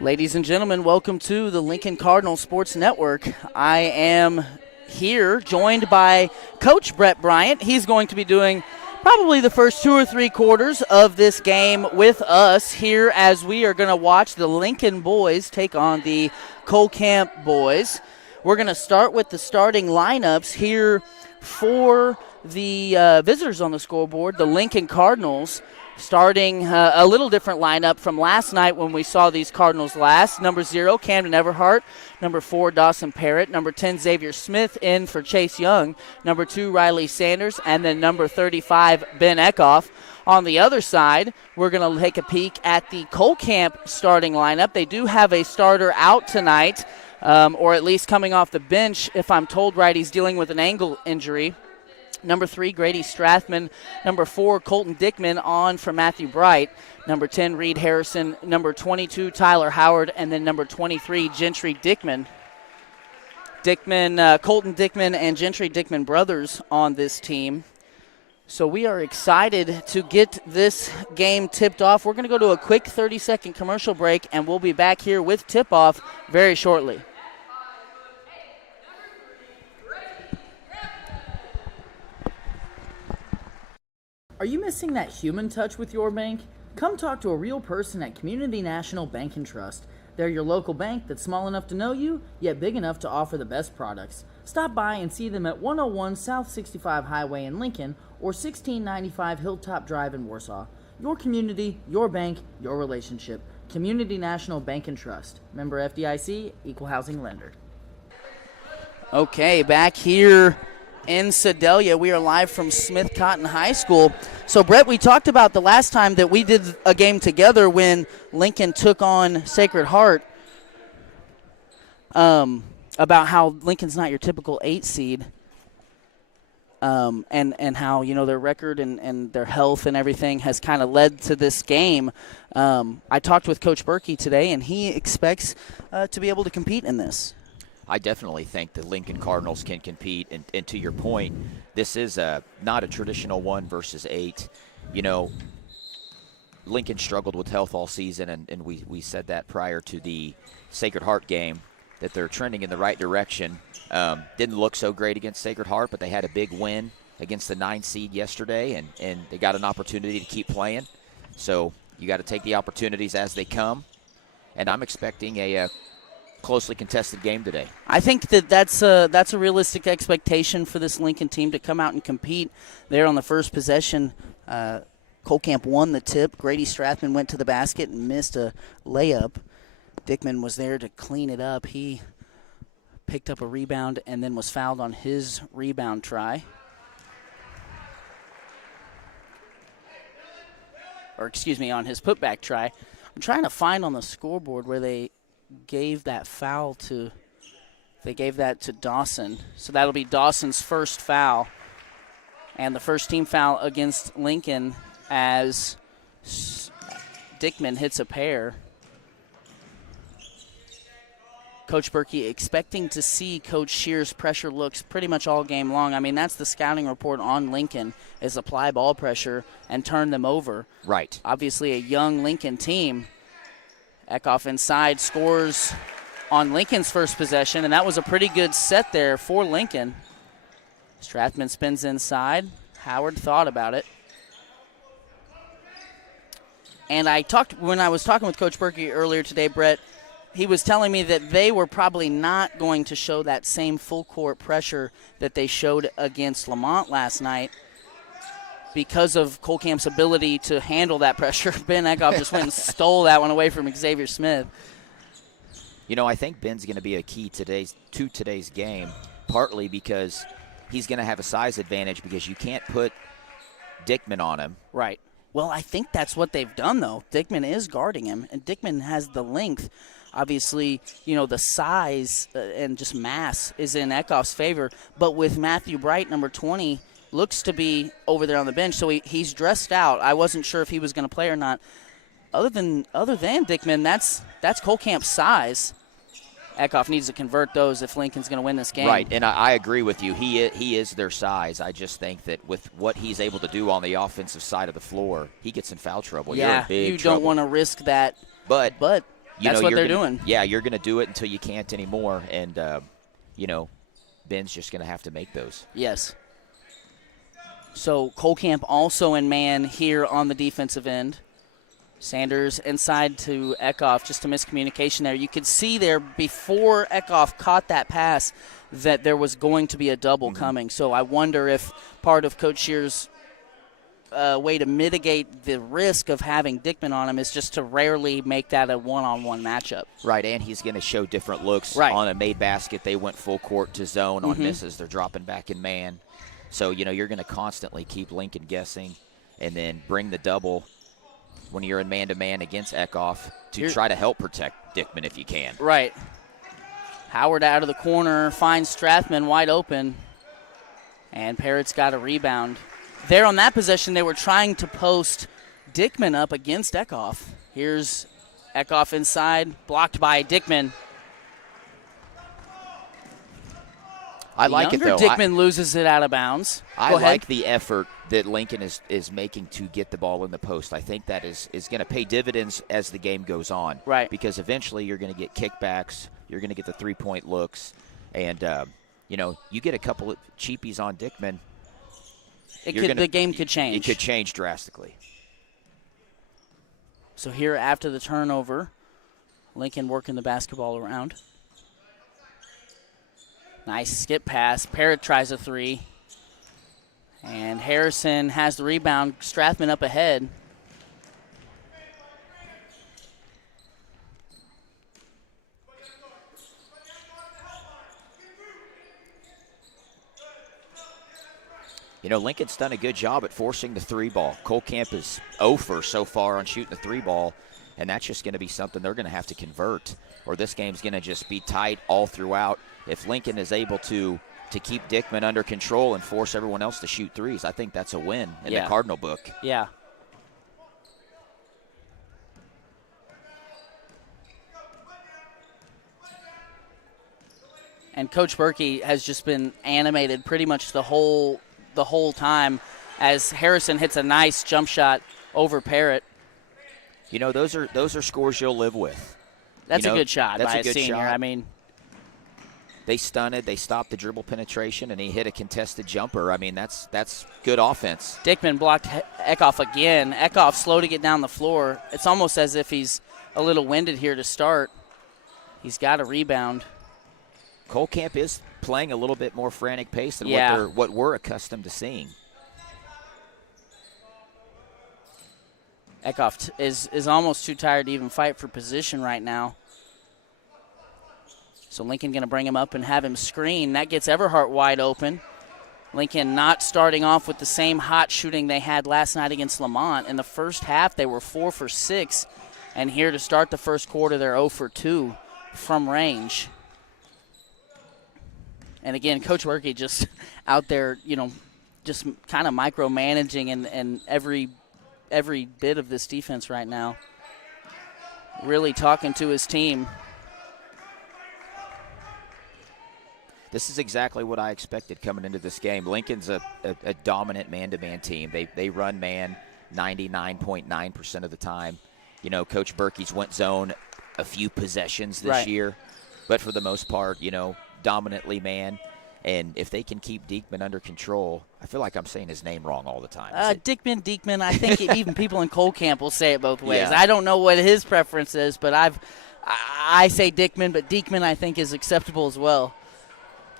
Ladies and gentlemen, welcome to the Lincoln Cardinal Sports Network. I am here joined by Coach Brett Bryant. He's going to be doing probably the first 2 or 3 quarters of this game with us here as we are going to watch the Lincoln boys take on the Colcamp boys. We're going to start with the starting lineups here for the visitors on the scoreboard, the Lincoln Cardinals. Starting a little different lineup from last night when we saw these Cardinals last. Number 0, Camden Everhart. Number 4, Dawson Parrott. Number 10, Xavier Smith in for Chase Young. Number 2, Riley Sanders. And then number 35, Ben Eckhoff. On the other side, we're going to take a peek at the Colcamp starting lineup. They do have a starter out tonight, or at least coming off the bench. If I'm told right, he's dealing with an ankle injury. Number 3, Grady Strathman. Number 4, Colton Dickman on for Matthew Bright. Number 10, Reed Harrison. Number 22, Tyler Howard. And then number 23, Gentry Dickman. Colton Dickman and Gentry Dickman brothers on this team. So we are excited to get this game tipped off. We're going to go to a quick 30-second commercial break, and we'll be back here with tip-off very shortly. Are you missing that human touch with your bank? Come talk to a real person at Community National Bank and Trust. They're your local bank that's small enough to know you, yet big enough to offer the best products. Stop by and see them at 101 South 65 Highway in Lincoln or 1695 Hilltop Drive in Warsaw. Your community, your bank, your relationship. Community National Bank and Trust. Member FDIC, Equal Housing Lender. Okay, back here in Sedalia. We are live from Smith Cotton High School. So, Brett, we talked about the last time that we did a game together when Lincoln took on Sacred Heart, about how Lincoln's not your typical 8 seed, and how, you know, their record and their health and everything has kind of led to this game. I talked with Coach Berkey today, and he expects to be able to compete in this. I definitely think the Lincoln Cardinals can compete, and to your point, this is not a traditional 1 versus 8. You know, Lincoln struggled with health all season, and we said that prior to the Sacred Heart game, that they're trending in the right direction. Didn't look so great against Sacred Heart, but they had a big win against the 9 seed yesterday, and they got an opportunity to keep playing. So you got to take the opportunities as they come, and I'm expecting a closely contested game today. I think that's a realistic expectation for this Lincoln team to come out and compete. There on the first possession, Colcamp won the tip. Grady Strathman went to the basket and missed a layup. Dickman was there to clean it up. He picked up a rebound and then was fouled on his rebound try. Or excuse me, on his putback try. I'm trying to find on the scoreboard where they gave that foul to. They gave that to Dawson. So that'll be Dawson's first foul. And the first team foul against Lincoln as Dickman hits a pair. Coach Berkey expecting to see Coach Shear's pressure looks pretty much all game long. I mean, that's the scouting report on Lincoln, is apply ball pressure and turn them over. Right. Obviously a young Lincoln team. Eckhoff inside scores on Lincoln's first possession, and that was a pretty good set there for Lincoln. Strathman spins inside. Howard thought about it. And when I was talking with Coach Berkey earlier today, Brett, he was telling me that they were probably not going to show that same full court pressure that they showed against Lamont last night because of Colcamp's ability to handle that pressure. Ben Eckhoff just went and stole that one away from Xavier Smith. You know, I think Ben's going to be a key to today's game, partly because he's going to have a size advantage because you can't put Dickman on him. Right. Well, I think that's what they've done, though. Dickman is guarding him, and Dickman has the length. Obviously, you know, the size and just mass is in Eckhoff's favor. But with Matthew Bright, number 20, looks to be over there on the bench, so he's dressed out. I wasn't sure if he was going to play or not. Other than Dickman, that's Colcamp's size. Eckhoff needs to convert those if Lincoln's going to win this game. Right, and I agree with you. He is their size. I just think that with what he's able to do on the offensive side of the floor, he gets in foul trouble. Yeah, You're in big you trouble. don't want to risk that. But That's what they're doing. Yeah, you're going to do it until you can't anymore. And, Ben's just going to have to make those. Yes. So Colcamp also in man here on the defensive end. Sanders inside to Eckhoff, just a miscommunication there. You could see there before Eckhoff caught that pass that there was going to be a double coming. So I wonder if part of Coach Shear's way to mitigate the risk of having Dickman on him is just to rarely make that a one-on-one matchup. Right, and he's going to show different looks. Right. On a made basket, they went full court to zone. On misses, they're dropping back in man. So, you're going to constantly keep Lincoln guessing and then bring the double when you're in man-to-man against Eckhoff to try to help protect Dickman if you can. Right. Howard out of the corner, finds Strathman wide open, and Parrott's got a rebound. There on that possession, they were trying to post Dickman up against Eckhoff. Here's Eckhoff inside, blocked by Dickman. I like it, though. Dickman loses it out of bounds. I like the effort that Lincoln is making to get the ball in the post. I think that is going to pay dividends as the game goes on. Right. Because eventually you're going to get kickbacks, you're going to get the three-point looks, and, you get a couple of cheapies on Dickman. The game could change. It could change drastically. So here after the turnover, Lincoln working the basketball around. Nice skip pass. Parrott tries a three. And Harrison has the rebound. Strathman up ahead. Lincoln's done a good job at forcing the three ball. Colcamp is 0 for so far on shooting the three ball, and that's just going to be something they're going to have to convert, or this game's going to just be tight all throughout. If Lincoln is able to keep Dickman under control and force everyone else to shoot threes, I think that's a win in the Cardinal book. Yeah. And Coach Berkey has just been animated pretty much the whole time as Harrison hits a nice jump shot over Parrott. Those are scores you'll live with. That's a good shot by a senior. Shot. I mean, they stunted, they stopped the dribble penetration, and he hit a contested jumper. I mean, that's good offense. Dickman blocked Eckhoff again. Eckhoff slow to get down the floor. It's almost as if he's a little winded here to start. He's got a rebound. Colcamp is playing a little bit more frantic pace than what we're accustomed to seeing. Eckhoff is almost too tired to even fight for position right now. So Lincoln going to bring him up and have him screen. That gets Everhart wide open. Lincoln not starting off with the same hot shooting they had last night against Lamont. In the first half, they were 4 for 6. And here to start the first quarter, they're 0 for 2 from range. And again, Coach Berkey just out there, just kind of micromanaging and every bit of this defense right now. Really talking to his team. This is exactly what I expected coming into this game. Lincoln's a dominant man-to-man team. They run man 99.9% of the time. Coach Berkey's went zone a few possessions this year, but for the most part, dominantly man. And if they can keep Diekman under control, I feel like I'm saying his name wrong all the time. Diekman, I think even people in Colcamp will say it both ways. Yeah. I don't know what his preference is, but I say Dickman, but Diekman I think is acceptable as well.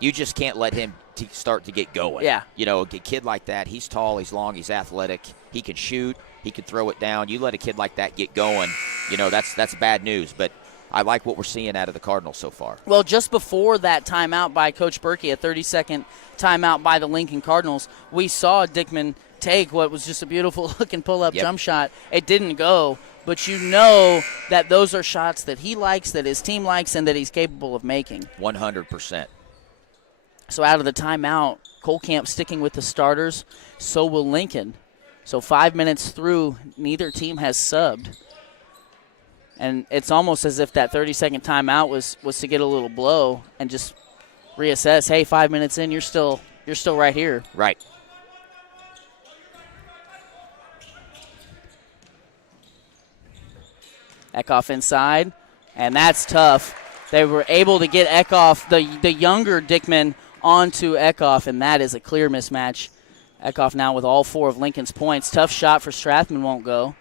You just can't let him start to get going. Yeah. A kid like that, he's tall, he's long, he's athletic. He can shoot, he can throw it down. You let a kid like that get going, that's bad news. But I like what we're seeing out of the Cardinals so far. Well, just before that timeout by Coach Berkey, a 30-second timeout by the Lincoln Cardinals, we saw Dickman take what was just a beautiful-looking pull-up jump shot. It didn't go, but that those are shots that he likes, that his team likes, and that he's capable of making. 100%. So out of the timeout, Colcamp sticking with the starters, so will Lincoln. So 5 minutes through, neither team has subbed. And it's almost as if that 30-second timeout was to get a little blow and just reassess, hey, 5 minutes in, you're still right here. Right. Eckhoff inside, and that's tough. They were able to get Eckhoff, the younger Dickman, onto Eckhoff, and that is a clear mismatch. Eckhoff now with all 4 of Lincoln's points. Tough shot for Strathman, won't go.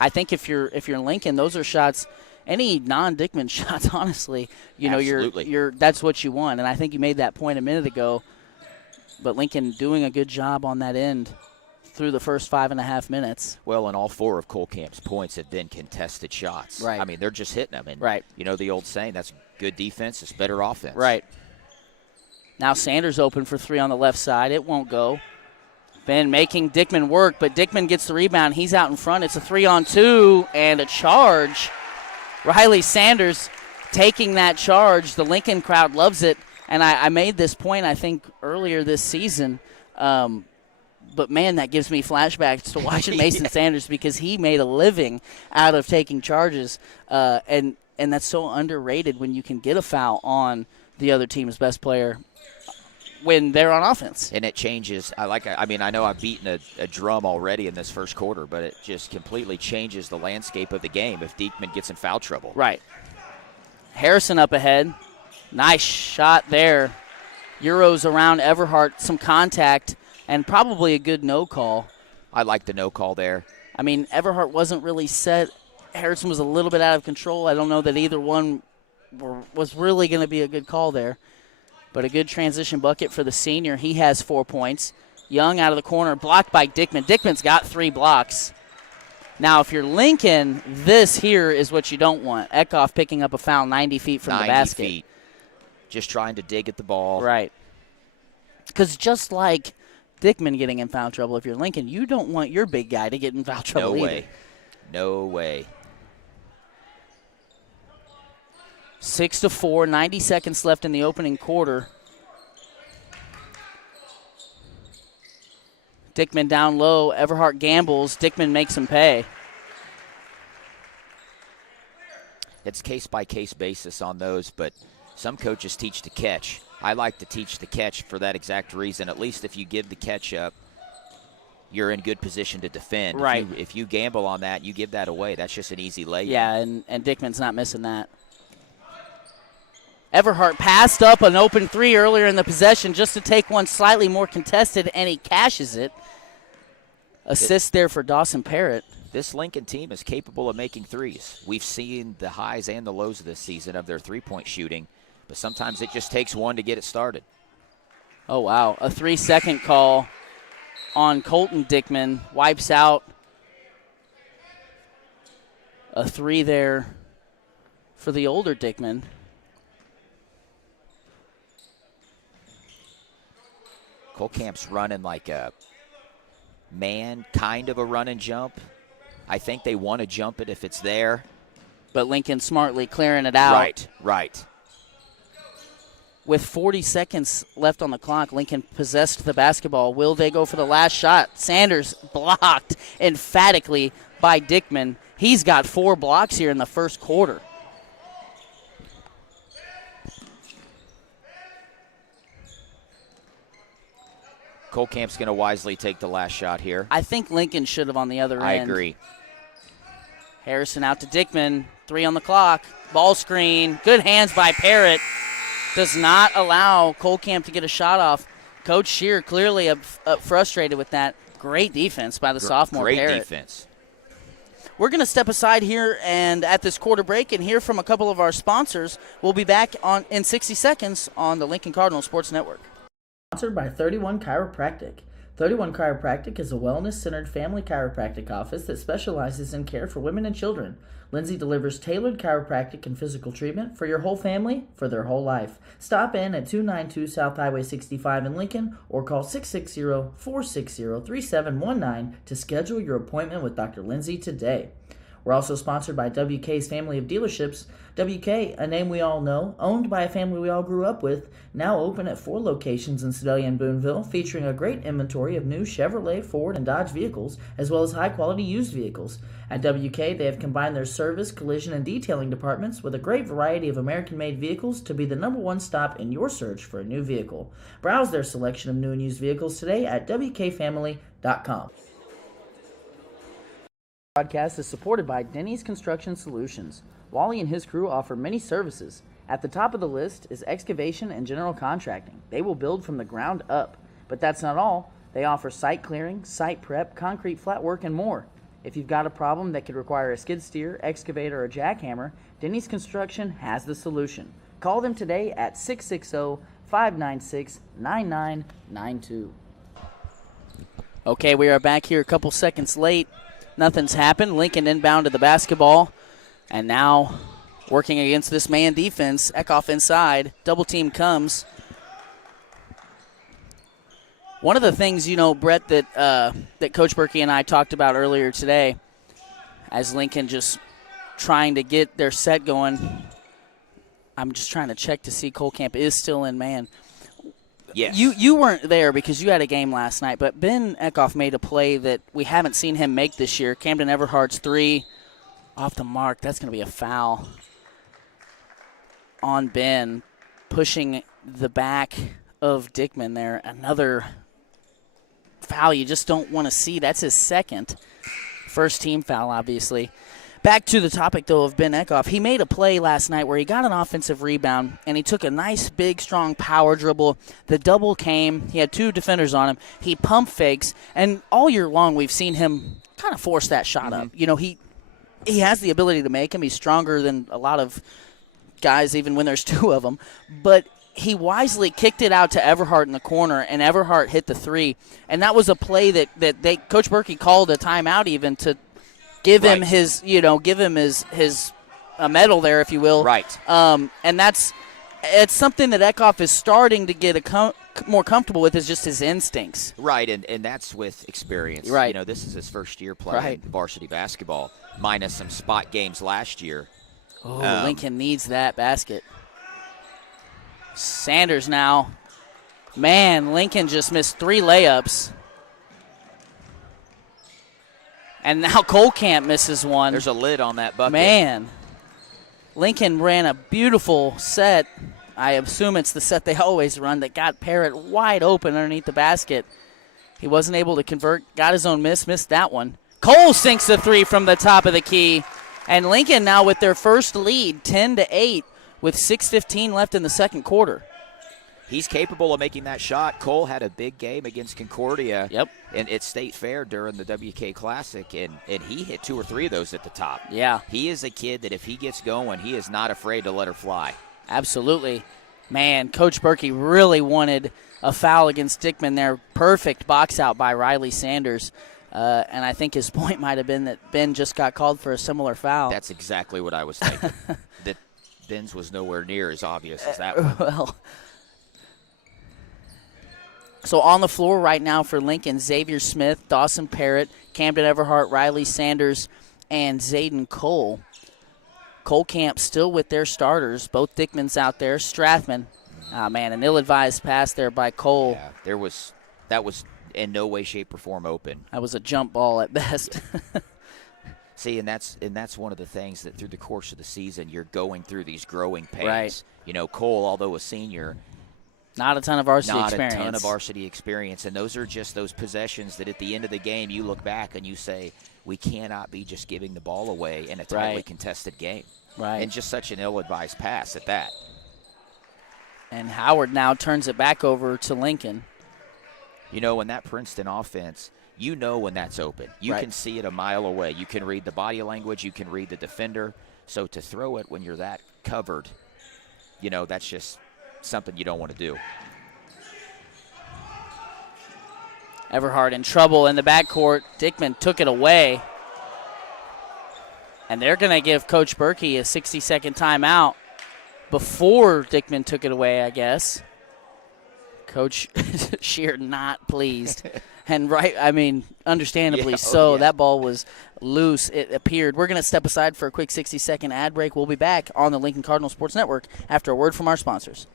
I think if you're Lincoln, those are shots. Any non-Dickman shots, honestly, you're that's what you want. And I think you made that point a minute ago. But Lincoln doing a good job on that end through the first 5.5 minutes. Well, and all 4 of Colcamp's points have been contested shots. Right. I mean, they're just hitting them. And right. You know the old saying, that's good defense, it's better offense. Right. Now Sanders open for 3 on the left side. It won't go. Ben making Dickman work, but Dickman gets the rebound. He's out in front. It's a 3-on-2 and a charge. Riley Sanders taking that charge. The Lincoln crowd loves it. And I made this point, I think, earlier this season. But, man, that gives me flashbacks to watching Mason Sanders because he made a living out of taking charges. And that's so underrated when you can get a foul on the other team's best player when they're on offense. And it changes. I know I've beaten a drum already in this first quarter, but it just completely changes the landscape of the game if Diekman gets in foul trouble. Right. Harrison up ahead. Nice shot there. Euros around Everhart, some contact, and probably a good no call. I like the no call there. I mean, Everhart wasn't really set. Harrison was a little bit out of control. I don't know that either one was really going to be a good call there. But a good transition bucket for the senior. He has 4 points. Young out of the corner, blocked by Dickman. Dickman's got 3 blocks. Now, if you're Lincoln, this here is what you don't want. Eckhoff picking up a foul 90 feet from the basket. 90 feet. Just trying to dig at the ball. Right. Because just like Dickman getting in foul trouble, if you're Lincoln, you don't want your big guy to get in foul trouble either. No way. No way. 6-4, 90 seconds left in the opening quarter. Dickman down low. Everhart gambles. Dickman makes him pay. It's case-by-case basis on those, but some coaches teach to catch. I like to teach the catch for that exact reason. At least if you give the catch up, you're in good position to defend. Right. If you gamble on that, you give that away. That's just an easy layup. Yeah, and Dickman's not missing that. Everhart passed up an open 3 earlier in the possession just to take one slightly more contested, and he cashes it. Assist there for Dawson Parrott. This Lincoln team is capable of making threes. We've seen the highs and the lows this season of their three-point shooting, but sometimes it just takes one to get it started. Oh, wow. A 3-second call on Colton Dickman. Wipes out a 3 there for the older Dickman. Colcamp's running like a man, kind of a run and jump. I think they want to jump it if it's there. But Lincoln smartly clearing it out. Right. With 40 seconds left on the clock, Lincoln possessed the basketball. Will they go for the last shot? Sanders blocked emphatically by Dickman. He's got 4 blocks here in the first quarter. Colcamp's going to wisely take the last shot here. I think Lincoln should have on the other end. I agree. Harrison out to Dickman. 3 on the clock. Ball screen. Good hands by Parrott. Does not allow Colcamp to get a shot off. Coach Shear clearly frustrated with that. Great defense by the sophomore Parrott. Great defense. We're going to step aside here and at this quarter break and hear from a couple of our sponsors. We'll be back in 60 seconds on the Lincoln Cardinal Sports Network. Sponsored by 31 Chiropractic. 31 Chiropractic is a wellness-centered family chiropractic office that specializes in care for women and children. Lindsay delivers tailored chiropractic and physical treatment for your whole family for their whole life. Stop in at 292 South Highway 65 in Lincoln or call 660-460-3719 to schedule your appointment with Dr. Lindsay today. We're also sponsored by WK's family of dealerships. WK, a name we all know, owned by a family we all grew up with, now open at 4 locations in Sedalia and Boonville, featuring a great inventory of new Chevrolet, Ford, and Dodge vehicles, as well as high-quality used vehicles. At WK, they have combined their service, collision, and detailing departments with a great variety of American-made vehicles to be the #1 stop in your search for a new vehicle. Browse their selection of new and used vehicles today at WKFamily.com. Broadcast is supported by Denny's Construction Solutions. Wally and his crew offer many services. At the top of the list is excavation and general contracting. They will build from the ground up. But that's not all. They offer site clearing, site prep, concrete flat work, and more. If you've got a problem that could require a skid steer, excavator, or jackhammer, Denny's Construction has the solution. Call them today at 660-596-9992. Okay, we are back here a couple seconds late. Nothing's happened. Lincoln inbound to the basketball. And now working against this man defense. Eckhoff inside. Double team comes. One of the things, Brett, that Coach Berkey and I talked about earlier today, as Lincoln just trying to get their set going, I'm just trying to check to see Kohlkamp is still in man. Yes. You weren't there because you had a game last night, but Ben Eckhoff made a play that we haven't seen him make this year. Camden Everhart's three off the mark. That's going to be a foul on Ben, pushing the back of Dickman there. Another foul you just don't want to see. That's his second. First team foul, obviously. Back to the topic, though, of Ben Eckhoff. He made a play last night where he got an offensive rebound, and he took a nice, big, strong power dribble. The double came. He had two defenders on him. He pump fakes, and all year long we've seen him kind of force that shot up. He has the ability to make them. He's stronger than a lot of guys, even when there's two of them. But he wisely kicked it out to Everhart in the corner, and Everhart hit the three. And that was a play that Coach Berkey called a timeout even to give him his, his a medal there, if you will. Right. And it's something that Eckhoff is starting to get more comfortable with, is just his instincts. Right, and that's with experience. Right. This is his first year playing varsity basketball, minus some spot games last year. Oh, Lincoln needs that basket. Sanders now. Man, Lincoln just missed three layups. And now Kohlkamp misses one. There's a lid on that bucket. Man, Lincoln ran a beautiful set. I assume it's the set they always run that got Parrott wide open underneath the basket. He wasn't able to convert, got his own missed that one. Cole sinks the three from the top of the key. And Lincoln now with their first lead, 10-8, with 6:15 left in the second quarter. He's capable of making that shot. Cole had a big game against Concordia at State Fair during the WK Classic, and he hit two or three of those at the top. Yeah. He is a kid that if he gets going, he is not afraid to let her fly. Absolutely. Man, Coach Berkey really wanted a foul against Dickman there. Perfect box out by Riley Sanders. And I think his point might have been that Ben just got called for a similar foul. That's exactly what I was thinking. That Ben's was nowhere near as obvious as that one. Well, so on the floor right now for Lincoln, Xavier Smith, Dawson Parrott, Camden Everhart, Riley Sanders, and Zayden Cole. Kohlkamp still with their starters. Both Dickmans out there. Strathman. Oh, man, an ill-advised pass there by Cole. Yeah, that was in no way, shape, or form open. That was a jump ball at best. See, and that's one of the things that through the course of the season you're going through these growing pains. Right. Cole, although a senior, not a ton of varsity experience. Not a ton of varsity experience, and those are just those possessions that at the end of the game you look back and you say, we cannot be just giving the ball away in a tightly contested game. Right. And just such an ill-advised pass at that. And Howard now turns it back over to Lincoln. In that Princeton offense, when that's open. You can see it a mile away. You can read the body language. You can read the defender. So to throw it when you're that covered, that's just something you don't want to do. Everhart in trouble in the backcourt. Dickman took it away. And they're going to give Coach Berkey a 60-second timeout before Dickman took it away, I guess. Coach Shear not pleased. And understandably so. Yeah. That ball was loose, it appeared. We're going to step aside for a quick 60-second ad break. We'll be back on the Lincoln Cardinal Sports Network after a word from our sponsors.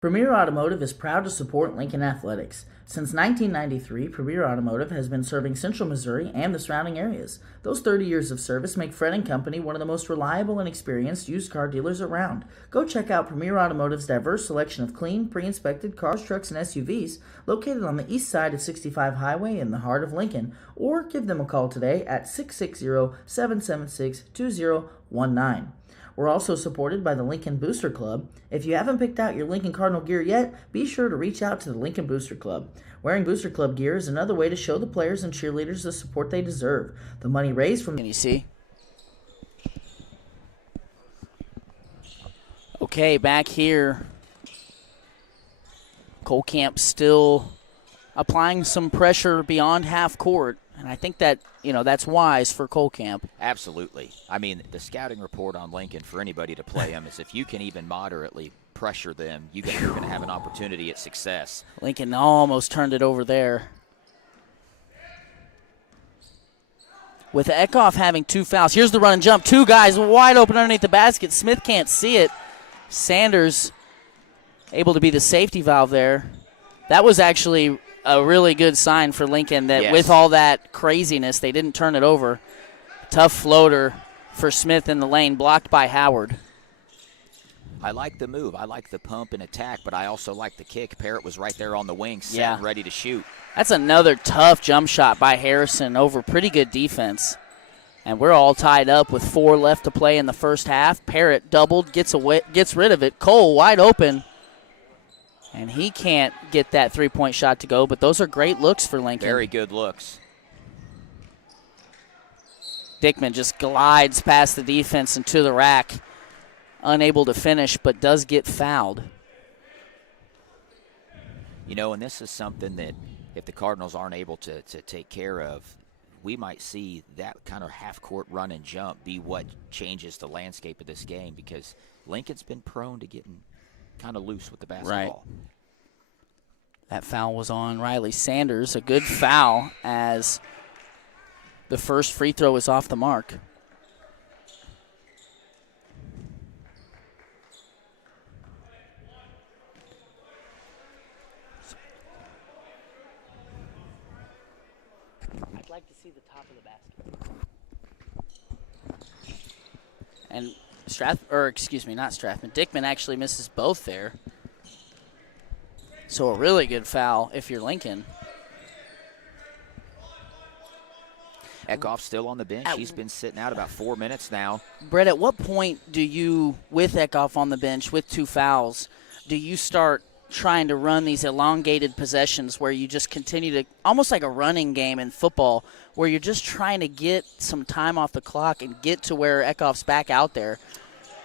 Premier Automotive is proud to support Lincoln Athletics. Since 1993, Premier Automotive has been serving Central Missouri and the surrounding areas. Those 30 years of service make Fred & Company one of the most reliable and experienced used car dealers around. Go check out Premier Automotive's diverse selection of clean, pre-inspected cars, trucks, and SUVs located on the east side of 65 Highway in the heart of Lincoln, or give them a call today at 660-776-2019. We're also supported by the Lincoln Booster Club. If you haven't picked out your Lincoln Cardinal gear yet, be sure to reach out to the Lincoln Booster Club. Wearing Booster Club gear is another way to show the players and cheerleaders the support they deserve. The money raised from... Can you see? Okay, back here. Kohlkamp still applying some pressure beyond half court. And I think that, that's wise for Kohlkamp. Absolutely. I mean, the scouting report on Lincoln for anybody to play them is if you can even moderately pressure them, you're going to have an opportunity at success. Lincoln almost turned it over there. With Eckhoff having 2 fouls. Here's the run and jump. 2 guys wide open underneath the basket. Smith can't see it. Sanders able to be the safety valve there. That was actually a really good sign for Lincoln that with all that craziness, they didn't turn it over. Tough floater for Smith in the lane, blocked by Howard. I like the move. I like the pump and attack, but I also like the kick. Parrott was right there on the wing, set and ready to shoot. That's another tough jump shot by Harrison over pretty good defense. And we're all tied up with 4 left to play in the first half. Parrott doubled, gets rid of it. Cole wide open. And he can't get that 3-point shot to go, but those are great looks for Lincoln. Very good looks. Dickman just glides past the defense and to the rack. Unable to finish, but does get fouled. And this is something that if the Cardinals aren't able to take care of, we might see that kind of half-court run and jump be what changes the landscape of this game, because Lincoln's been prone to getting kind of loose with the basketball. Right. That foul was on Riley Sanders. A good foul as the first free throw is off the mark. I'd like to see the top of the basket. And Dickman actually misses both there. So a really good foul if you're Lincoln. Eckhoff still on the bench. He's been sitting out about 4 minutes now. Brett, at what point do you, with Eckhoff on the bench with 2 fouls, do you start trying to run these elongated possessions where you just continue to, almost like a running game in football, where you're just trying to get some time off the clock and get to where Eckhoff's back out there?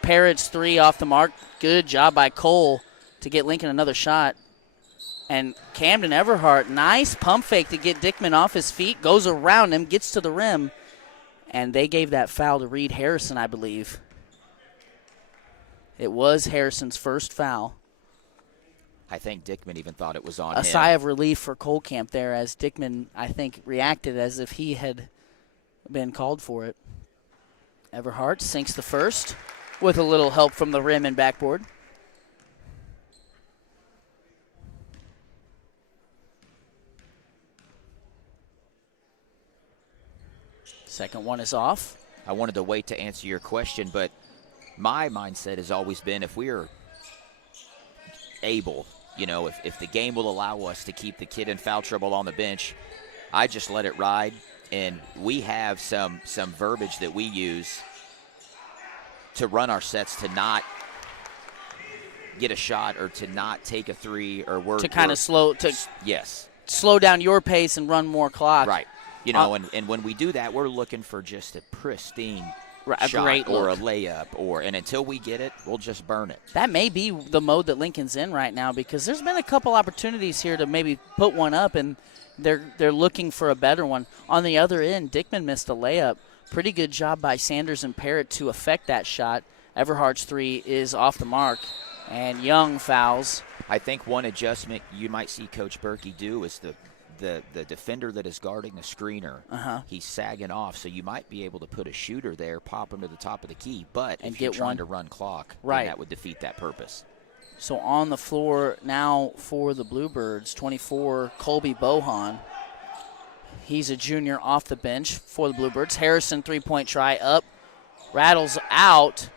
Parrott's 3 off the mark. Good job by Cole to get Lincoln another shot. And Camden Everhart, nice pump fake to get Dickman off his feet, goes around him, gets to the rim, and they gave that foul to Reed Harrison, I believe. It was Harrison's first foul. I think Dickman even thought it was on him. A sigh of relief for Kohlkamp there as Dickman, I think, reacted as if he had been called for it. Everhart sinks the first with a little help from the rim and backboard. Second one is off. I wanted to wait to answer your question, but my mindset has always been if we are able, if the game will allow us to keep the kid in foul trouble on the bench, I just let it ride. And we have some verbiage that we use to run our sets to not get a shot or to not take a 3 or work. To kind of slow down your pace and run more clock. Right. And when we do that, we're looking for just a pristine shot great or look. A layup, and until we get it, we'll just burn it. That may be the mode that Lincoln's in right now, because there's been a couple opportunities here to maybe put one up, and they're looking for a better one. On the other end, Dickman missed a layup. Pretty good job by Sanders and Parrott to affect that shot. Everhart's 3 is off the mark, and Young fouls. I think one adjustment you might see Coach Berkey do is the defender that is guarding the screener, he's sagging off, so you might be able to put a shooter there, pop him to the top of the key, but if you're trying to run clock, then that would defeat that purpose. So on the floor now for the Bluebirds, 24, Colby Bohan. He's a junior off the bench for the Bluebirds. Harrison, three-point try up, rattles out.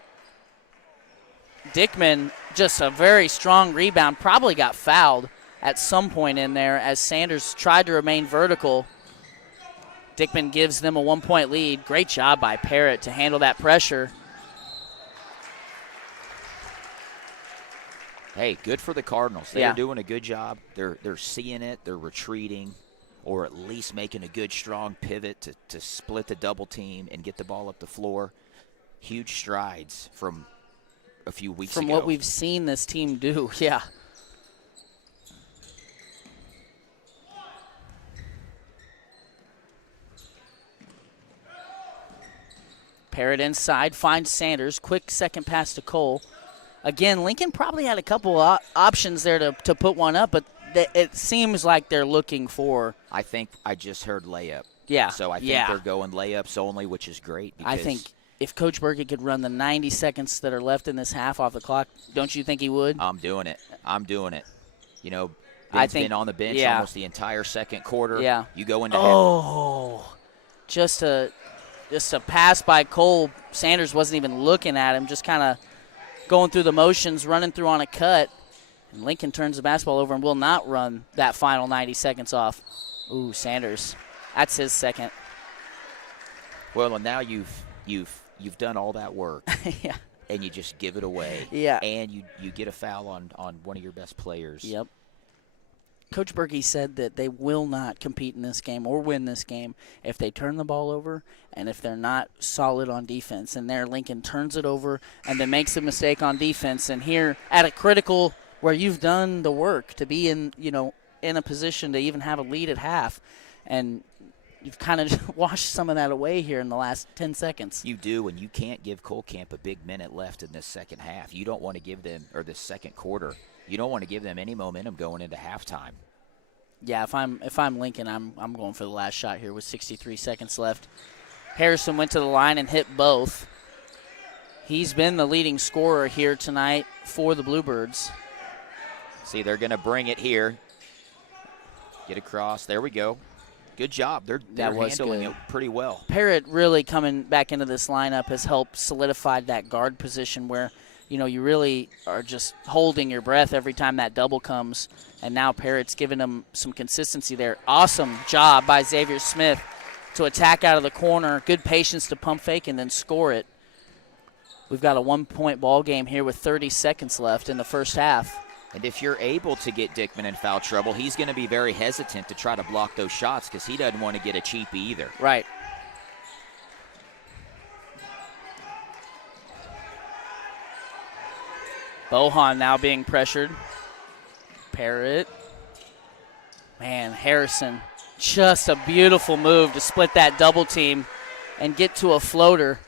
Dickman, just a very strong rebound, probably got fouled at some point in there as Sanders tried to remain vertical. Dickman gives them a 1-point lead. Great job by Parrott to handle that pressure. Hey, good for the Cardinals. They're doing a good job. They're seeing it. They're retreating, or at least making a good, strong pivot to split the double team and get the ball up the floor. Huge strides from a few weeks ago. From what we've seen this team do, yeah. Parrott inside, finds Sanders. Quick second pass to Cole. Again, Lincoln probably had a couple options there to put one up, but it seems like they're looking for. I think I just heard layup. Yeah. So I think they're going layups only, which is great. I think if Coach Burkett could run the 90 seconds that are left in this half off the clock, don't you think he would? I'm doing it. You know, Ben's been on the bench almost the entire second quarter. Yeah. You go into just a pass by Cole. Sanders wasn't even looking at him, just kind of going through the motions, running through on a cut. And Lincoln turns the basketball over and will not run that final 90 seconds off. Ooh, Sanders. That's his second. Well, and now you've done all that work. Yeah. And you just give it away. Yeah. And you get a foul on one of your best players. Yep. Coach Berkey said that they will not compete in this game or win this game if they turn the ball over and if they're not solid on defense. And there Lincoln turns it over and then makes a mistake on defense. And here at a critical where you've done the work to be in a position to even have a lead at half, and you've kind of washed some of that away here in the last 10 seconds. You do, and you can't give Colcamp a big minute left in this second half. You don't want to give them, or this second quarter, you don't want to give them any momentum going into halftime. Yeah, if I'm Lincoln, I'm going for the last shot here with 63 seconds left. Harrison went to the line and hit both. He's been the leading scorer here tonight for the Bluebirds. See, they're going to bring it here. Get across. There we go. Good job. They're handling it pretty well. Parrott really coming back into this lineup has helped solidify that guard position where, you really are just holding your breath every time that double comes. And now Parrott's giving them some consistency there. Awesome job by Xavier Smith to attack out of the corner. Good patience to pump fake and then score it. We've got a 1-point ball game here with 30 seconds left in the first half. And if you're able to get Dickman in foul trouble, he's going to be very hesitant to try to block those shots because he doesn't want to get a cheapie either. Right. Bohan now being pressured. Parrott. Man, Harrison, just a beautiful move to split that double team and get to a floater.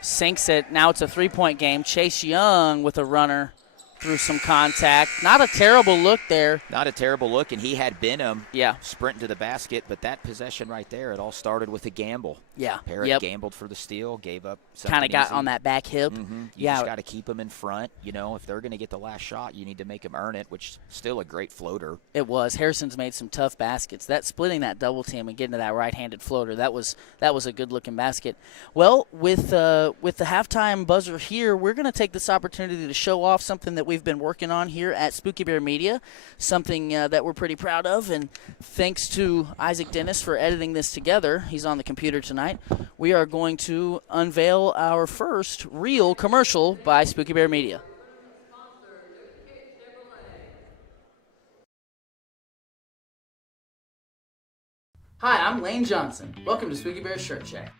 Sinks it. Now it's a 3-point game. Chase Young with a runner through some contact. Not a terrible look there. Not a terrible look, and he had Benham sprinting to the basket, but that possession right there, it all started with a gamble. Yeah. Parrott gambled for the steal, gave up something kind of got easy. On that back hip. Mm-hmm. You just got to keep them in front. If they're going to get the last shot, you need to make them earn it, which is still a great floater. It was. Harrison's made some tough baskets. That splitting that double team and getting to that right-handed floater, that was a good-looking basket. Well, with the halftime buzzer here, we're going to take this opportunity to show off something that we've been working on here at Spooky Bear Media, something that we're pretty proud of, and thanks to Isaac Dennis for editing this together. He's on the computer tonight. We are going to unveil our first real commercial by Spooky Bear Media. Hi, I'm Lane Johnson. Welcome to Spooky Bear Shirt Shack.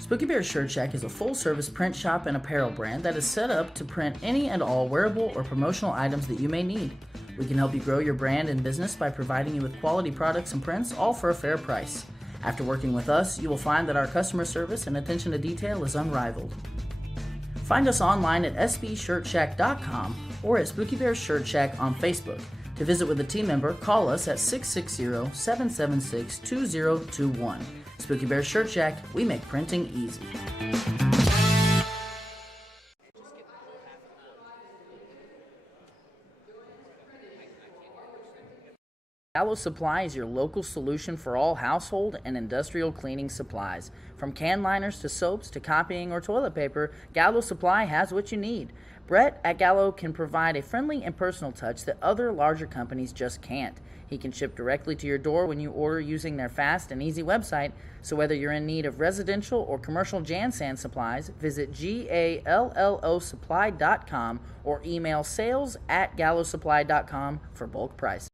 Spooky Bear Shirt Shack is a full-service print shop and apparel brand that is set up to print any and all wearable or promotional items that you may need. We can help you grow your brand and business by providing you with quality products and prints, all for a fair price. After working with us, you will find that our customer service and attention to detail is unrivaled. Find us online at sbshirtshack.com or at Spooky Bear Shirt Shack on Facebook. To visit with a team member, call us at 660-776-2021. Spooky Bear Shirt Shack, we make printing easy. Gallo Supply is your local solution for all household and industrial cleaning supplies. From can liners to soaps to copying or toilet paper, Gallo Supply has what you need. Brett at Gallo can provide a friendly and personal touch that other larger companies just can't. He can ship directly to your door when you order using their fast and easy website, so whether you're in need of residential or commercial jan sand supplies, visit gallosupply.com or email sales@gallosupply.com for bulk price.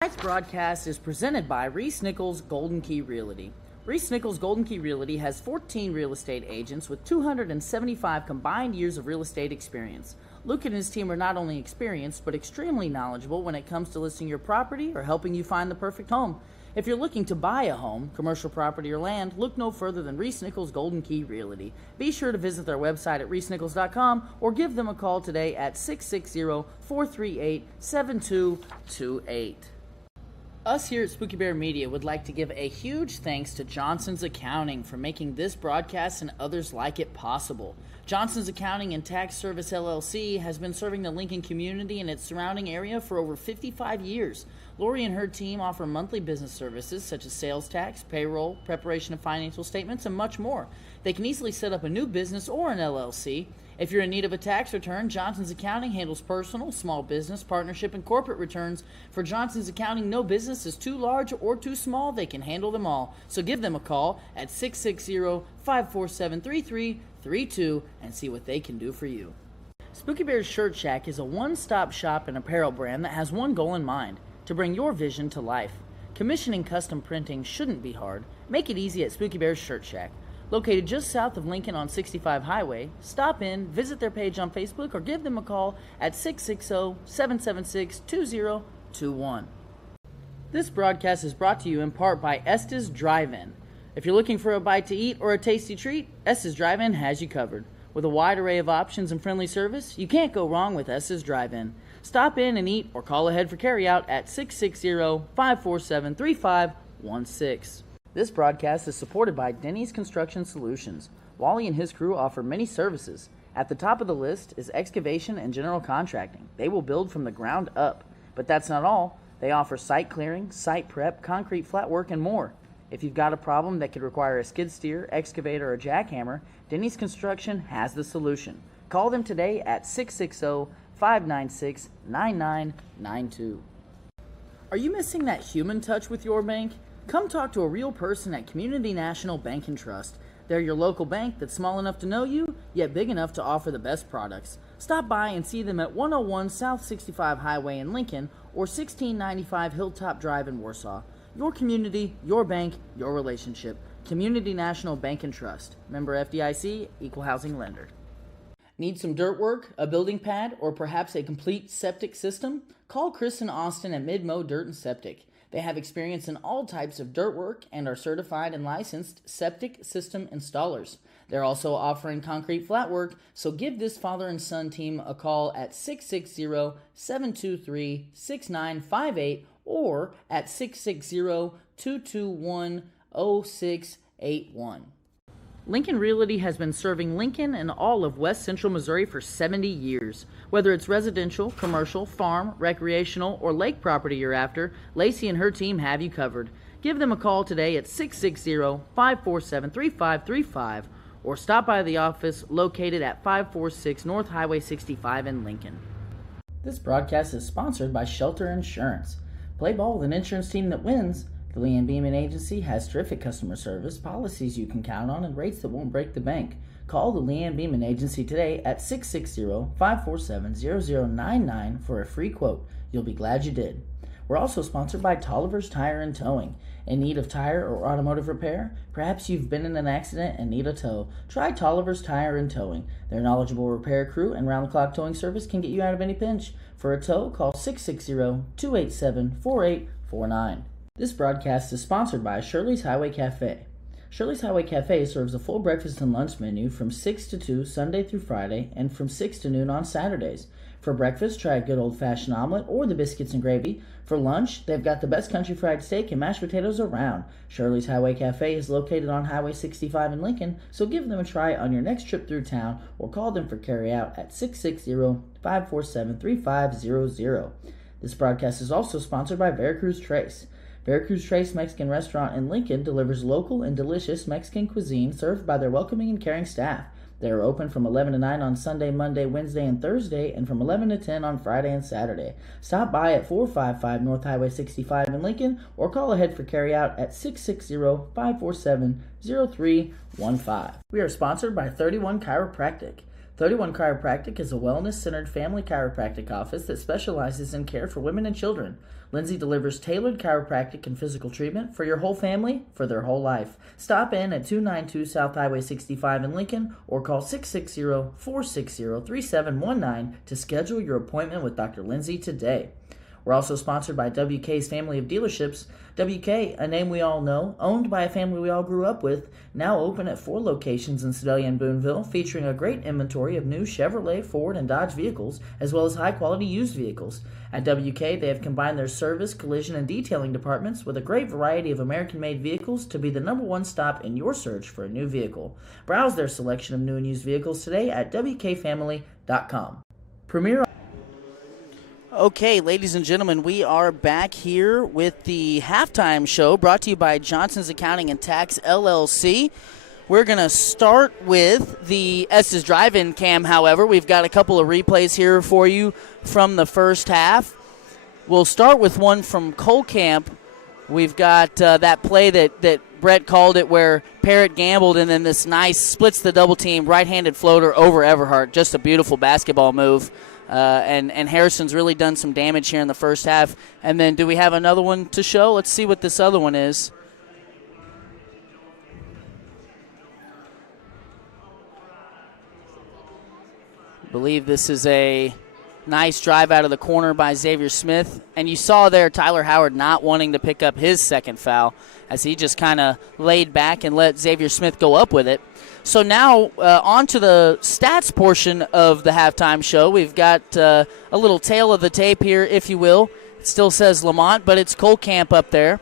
Tonight's broadcast is presented by Reese Nichols Golden Key Realty. Reese Nichols Golden Key Realty has 14 real estate agents with 275 combined years of real estate experience. Luke and his team are not only experienced, but extremely knowledgeable when it comes to listing your property or helping you find the perfect home. If you're looking to buy a home, commercial property, or land, look no further than Reese Nichols Golden Key Realty. Be sure to visit their website at reesenichols.com or give them a call today at 660-438-7228. Us here at Spooky Bear Media would like to give a huge thanks to Johnson's Accounting for making this broadcast and others like it possible. Johnson's Accounting and Tax Service LLC has been serving the Lincoln community and its surrounding area for over 55 years. Lori and her team offer monthly business services such as sales tax, payroll, preparation of financial statements, and much more. They can easily set up a new business or an LLC. If you're in need of a tax return, Johnson's Accounting handles personal, small business, partnership, and corporate returns. For Johnson's Accounting, no business is too large or too small. They can handle them all. So give them a call at 660-547-3332 and see what they can do for you. Spooky Bear's Shirt Shack is a one-stop shop and apparel brand that has one goal in mind: to bring your vision to life. Commissioning custom printing shouldn't be hard. Make it easy at Spooky Bear's Shirt Shack. Located just south of Lincoln on 65 Highway, stop in, visit their page on Facebook, or give them a call at 660-776-2021. This broadcast is brought to you in part by Estes Drive-In. If you're looking for a bite to eat or a tasty treat, Estes Drive-In has you covered. With a wide array of options and friendly service, you can't go wrong with Estes Drive-In. Stop in and eat or call ahead for carryout at 660-547-3516. This broadcast is supported by Denny's Construction Solutions. Wally and his crew offer many services. At the top of the list is excavation and general contracting. They will build from the ground up. But that's not all. They offer site clearing, site prep, concrete flat work, and more. If you've got a problem that could require a skid steer, excavator, or jackhammer, Denny's Construction has the solution. Call them today at 660-596-9992. Are you missing that human touch with your bank? Come talk to a real person at Community National Bank and Trust. They're your local bank that's small enough to know you, yet big enough to offer the best products. Stop by and see them at 101 South 65 Highway in Lincoln or 1695 Hilltop Drive in Warsaw. Your community, your bank, your relationship. Community National Bank and Trust. Member FDIC, Equal Housing Lender. Need some dirt work, a building pad, or perhaps a complete septic system? Call Chris and Austin at Midmo Dirt and Septic. They have experience in all types of dirt work and are certified and licensed septic system installers. They're also offering concrete flat work, so give this father and son team a call at 660-723-6958 or at 660-221-0681. Lincoln Realty has been serving Lincoln and all of West Central Missouri for 70 years. Whether it's residential, commercial, farm, recreational, or lake property you're after, Lacey and her team have you covered. Give them a call today at 660-547-3535 or stop by the office located at 546 North Highway 65 in Lincoln. This broadcast is sponsored by Shelter Insurance. Play ball with an insurance team that wins. The Lee & Beeman Agency has terrific customer service, policies you can count on, and rates that won't break the bank. Call the Lee & Beeman Agency today at 660-547-0099 for a free quote. You'll be glad you did. We're also sponsored by Tolliver's Tire and Towing. In need of tire or automotive repair? Perhaps you've been in an accident and need a tow. Try Tolliver's Tire and Towing. Their knowledgeable repair crew and round-the-clock towing service can get you out of any pinch. For a tow, call 660-287-4849. This broadcast is sponsored by Shirley's Highway Cafe. Shirley's Highway Cafe serves a full breakfast and lunch menu from 6 to 2 Sunday through Friday and from 6 to noon on Saturdays. For breakfast, try a good old-fashioned omelet or the biscuits and gravy. For lunch, they've got the best country fried steak and mashed potatoes around. Shirley's Highway Cafe is located on Highway 65 in Lincoln, so give them a try on your next trip through town or call them for carryout at 660-547-3500. This broadcast is also sponsored by Veracruz Trace. Veracruz Trace Mexican Restaurant in Lincoln delivers local and delicious Mexican cuisine served by their welcoming and caring staff. They are open from 11 to 9 on Sunday, Monday, Wednesday, and Thursday, and from 11 to 10 on Friday and Saturday. Stop by at 455 North Highway 65 in Lincoln or call ahead for carryout at 660-547-0315. We are sponsored by 31 Chiropractic. 31 Chiropractic is a wellness-centered family chiropractic office that specializes in care for women and children. Lindsay delivers tailored chiropractic and physical treatment for your whole family for their whole life. Stop in at 292 South Highway 65 in Lincoln or call 660-460-3719 to schedule your appointment with Dr. Lindsay today. We're also sponsored by WK's family of dealerships. WK, a name we all know, owned by a family we all grew up with, now open at 4 locations in Sedalia and Boonville, featuring a great inventory of new Chevrolet, Ford, and Dodge vehicles, as well as high-quality used vehicles. At WK, they have combined their service, collision, and detailing departments with a great variety of American-made vehicles to be the #1 stop in your search for a new vehicle. Browse their selection of new and used vehicles today at WKFamily.com. Premier. Okay, ladies and gentlemen, we are back here with the halftime show brought to you by Johnson's Accounting and Tax, LLC. We're going to start with the Estes Drive-In cam, however. We've got a couple of replays here for you from the first half. We'll start with one from Cole Camp. We've got that play that Brett called it where Parrott gambled, and then this nice splits the double team, right-handed floater over Everhart. Just a beautiful basketball move. And Harrison's really done some damage here in the first half. And then do we have another one to show? Let's see what this other one is. I believe this is a nice drive out of the corner by Xavier Smith. And you saw there Tyler Howard not wanting to pick up his second foul as he just kind of laid back and let Xavier Smith go up with it. So now on to the stats portion of the halftime show. We've got a little tail of the tape here, if you will. It still says Lamont, but it's Cole Camp up there.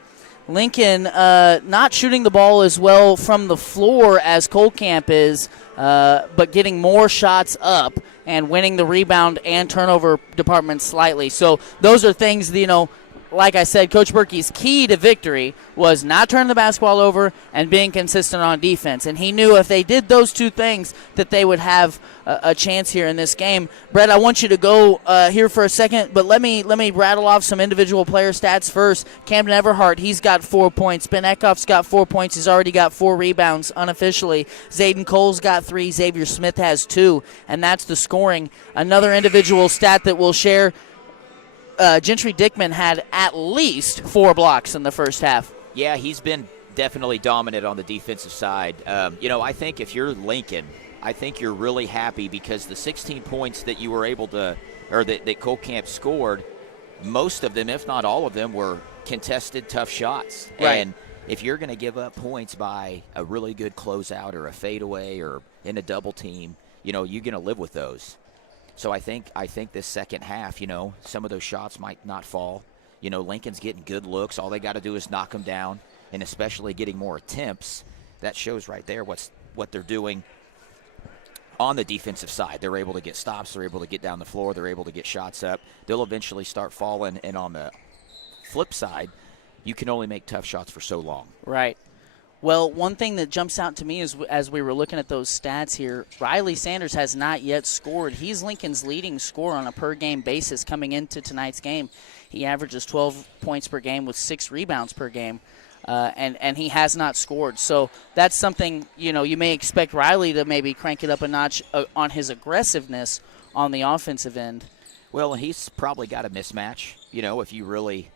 Lincoln not shooting the ball as well from the floor as Cole Camp is, but getting more shots up and winning the rebound and turnover department slightly. So those are things that, like I said, Coach Berkey's key to victory was not turning the basketball over and being consistent on defense. And he knew if they did those two things that they would have a chance here in this game. Brett, I want you to go here for a second, but let me rattle off some individual player stats first. Camden Everhart, he's got 4 points. Ben Eckhoff's got 4 points. He's already got 4 rebounds unofficially. Zayden Cole's got 3. Xavier Smith has 2, and that's the scoring. Another individual stat that we'll share, Gentry Dickman had at least 4 blocks in the first half. Yeah, he's been definitely dominant on the defensive side. I think if you're Lincoln, I think you're really happy because the 16 points that you were able to, or that Cole Camp scored, most of them, if not all of them, were contested tough shots. Right. And if you're going to give up points by a really good closeout or a fadeaway or in a double team, you're going to live with those. So I think this second half, some of those shots might not fall. Lincoln's getting good looks. All they got to do is knock them down, and especially getting more attempts. That shows right there what they're doing on the defensive side. They're able to get stops. They're able to get down the floor. They're able to get shots up. They'll eventually start falling, and on the flip side, you can only make tough shots for so long. Right. Well, one thing that jumps out to me is as we were looking at those stats here, Riley Sanders has not yet scored. He's Lincoln's leading scorer on a per-game basis coming into tonight's game. He averages 12 points per game with 6 rebounds per game, and he has not scored. So that's something, you may expect Riley to maybe crank it up a notch on his aggressiveness on the offensive end. Well, he's probably got a mismatch. If you really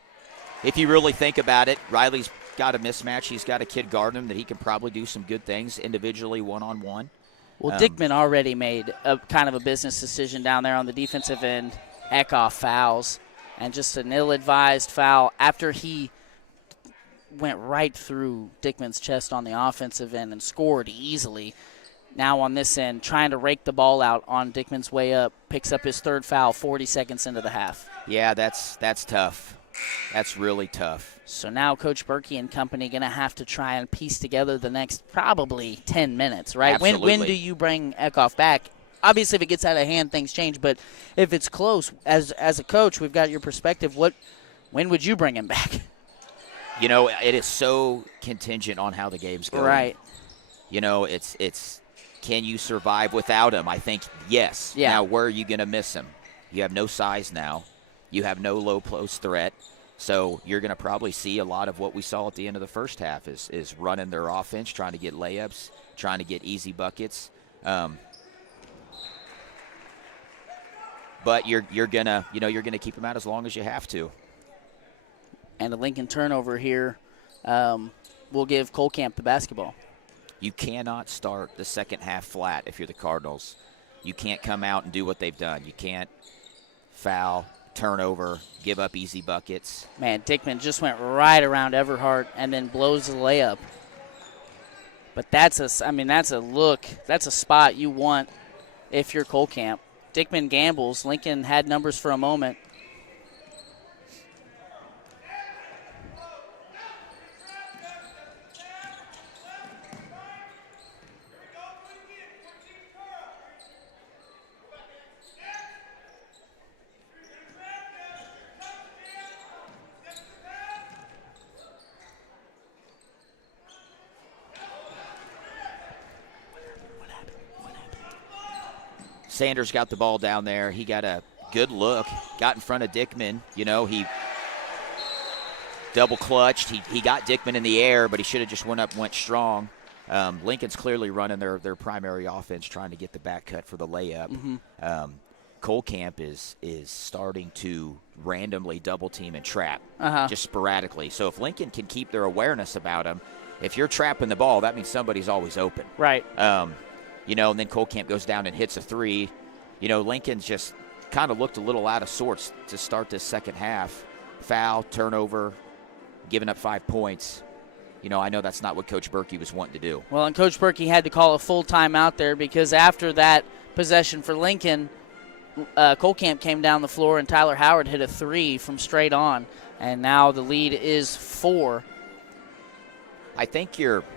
think about it, Riley's got a mismatch. He's got a kid guarding him that he can probably do some good things individually, one-on-one. Well, Dickman already made a kind of a business decision down there on the defensive end. Eckhoff fouls, and just an ill-advised foul after he went right through Dickman's chest on the offensive end and scored easily. Now on this end, trying to rake the ball out on Dickman's way up, picks up his third foul 40 seconds into the half. Yeah, that's tough. That's really tough. So now Coach Berkey and company going to have to try and piece together the next probably 10 minutes, right? Absolutely. When do you bring Eckhoff back? Obviously, if it gets out of hand, things change. But if it's close, as a coach, we've got your perspective. When would you bring him back? You know, it is so contingent on how the game's going. Right. You know, it's can you survive without him? I think yes. Yeah. Now, where are you going to miss him? You have no size now. You have no low post threat. So you're going to probably see a lot of what we saw at the end of the first half is running their offense, trying to get layups, trying to get easy buckets. But you're gonna keep them out as long as you have to. And a Lincoln turnover here will give Kohlkamp the basketball. You cannot start the second half flat if you're the Cardinals. You can't come out and do what they've done. You can't foul, turnover, give up easy buckets. Man, Dickman just went right around Everhart and then blows the layup. But that's a spot you want if you're Kohlkamp. Dickman gambles. Lincoln had numbers for a moment. Sanders got the ball down there. He got a good look, got in front of Dickman. You know, he double clutched. He got Dickman in the air, but he should have just went strong. Lincoln's clearly running their primary offense, trying to get the back cut for the layup. Mm-hmm. Kohlkamp is starting to randomly double team and trap, just sporadically. So if Lincoln can keep their awareness about him, if you're trapping the ball, that means somebody's always open. Right. You know, and then Kohlkamp goes down and hits a three. You know, Lincoln's just kind of looked a little out of sorts to start this second half. Foul, turnover, giving up 5 points. You know, I know that's not what Coach Berkey was wanting to do. Well, and Coach Berkey had to call a full timeout there because after that possession for Lincoln, Kohlkamp came down the floor and Tyler Howard hit a three from straight on. And now the lead is 4. I think you're –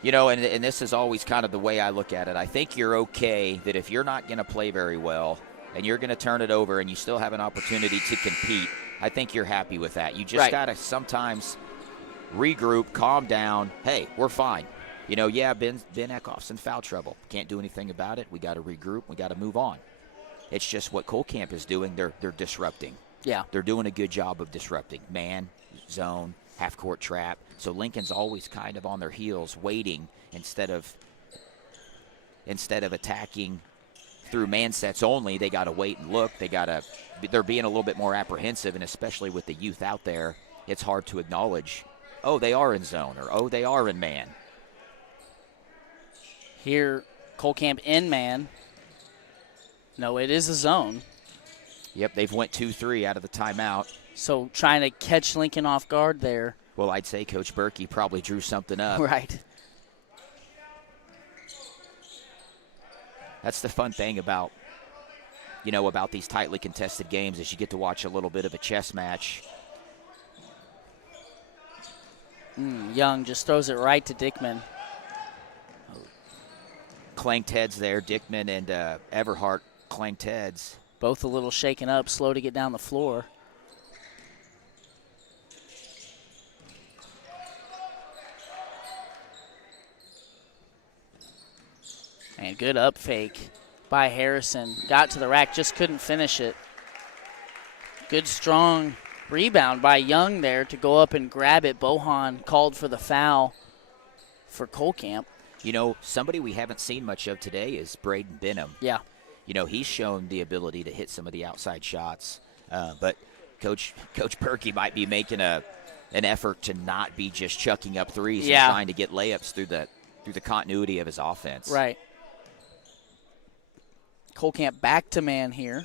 you know, and this is always kind of the way I look at it. I think you're okay that if you're not going to play very well and you're going to turn it over and you still have an opportunity to compete, I think you're happy with that. You just got to sometimes regroup, calm down. Hey, we're fine. You know, yeah, Ben Eckhoff's in foul trouble. Can't do anything about it. We got to regroup. We got to move on. It's just what Kohlkamp is doing. They're disrupting. Yeah. They're doing a good job of disrupting. Man, zone, half-court trap. So Lincoln's always kind of on their heels, waiting instead of attacking through man sets only. They got to wait and look. They're being a little bit more apprehensive, and especially with the youth out there, it's hard to acknowledge, oh, they are in zone, or oh, they are in man. Here, Kohlkamp in man. No, it is a zone. Yep, they've went 2-3 out of the timeout. So trying to catch Lincoln off guard there. Well, I'd say Coach Berkey probably drew something up. Right. That's the fun thing about these tightly contested games is you get to watch a little bit of a chess match. Young just throws it right to Dickman. Clanked heads there. Dickman and Everhart clanked heads. Both a little shaken up, slow to get down the floor. And good up fake by Harrison. Got to the rack, just couldn't finish it. Good strong rebound by Young there to go up and grab it. Bohan called for the foul for Kohlkamp. You know, somebody we haven't seen much of today is Braden Benham. Yeah. You know, he's shown the ability to hit some of the outside shots. But Coach Berkey might be making an effort to not be just chucking up threes and trying to get layups through the continuity of his offense. Right. Kohlkamp back to man here.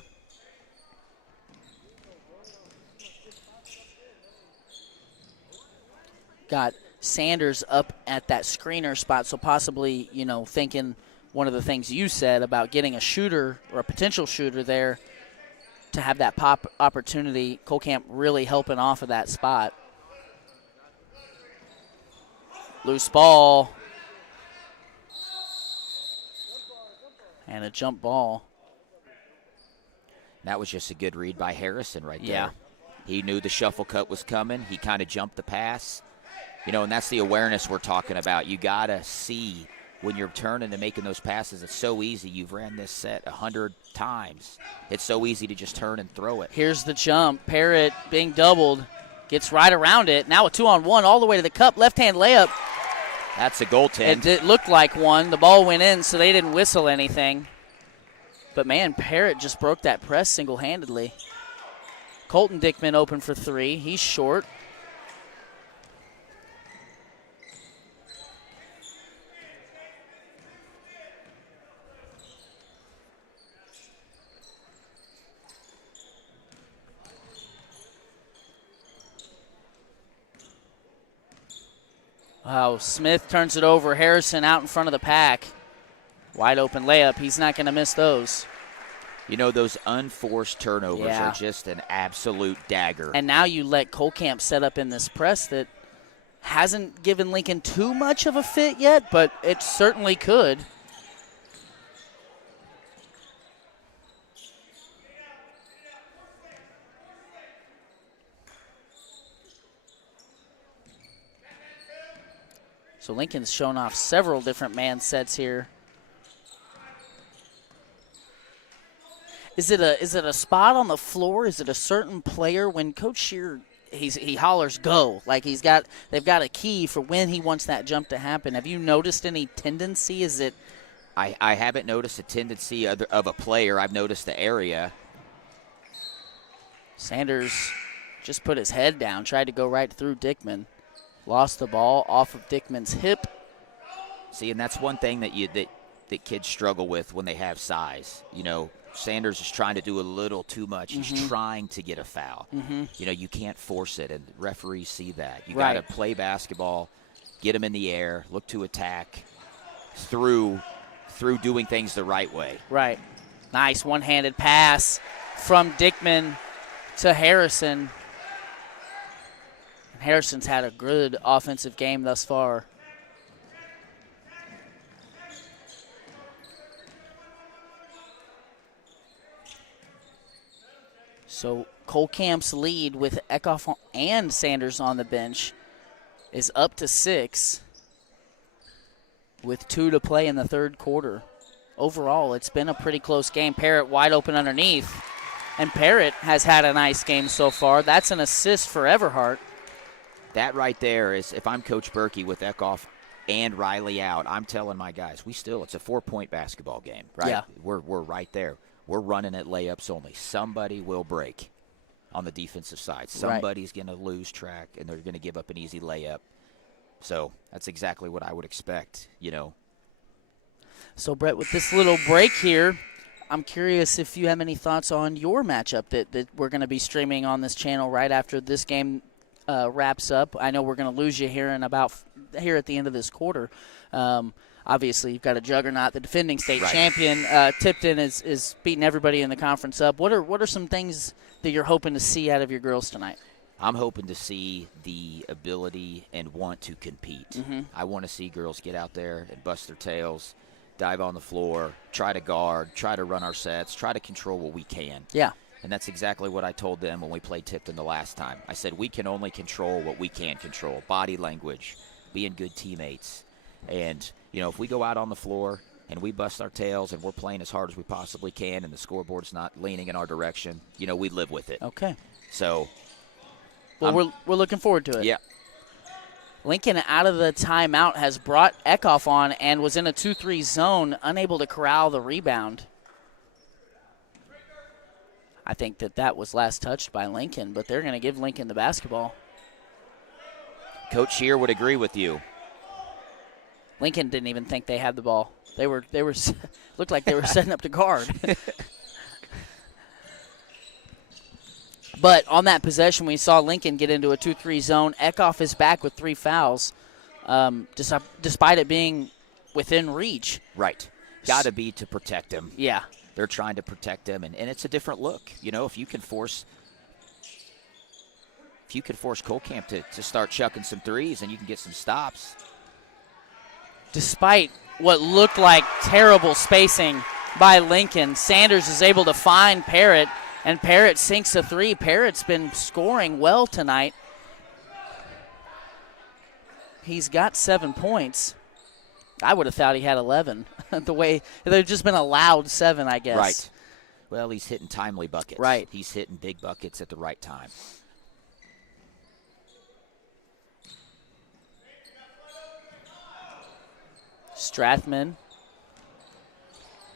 got Sanders up at that screener spot, so possibly, thinking one of the things you said about getting a shooter or a potential shooter there to have that pop opportunity. Colcamp really helping off of that spot. Loose ball. And a jump ball. That was just a good read by Harrison right there. Yeah. He knew the shuffle cut was coming. He kind of jumped the pass. And that's the awareness we're talking about. You got to see when you're turning and making those passes. It's so easy. You've ran this set 100 times. It's so easy to just turn and throw it. Here's the jump. Parrott being doubled. Gets right around it. Now a 2-on-1 all the way to the cup. Left-hand layup. That's a goaltend. It looked like one. The ball went in, so they didn't whistle anything. But, man, Parrott just broke that press single-handedly. Colton Dickman open for three. He's short. Wow, Smith turns it over. Harrison out in front of the pack. Wide open layup. He's not going to miss those. Those unforced turnovers are just an absolute dagger. And now you let Colcamp set up in this press that hasn't given Lincoln too much of a fit yet, but it certainly could. So Lincoln's shown off several different man sets here. Is it a spot on the floor? Is it a certain player? When Coach Scheer he hollers go, like they've got a key for when he wants that jump to happen. Have you noticed any tendency? Is it? I haven't noticed a tendency of a player. I've noticed the area. Sanders just put his head down, tried to go right through Dickman. Lost the ball off of Dickman's hip. See, and that's one thing that kids struggle with when they have size. Sanders is trying to do a little too much. He's trying to get a foul. You can't force it, and referees see that. You got to play basketball, get them in the air, look to attack through doing things the right way. Right. Nice one-handed pass from Dickman to Harrison. Harrison's had a good offensive game thus far. So Colcamp's lead with Eckhoff and Sanders on the bench is up to 6 with 2 to play in the third quarter. Overall, it's been a pretty close game. Parrott wide open underneath. And Parrott has had a nice game so far. That's an assist for Everhart. That right there is, if I'm Coach Berkey with Eckhoff and Riley out, I'm telling my guys, it's a 4-point basketball game, right? Yeah. We're right there. We're running at layups only. Somebody will break on the defensive side. Somebody's going to lose track, and they're going to give up an easy layup. So that's exactly what I would expect, So, Brett, with this little break here, I'm curious if you have any thoughts on your matchup that we're going to be streaming on this channel right after this game wraps up. I know we're going to lose you here at the end of this quarter. Obviously, you've got a juggernaut, the defending state champion. Tipton is beating everybody in the conference up. What are some things that you're hoping to see out of your girls tonight? I'm hoping to see the ability and want to compete. I want to see girls get out there and bust their tails, dive on the floor, try to guard, try to run our sets, try to control what we can. Yeah. And that's exactly what I told them when we played Tipton the last time. I said we can only control what we can control, body language, being good teammates. And, if we go out on the floor and we bust our tails and we're playing as hard as we possibly can and the scoreboard's not leaning in our direction, we live with it. Okay. So. Well, we're looking forward to it. Yeah. Lincoln out of the timeout has brought Eckhoff on and was in a 2-3 zone, unable to corral the rebound. I think that was last touched by Lincoln, but they're going to give Lincoln the basketball. Coach Scheer would agree with you. Lincoln didn't even think they had the ball. They were looked like they were setting up to guard. But on that possession, we saw Lincoln get into a 2-3 zone. Eckhoff is back with 3 fouls, despite it being within reach. Right. Got to be to protect him. Yeah. They're trying to protect him, and it's a different look. You know, if you can force Kohlkamp to start chucking some threes, and you can get some stops. Despite what looked like terrible spacing by Lincoln, Sanders is able to find Parrott, and Parrott sinks a 3. Parrott's been scoring well tonight. He's got 7 points. I would have thought he had 11. The way they've just been allowed 7, I guess. Right. Well, he's hitting timely buckets. Right. He's hitting big buckets at the right time. Strathman.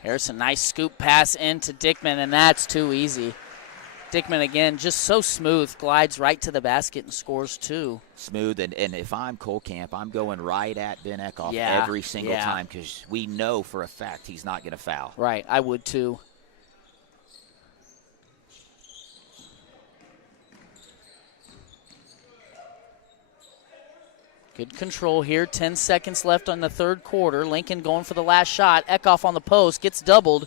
Harrison, nice scoop pass into Dickman, and that's too easy. Dickman, again, just so smooth, glides right to the basket and scores 2. Smooth, and if I'm Kohlkamp, I'm going right at Ben Eckhoff every single time, because we know for a fact he's not going to foul. Right, I would too. Good control here. 10 seconds left on the third quarter. Lincoln going for the last shot. Eckhoff on the post, gets doubled.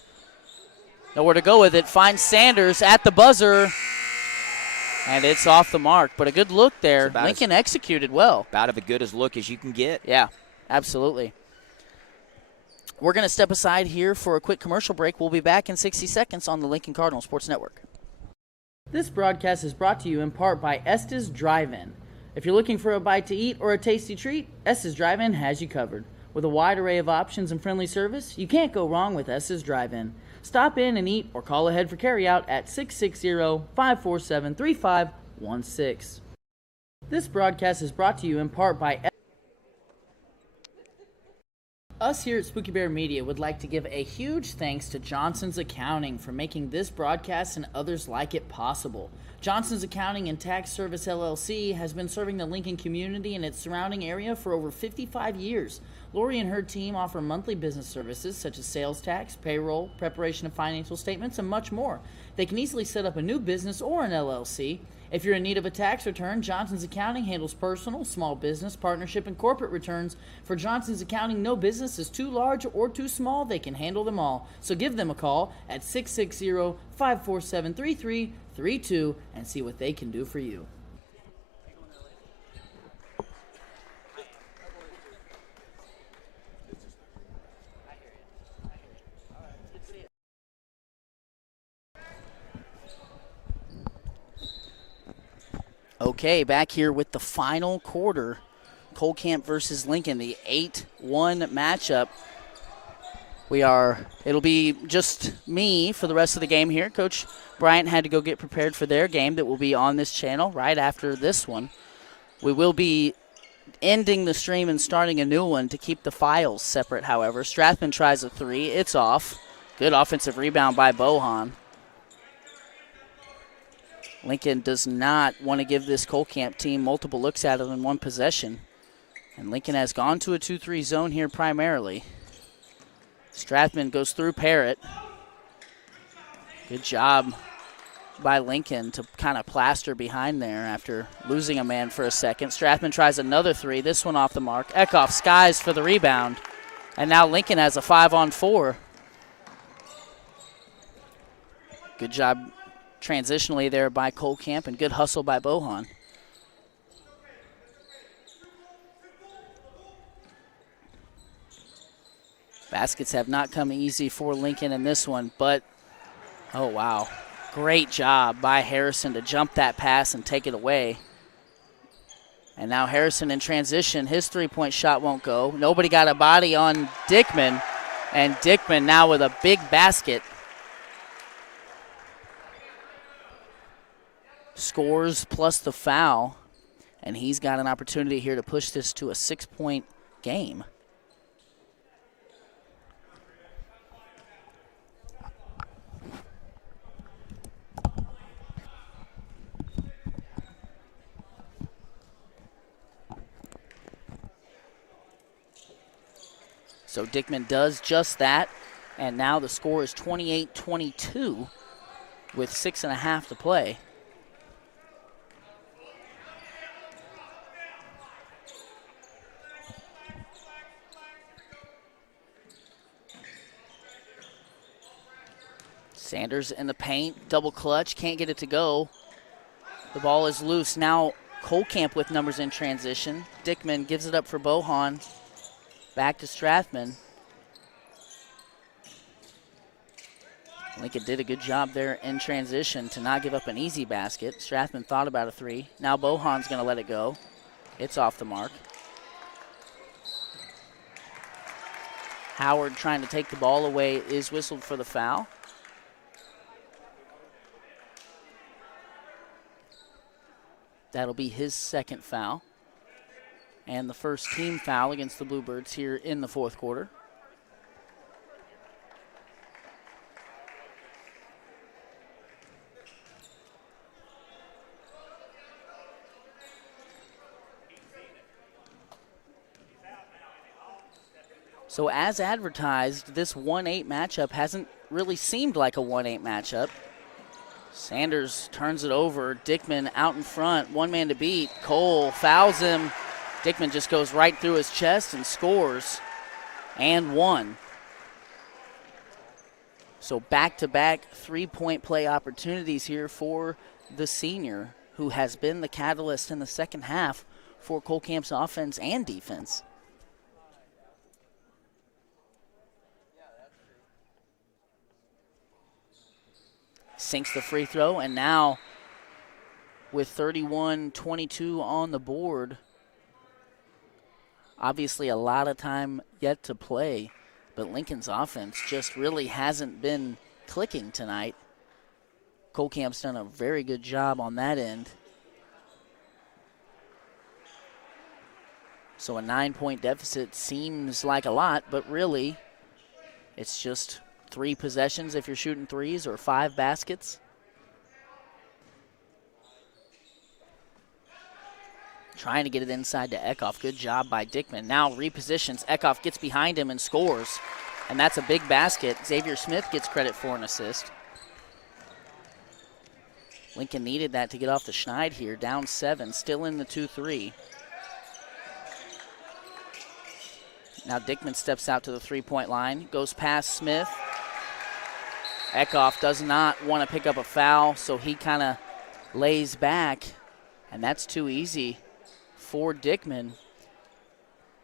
Nowhere to go with it. Finds Sanders at the buzzer. And it's off the mark. But a good look there. Lincoln executed well. About as good a look as you can get. Yeah, absolutely. We're going to step aside here for a quick commercial break. We'll be back in 60 seconds on the Lincoln Cardinal Sports Network. This broadcast is brought to you in part by Estes Drive-In. If you're looking for a bite to eat or a tasty treat, Estes Drive-In has you covered. With a wide array of options and friendly service, you can't go wrong with Estes Drive-In. Stop in and eat or call ahead for carryout at 660-547-3516. This broadcast is brought to you in part by Us here at Spooky Bear Media would like to give a huge thanks to Johnson's Accounting for making this broadcast and others like it possible. Johnson's Accounting and Tax Service LLC has been serving the Lincoln community and its surrounding area for over 55 years. Lori and her team offer monthly business services such as sales tax, payroll, preparation of financial statements, and much more. They can easily set up a new business or an LLC. If you're in need of a tax return, Johnson's Accounting handles personal, small business, partnership, and corporate returns. For Johnson's Accounting, no business is too large or too small. They can handle them all. So give them a call at 660-547-3332 and see what they can do for you. Okay, back here with the final quarter. Kohlkamp versus Lincoln, the 8-1 matchup. It'll be just me for the rest of the game here. Coach Bryant had to go get prepared for their game that will be on this channel right after this one. We will be ending the stream and starting a new one to keep the files separate, however. Strathman tries a 3. It's off. Good offensive rebound by Bohan. Lincoln does not want to give this Kohlkamp team multiple looks at it in one possession. And Lincoln has gone to a 2-3 zone here primarily. Strathman goes through Parrott. Good job by Lincoln to kind of plaster behind there after losing a man for a second. Strathman tries another 3, this one off the mark. Eckhoff skies for the rebound. And now Lincoln has a 5-on-4. Good job transitionally there by Kohlkamp, and good hustle by Bohan. Baskets have not come easy for Lincoln in this one, but, oh, wow. Great job by Harrison to jump that pass and take it away. And now Harrison in transition. His three-point shot won't go. Nobody got a body on Dickman, and Dickman now with a big basket. Scores plus the foul, and he's got an opportunity here to push this to a 6-point game. So Dickman does just that, and now the score is 28-22 with 6.5 to play. Sanders in the paint, double clutch, can't get it to go. The ball is loose. Now Colcamp with numbers in transition. Dickman gives it up for Bohan. Back to Strathman. Lincoln did a good job there in transition to not give up an easy basket. Strathman thought about a three. Now Bohan's going to let it go. It's off the mark. Howard trying to take the ball away is whistled for the foul. That'll be his second foul. And the first team foul against the Bluebirds here in the fourth quarter. So as advertised, this 1-8 matchup hasn't really seemed like a 1-8 matchup. Sanders turns it over. Dickman out in front. One man to beat. Cole fouls him. Dickman just goes right through his chest and scores. And one. So back-to-back three-point play opportunities here for the senior, who has been the catalyst in the second half for Colcamp's offense and defense. Sinks the free throw, and now with 31-22 on the board, obviously a lot of time yet to play, but Lincoln's offense just really hasn't been clicking tonight. Colcamp's done a very good job on that end. So a 9-point deficit seems like a lot, but really it's just 3 possessions if you're shooting threes, or 5 baskets. Trying to get it inside to Eckhoff. Good job by Dickman. Now repositions. Eckhoff gets behind him and scores. And that's a big basket. Xavier Smith gets credit for an assist. Lincoln needed that to get off the schneid here. Down 7, still in the 2-3. Now Dickman steps out to the three-point line. Goes past Smith. Eckhoff does not want to pick up a foul, so he kind of lays back, and that's too easy for Dickman.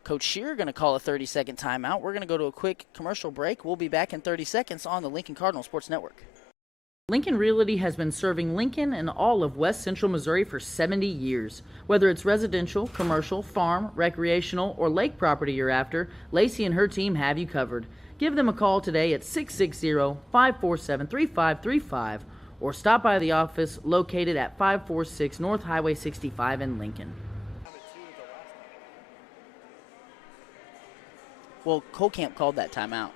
Coach Shearer going to call a 30-second timeout. We're going to go to a quick commercial break. We'll be back in 30 seconds on the Lincoln Cardinal Sports Network. Lincoln Realty has been serving Lincoln and all of West Central Missouri for 70 years. Whether it's residential, commercial, farm, recreational, or lake property you're after, Lacey and her team have you covered. Give them a call today at 660-547-3535 or stop by the office located at 546 North Highway 65 in Lincoln. Well, Colcamp called that timeout.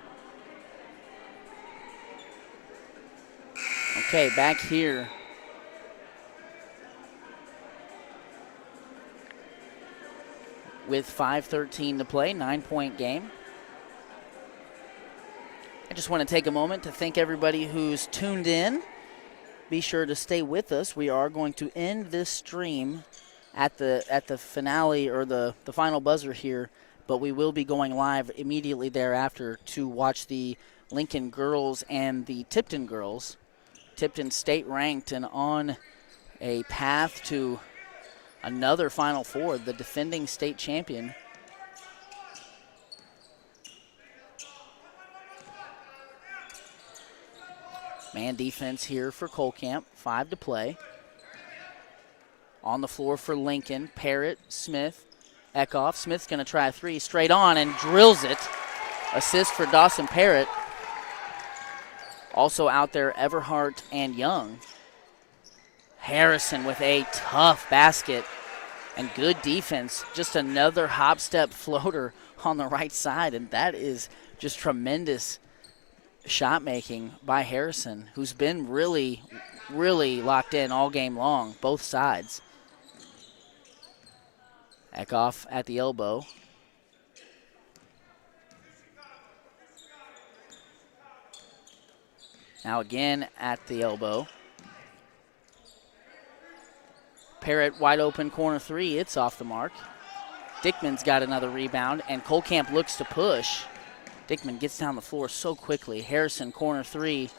Okay, back here. With 5:13 to play, 9-point game. I just want to take a moment to thank everybody who's tuned in. Be sure to stay with us. We are going to end this stream at the finale, or the final buzzer here, but we will be going live immediately thereafter to watch the Lincoln girls and the Tipton girls. Tipton state ranked and on a path to another Final Four, the defending state champion. Man defense here for Colcamp, 5 to play. On the floor for Lincoln, Parrott, Smith, Eckhoff. Smith's going to try a three straight on and drills it. Assist for Dawson Parrott. Also out there, Everhart and Young. Harrison with a tough basket and good defense. Just another hop-step floater on the right side, and that is just tremendous shot making by Harrison, who's been really, really locked in all game long, both sides. Eckhoff at the elbow. Now again at the elbow. Parrott wide open corner three. It's off the mark. Dickman's got another rebound, and Colcamp looks to push. Dickman gets down the floor so quickly. Harrison corner three.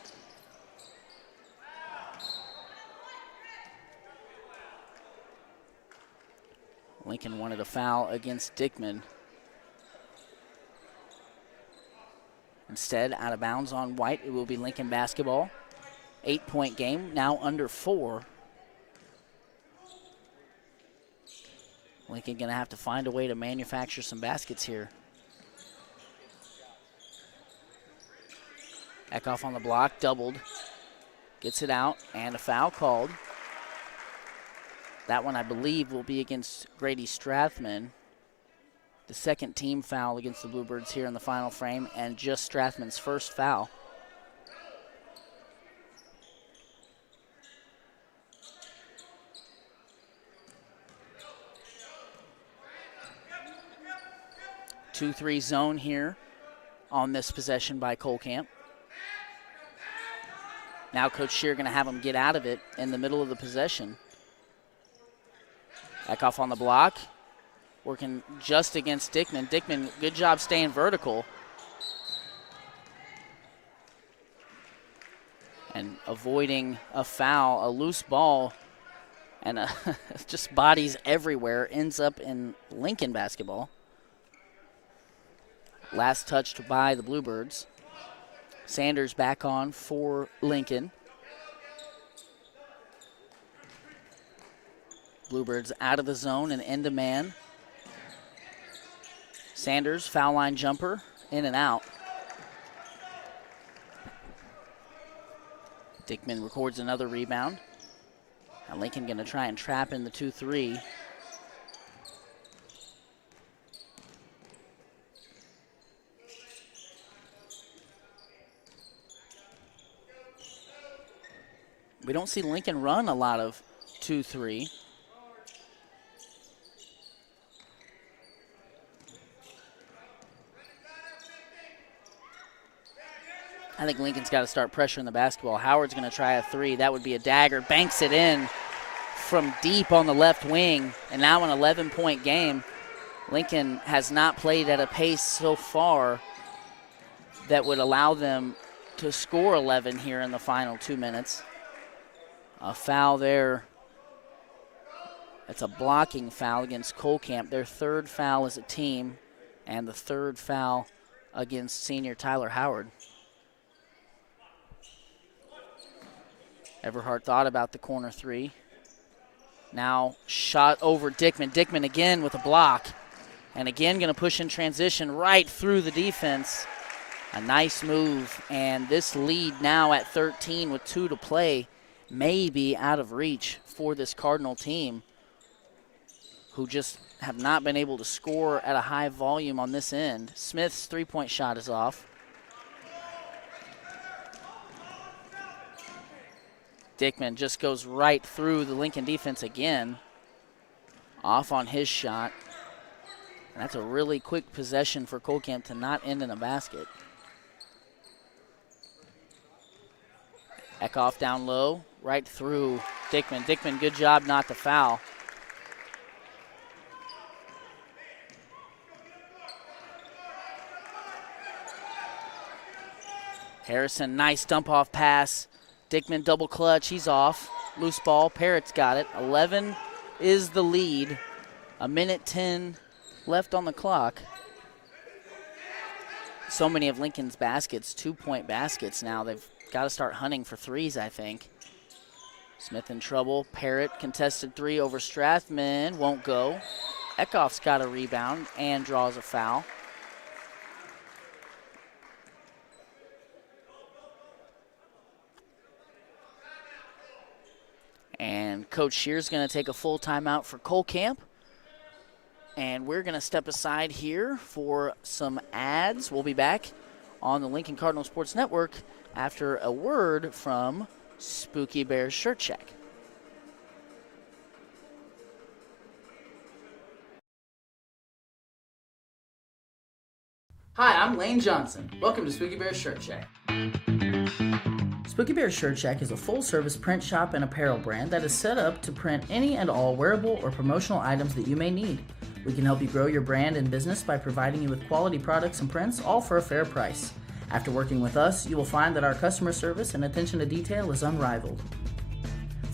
Lincoln wanted a foul against Dickman. Instead, out of bounds on White. It will be Lincoln basketball. 8-point game, now under 4. Lincoln going to have to find a way to manufacture some baskets here. Eckhoff on the block, doubled. Gets it out, and a foul called. That one, I believe, will be against Grady Strathman. The second team foul against the Bluebirds here in the final frame, and just Strathman's first foul. Two-three zone here on this possession by Colcamp. Now Coach Scheer going to have him get out of it in the middle of the possession. Eckhoff on the block, working just against Dickman. Dickman, good job staying vertical. And avoiding a foul, a loose ball, and just bodies everywhere, ends up in Lincoln basketball. Last touched by the Bluebirds. Sanders back on for Lincoln. Bluebirds out of the zone and into man. Sanders, foul line jumper, in and out. Dickman records another rebound. Now Lincoln going to try and trap in the 2-3. We don't see Lincoln run a lot of 2-3. I think Lincoln's got to start pressuring the basketball. Howard's going to try a 3. That would be a dagger. Banks it in from deep on the left wing. And now an 11-point game. Lincoln has not played at a pace so far that would allow them to score 11 here in the final 2 minutes. A foul there. It's a blocking foul against Colcamp. Their third foul as a team, and the third foul against senior Tyler Howard. Everhart thought about the corner 3. Now shot over Dickman. Dickman again with a block. And again going to push in transition right through the defense. A nice move. And this lead now at 13 with 2 to play may be out of reach for this Cardinal team, who just have not been able to score at a high volume on this end. Smith's 3-point shot is off. Dickman just goes right through the Lincoln defense again. Off on his shot. And that's a really quick possession for Colcamp to not end in a basket. Eckhoff down low, right through Dickman. Dickman, good job not to foul. Harrison, nice dump-off pass. Dickman double clutch, he's off. Loose ball, Parrott's got it. 11 is the lead. 1:10 left on the clock. So many of Lincoln's baskets, 2-point baskets now. They've got to start hunting for 3s, I think. Smith in trouble. Parrott contested 3 over Strathman, won't go. Eckhoff's got a rebound and draws a foul. And Coach Scheer's going to take a full timeout for Colcamp. And we're going to step aside here for some ads. We'll be back on the Lincoln Cardinal Sports Network after a word from Spooky Bears Shirt Shack. Hi, I'm Lane Johnson. Welcome to Spooky Bear Shirt Shack. Spooky Bear Shirt Shack is a full-service print shop and apparel brand that is set up to print any and all wearable or promotional items that you may need. We can help you grow your brand and business by providing you with quality products and prints, all for a fair price. After working with us, you will find that our customer service and attention to detail is unrivaled.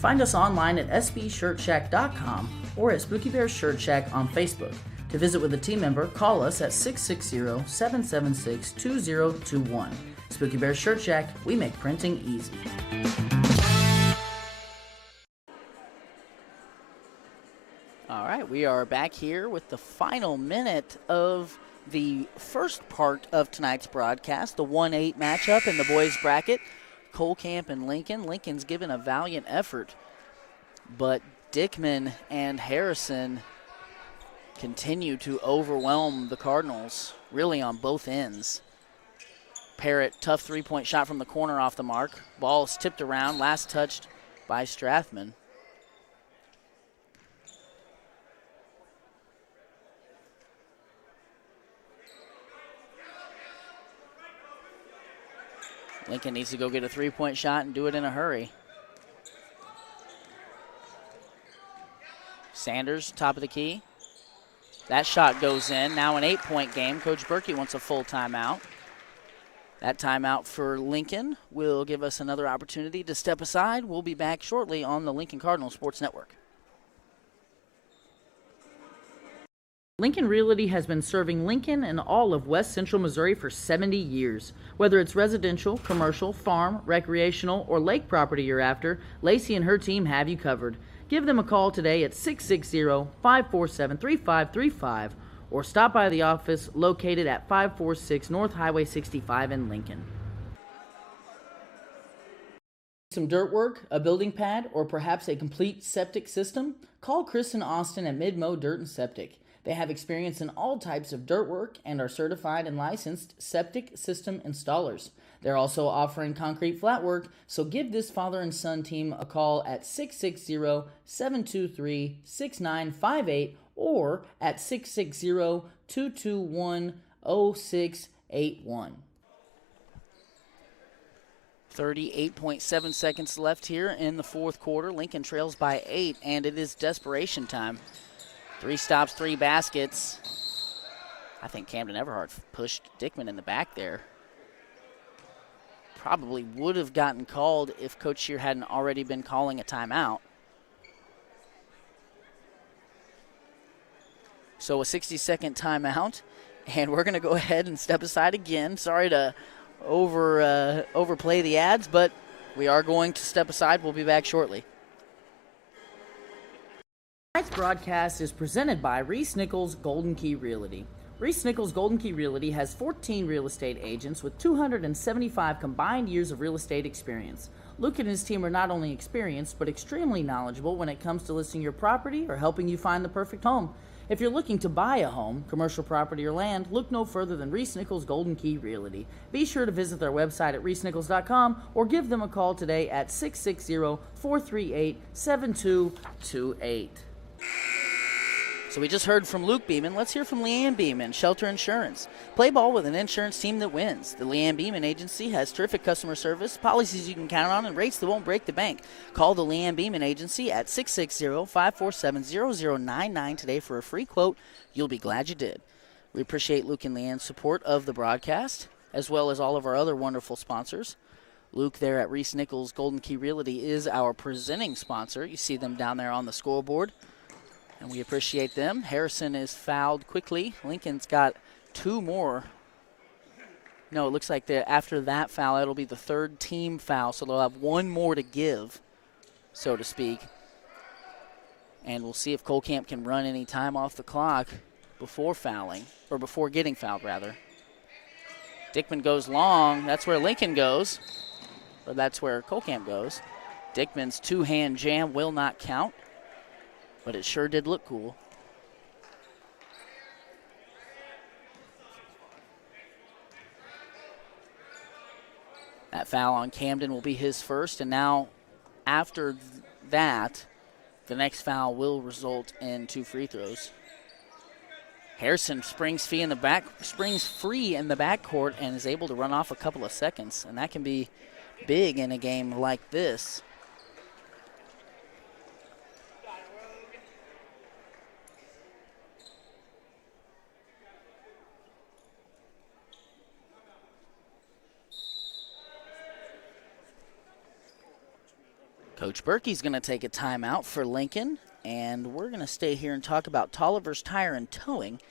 Find us online at sbshirtshack.com or at Spooky Bear Shirt Shack on Facebook. To visit with a team member, call us at 660-776-2021. Spooky Bear Shirt Shack, we make printing easy. All right, we are back here with the final minute of the first part of tonight's broadcast, the 1-8 matchup in the boys bracket. Colcamp and Lincoln. Lincoln's given a valiant effort, but Dickman and Harrison continue to overwhelm the Cardinals, really on both ends. Parrott, tough three-point shot from the corner off the mark. Ball's tipped around, last touched by Strathman. Lincoln needs to go get a three-point shot and do it in a hurry. Sanders, top of the key. That shot goes in. Now an 8-point game. Coach Berkey wants a full timeout. That timeout for Lincoln will give us another opportunity to step aside. We'll be back shortly on the Lincoln Cardinal Sports Network. Lincoln Realty has been serving Lincoln and all of West Central Missouri for 70 years. Whether it's residential, commercial, farm, recreational, or lake property you're after, Lacey and her team have you covered. Give them a call today at 660-547-3535 or stop by the office located at 546 North Highway 65 in Lincoln. Some dirt work, a building pad, or perhaps a complete septic system? Call Chris and Austin at Midmo Dirt and Septic. They have experience in all types of dirt work and are certified and licensed septic system installers. They're also offering concrete flat work, so give this father and son team a call at 660-723-6958 or at 660-221-0681. 38.7 seconds left here in the fourth quarter. Lincoln trails by 8, and it is desperation time. 3 stops, 3 baskets. I think Camden Everhart pushed Dickman in the back there. Probably would have gotten called if Coach Shear hadn't already been calling a timeout. So a 60-second timeout, and we're going to go ahead and step aside again. Sorry to overplay the ads, but we are going to step aside. We'll be back shortly. Tonight's broadcast is presented by Reese Nichols Golden Key Realty. Reese Nichols Golden Key Realty has 14 real estate agents with 275 combined years of real estate experience. Luke and his team are not only experienced, but extremely knowledgeable when it comes to listing your property or helping you find the perfect home. If you're looking to buy a home, commercial property, or land, look no further than Reese Nichols Golden Key Realty. Be sure to visit their website at reesenichols.com or give them a call today at 660-438-7228. So we just heard from Luke Beeman. Let's hear from Leanne Beeman, Shelter Insurance. Play ball with an insurance team that wins. The Leanne Beeman Agency has terrific customer service, policies you can count on, and rates that won't break the bank. Call the Leanne Beeman Agency at 660-547-0099 today for a free quote. You'll be glad you did. We appreciate Luke and Leanne's support of the broadcast, as well as all of our other wonderful sponsors. Luke there at Reese Nichols Golden Key Realty is our presenting sponsor. You see them down there on the scoreboard, and we appreciate them. Harrison is fouled quickly. Lincoln's got 2 more. No, it looks like after that foul, it'll be the 3rd team foul, so they'll have 1 more to give, so to speak. And we'll see if Colcamp can run any time off the clock before fouling, or before getting fouled, rather. Dickman goes long. That's where Lincoln goes, or that's where Colcamp goes. Dickman's 2-hand jam will not count, but it sure did look cool. That foul on Camden will be his first, and now after that, the next foul will result in 2 free throws. Harrison springs free in the backcourt and is able to run off a couple of seconds, and that can be big in a game like this. Coach Berkey's going to take a timeout for Lincoln, and we're going to stay here and talk about Tolliver's Tire and Towing.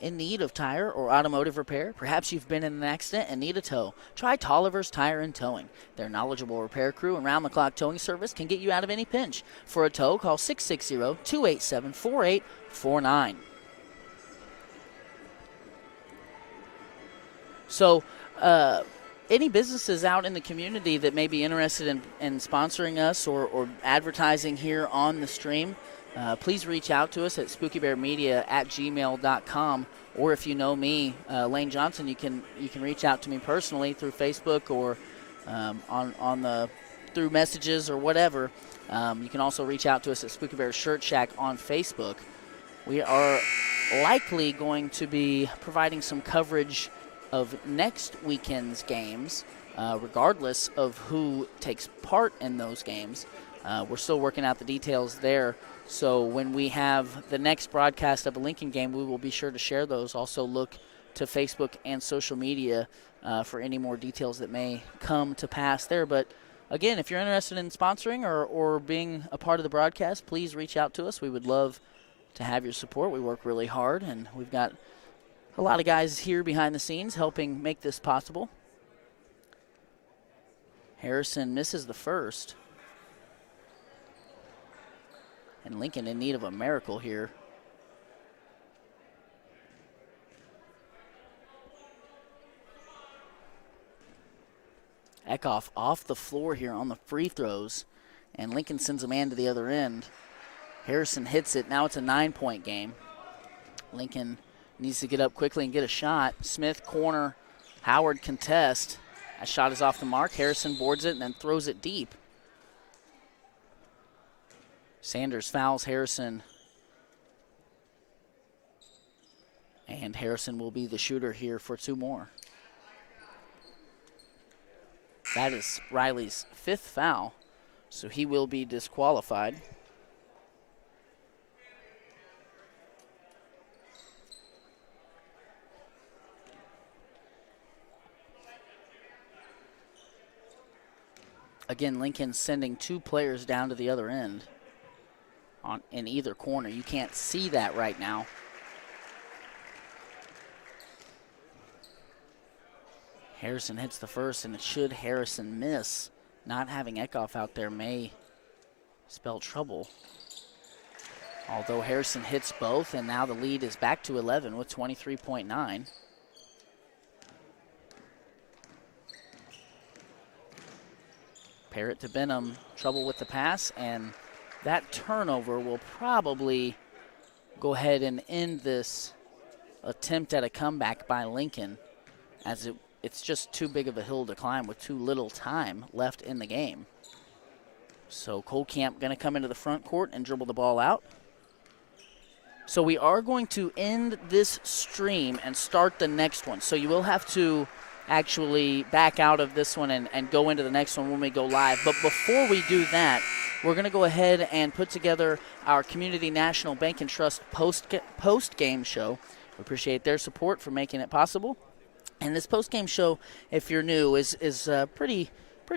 In need of tire or automotive repair? Perhaps you've been in an accident and need a tow. Try Tolliver's Tire and Towing. Their knowledgeable repair crew and round-the-clock towing service can get you out of any pinch. For a tow, call 660-287-4849. So, any businesses out in the community that may be interested in sponsoring us or advertising here on the stream, please reach out to us at spookybearmedia@gmail.com, or if you know me, Lane Johnson, you can reach out to me personally through Facebook or through messages or whatever. You can also reach out to us at Spooky Bear Shirt Shack on Facebook. We are likely going to be providing some coverage of next weekend's games, regardless of who takes part in those games. We're still working out the details there. So when we have the next broadcast of a Lincoln game, we will be sure to share those. Also look to Facebook and social media for any more details that may come to pass there. But, again, if you're interested in sponsoring or being a part of the broadcast, please reach out to us. We would love to have your support. We work really hard, and we've got a lot of guys here behind the scenes helping make this possible. Harrison misses the first. And Lincoln in need of a miracle here. Eckhoff off the floor here on the free throws, and Lincoln sends a man to the other end. Harrison hits it. Now it's a 9-point game. Lincoln needs to get up quickly and get a shot. Smith corner. Howard contest. That shot is off the mark. Harrison boards it and then throws it deep. Sanders fouls Harrison. And Harrison will be the shooter here for 2 more. That is Riley's 5th foul, so he will be disqualified. Again, Lincoln sending 2 players down to the other end in either corner. You can't see that right now. Harrison hits the first, and should Harrison miss, not having Eckhoff out there may spell trouble. Although Harrison hits both, and now the lead is back to 11 with 23.9. Parrott to Benham, trouble with the pass, and that turnover will probably go ahead and end this attempt at a comeback by Lincoln, as it's just too big of a hill to climb with too little time left in the game. So Kohlkamp going to come into the front court and dribble the ball out. So we are going to end this stream and start the next one. So you will have to actually back out of this one and go into the next one when we go live. But before we do that, we're going to go ahead and put together our Community National Bank and Trust post-game show. We appreciate their support for making it possible. And this post-game show, if you're new, is pretty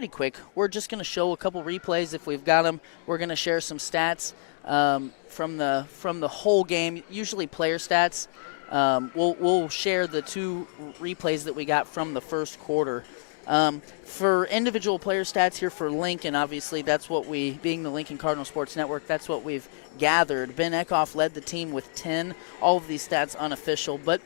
quick. We're just going to show a couple replays if we've got them. We're going to share some stats from the whole game, usually player stats. We'll share the 2 replays that we got from the first quarter. For individual player stats here for Lincoln, obviously that's what being the Lincoln Cardinal Sports Network, that's what we've gathered. Ben Eckhoff led the team with 10. All of these stats unofficial, but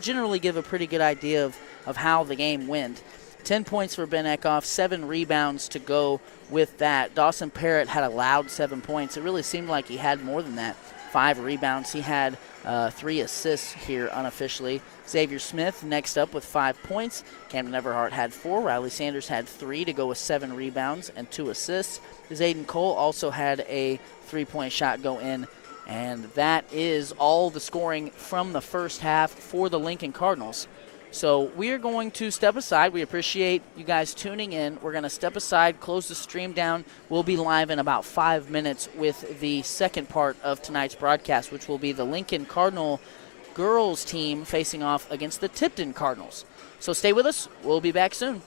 generally give a pretty good idea of how the game went. 10 points for Ben Eckhoff, 7 rebounds to go with that. Dawson Parrott had allowed 7 points. It really seemed like he had more than that. 5 rebounds. He had 3 assists here unofficially. Xavier Smith next up with 5 points. Camden Everhart had 4. Riley Sanders had 3 to go with 7 rebounds and 2 assists. Zayden Cole also had a 3-point shot go in. And that is all the scoring from the first half for the Lincoln Cardinals. So we are going to step aside. We appreciate you guys tuning in. We're going to step aside, close the stream down. We'll be live in about 5 minutes with the second part of tonight's broadcast, which will be the Lincoln Cardinal girls team facing off against the Tipton Cardinals. So stay with us. We'll be back soon.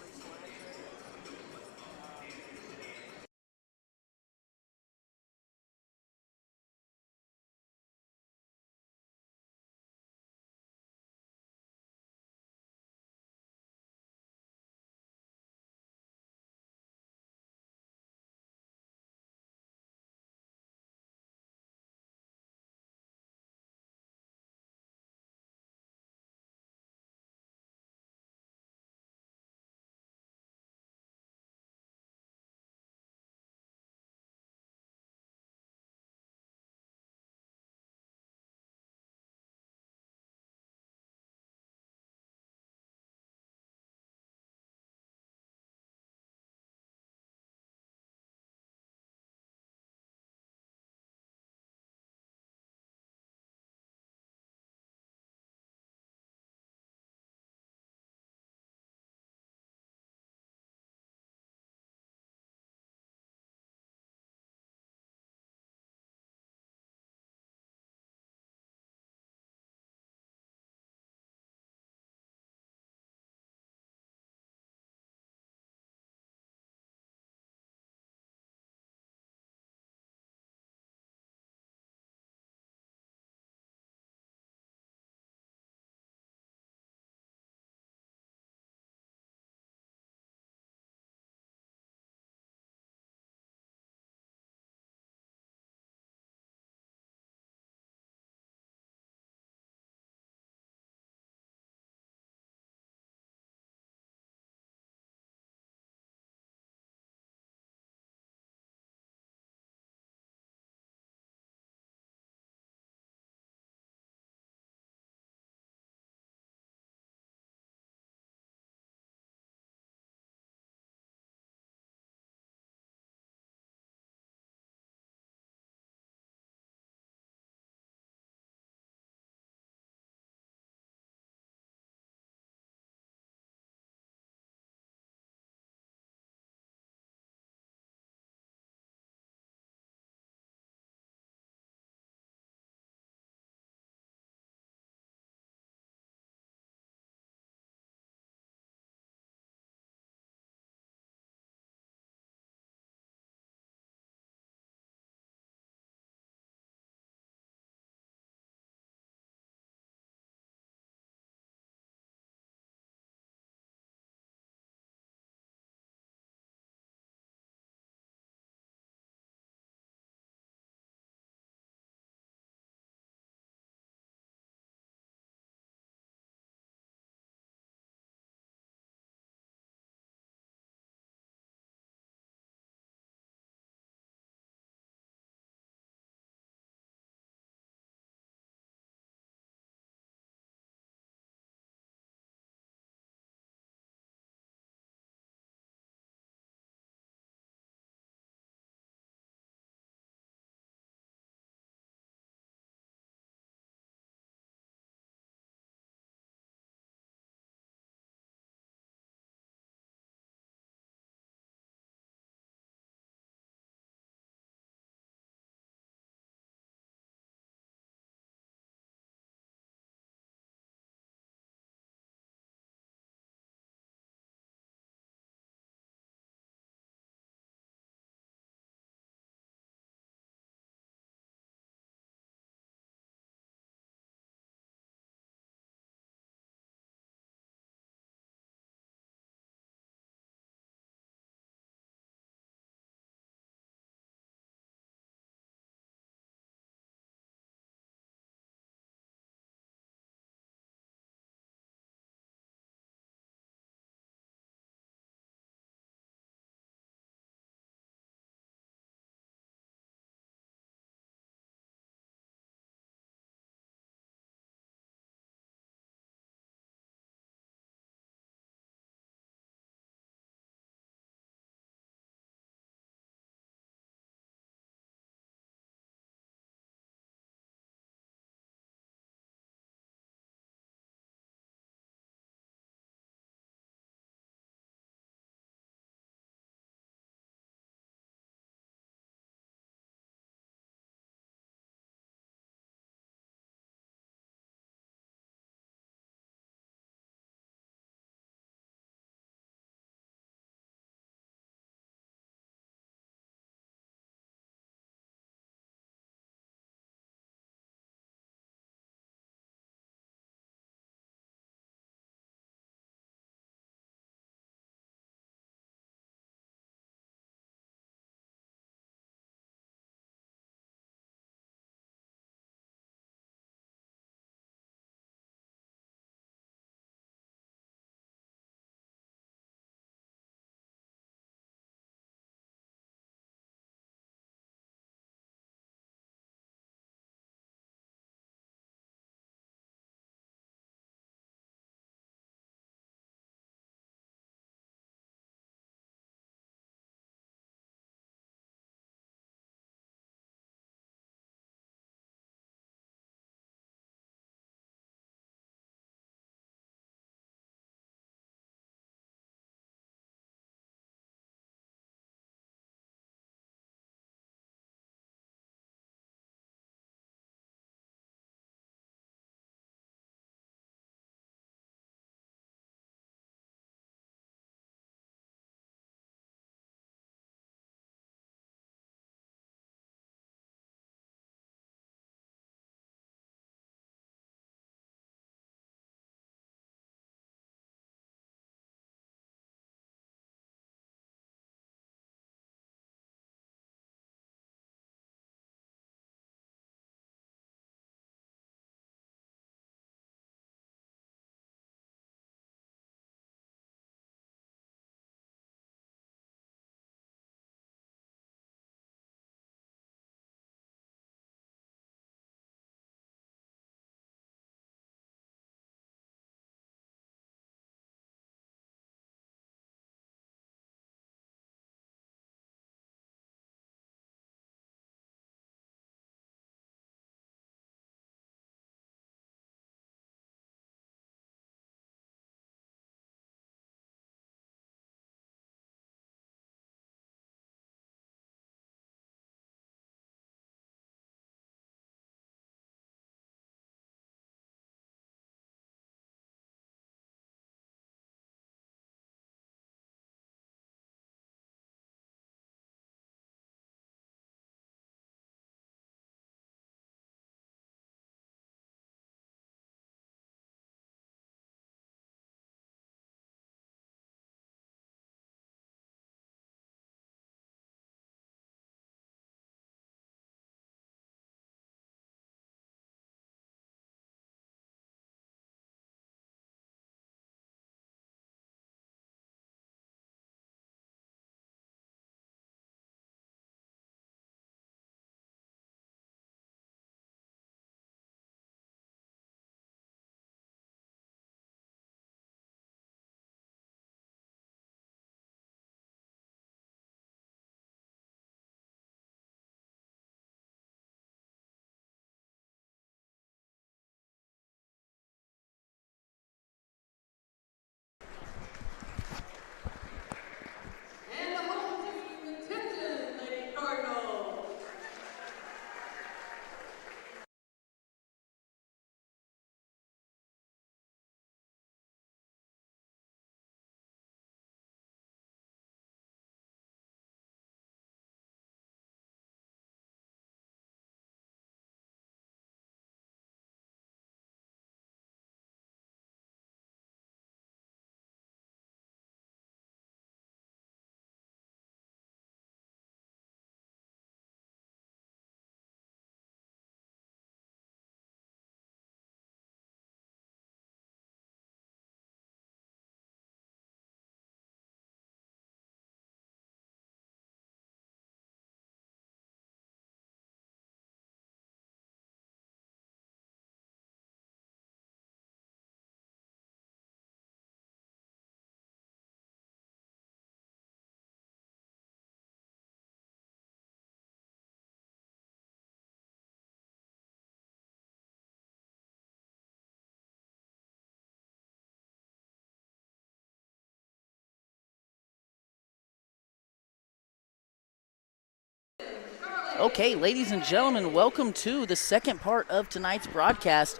Okay, ladies and gentlemen, welcome to the second part of tonight's broadcast.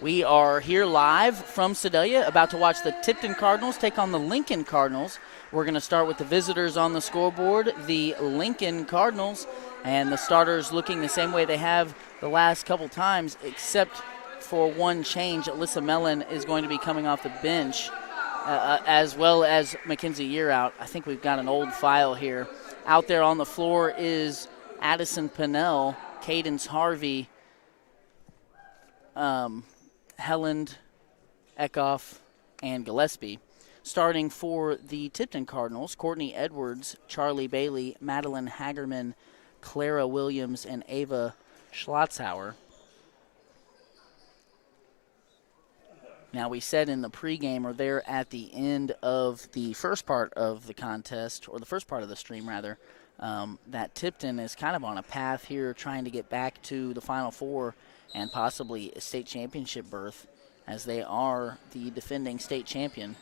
We are here live from Sedalia, about to watch the Tipton Cardinals take on the Lincoln Cardinals. We're going to start with the visitors on the scoreboard, the Lincoln Cardinals, and the starters looking the same way they have the last couple times, except for one change. Alyssa Mellon is going to be coming off the bench, as well as Mackenzie Yearout. I think we've got an old file here. Out there on the floor is Addison Pennell, Cadence Harvey, Helland, Eckhoff, and Gillespie. Starting for the Tipton Cardinals, Courtney Edwards, Charlie Bailey, Madeline Hagerman, Clara Williams, and Ava Schlotzhauer. Now, we said in the pregame, or there at the end of the first part of the contest, or the first part of the stream, rather, that Tipton is kind of on a path here trying to get back to the Final Four and possibly a state championship berth, as they are the defending state champion.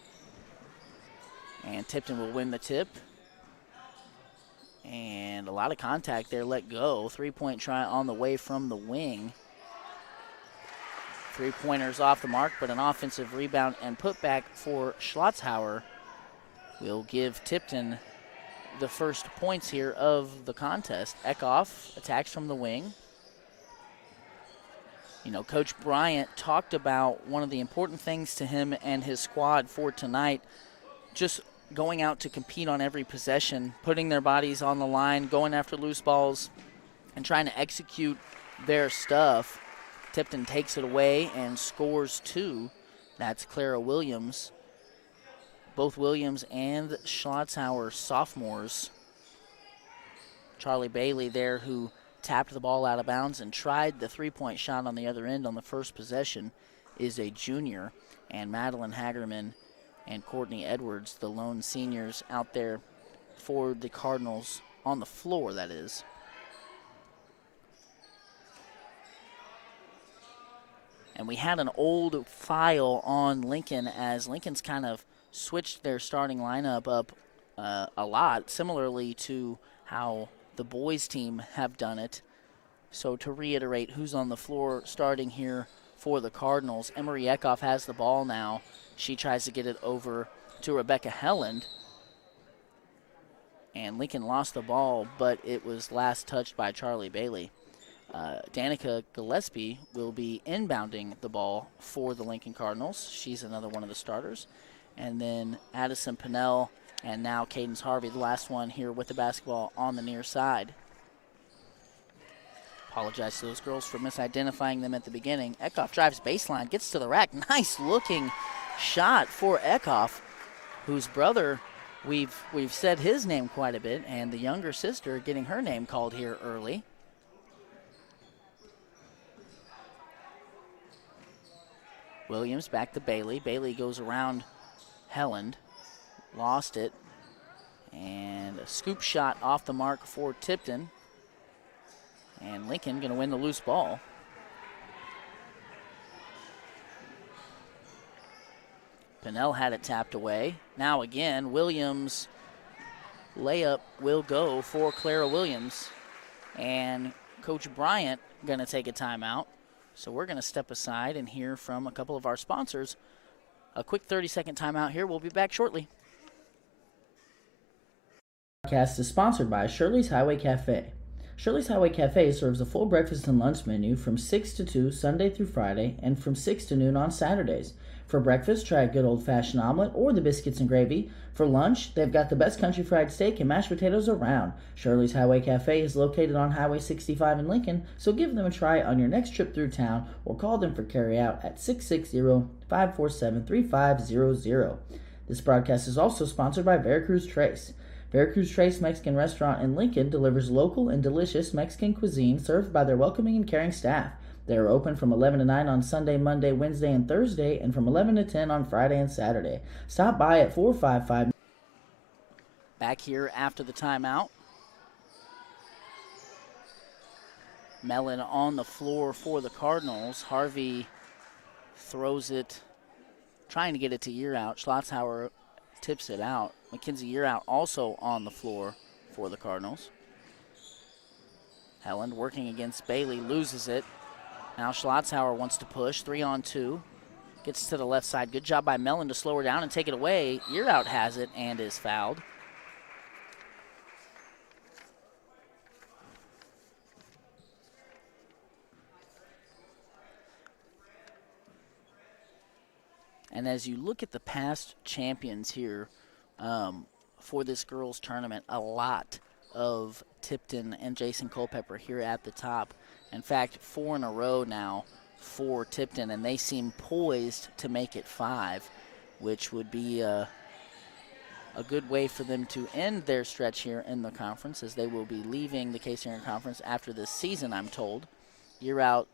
And Tipton will win the tip. And a lot of contact there, let go. Three-point try on the way from the wing. Three-pointers off the mark, but an offensive rebound and putback for Schlotzhauer will give Tipton the first points here of the contest. Eckhoff attacks from the wing. You know, Coach Bryant talked about one of the important things to him and his squad for tonight, just going out to compete on every possession, putting their bodies on the line, going after loose balls, and trying to execute their stuff. Tipton takes it away and scores two. That's Clara Williams. Both Williams and Schlotzhauer sophomores. Charlie Bailey there, who tapped the ball out of bounds and tried the three-point shot on the other end on the first possession, is a junior. And Madeline Hagerman and Courtney Edwards, the lone seniors out there for the Cardinals on the floor, that is. And we had an old file on Lincoln, as Lincoln's kind of switched their starting lineup up a lot, similarly to how the boys team have done it. So to reiterate who's on the floor starting here for the Cardinals, Emery Eckhoff has the ball now. She tries to get it over to Rebecca Helland. And Lincoln lost the ball, but it was last touched by Charlie Bailey. Danica Gillespie will be inbounding the ball for the Lincoln Cardinals. She's another one of the starters. And then Addison Pennell and now Cadence Harvey, the last one here with the basketball on the near side. Apologize to those girls for misidentifying them at the beginning. Eckhoff drives baseline, gets to the rack. Nice looking shot for Eckhoff, whose brother, we've said his name quite a bit, and the younger sister getting her name called here early. Williams back to Bailey. Bailey goes around Helland. Lost it. And a scoop shot off the mark for Tipton. And Lincoln going to win the loose ball. Pennell had it tapped away. Now again, Williams' layup will go for Clara Williams. And Coach Bryant going to take a timeout. So we're going to step aside and hear from a couple of our sponsors. A quick 30-second timeout here. We'll be back shortly. The podcast is sponsored by Shirley's Highway Cafe. Shirley's Highway Cafe serves a full breakfast and lunch menu from 6 to 2 Sunday through Friday and from 6 to noon on Saturdays. For breakfast, try a good old-fashioned omelet or the biscuits and gravy. For lunch, they've got the best country fried steak and mashed potatoes around. Shirley's Highway Cafe is located on Highway 65 in Lincoln, so give them a try on your next trip through town or call them for carryout at 660-547-3500. This broadcast is also sponsored by Veracruz Trace. Veracruz Trace Mexican Restaurant in Lincoln delivers local and delicious Mexican cuisine served by their welcoming and caring staff. They are open from 11 to 9 on Sunday, Monday, Wednesday, and Thursday, and from 11 to 10 on Friday and Saturday. Stop by at 455. Back here after the timeout. Mellon on the floor for the Cardinals. Harvey throws it, trying to get it to Yearout. Schlotzhauer tips it out. Mackenzie Yearout also on the floor for the Cardinals. Helland working against Bailey, loses it. Now Schlotzhauer wants to push, 3-on-2. Gets to the left side. Good job by Mellon to slow her down and take it away. Earout has it and is fouled. And as you look at the past champions here for this girls tournament, a lot of Tipton and Jason Culpepper here at the top. In fact, 4 in a row now for Tipton, and they seem poised to make it 5, which would be a good way for them to end their stretch here in the conference, as they will be leaving the Kaysinger Conference after this season, I'm told. Earout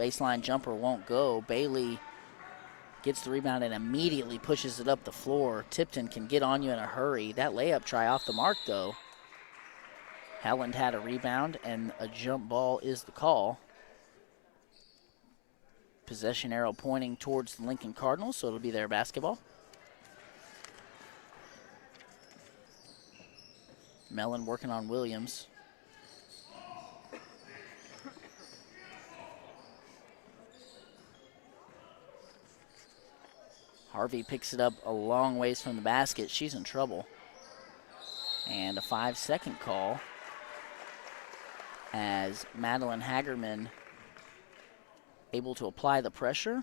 baseline jumper won't go. Bailey gets the rebound and immediately pushes it up the floor. Tipton can get on you in a hurry. That layup try off the mark, though. Helland had a rebound, and a jump ball is the call. Possession arrow pointing towards the Lincoln Cardinals, so it'll be their basketball. Mellon working on Williams. Harvey picks it up a long ways from the basket. She's in trouble. And a 5-second call as Madeline Hagerman able to apply the pressure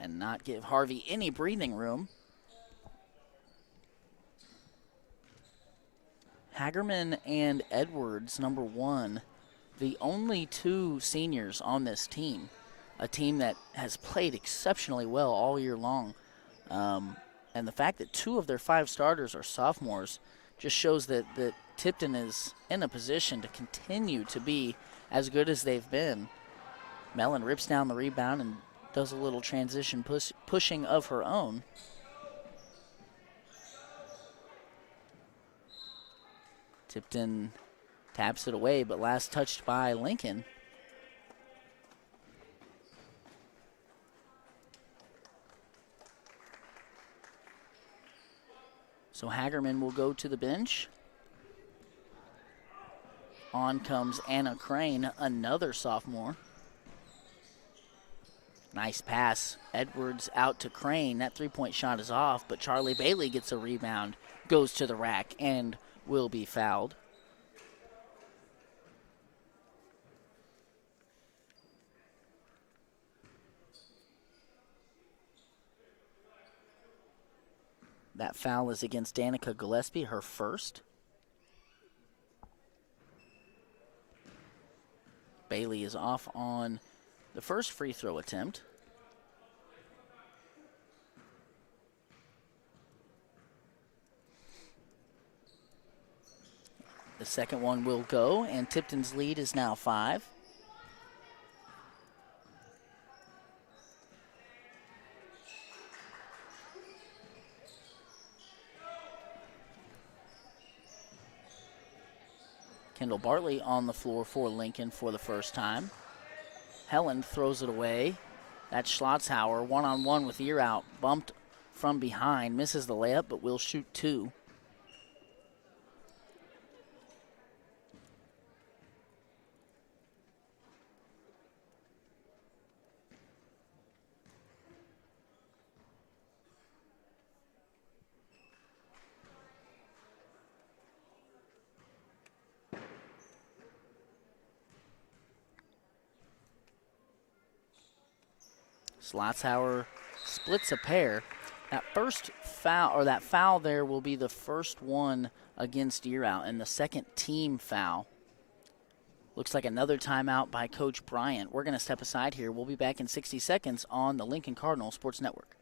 and not give Harvey any breathing room. Hagerman and Edwards, number 1, the only 2 seniors on this team, a team that has played exceptionally well all year long. And the fact that 2 of their 5 starters are sophomores just shows that Tipton is in a position to continue to be as good as they've been. Mellon rips down the rebound and does a little transition pushing of her own. Tipton taps it away, but last touched by Lincoln. So Hagerman will go to the bench. On comes Anna Crane, another sophomore. Nice pass. Edwards out to Crane. That three-point shot is off, but Charlie Bailey gets a rebound, goes to the rack, and will be fouled. That foul is against Danica Gillespie, her first. Bailey is off on the first free throw attempt. The second one will go, and Tipton's lead is now 5. Kendall Bartley on the floor for Lincoln for the first time. Helland throws it away. That's Schlotzhauer, one-on-one with Earout. Bumped from behind, misses the layup, but will shoot 2. Schlotzhauer splits a pair. That first foul, or that foul there, will be the first one against Earout, and the second team foul. Looks like another timeout by Coach Bryant. We're going to step aside here. We'll be back in 60 seconds on the Lincoln Cardinal Sports Network.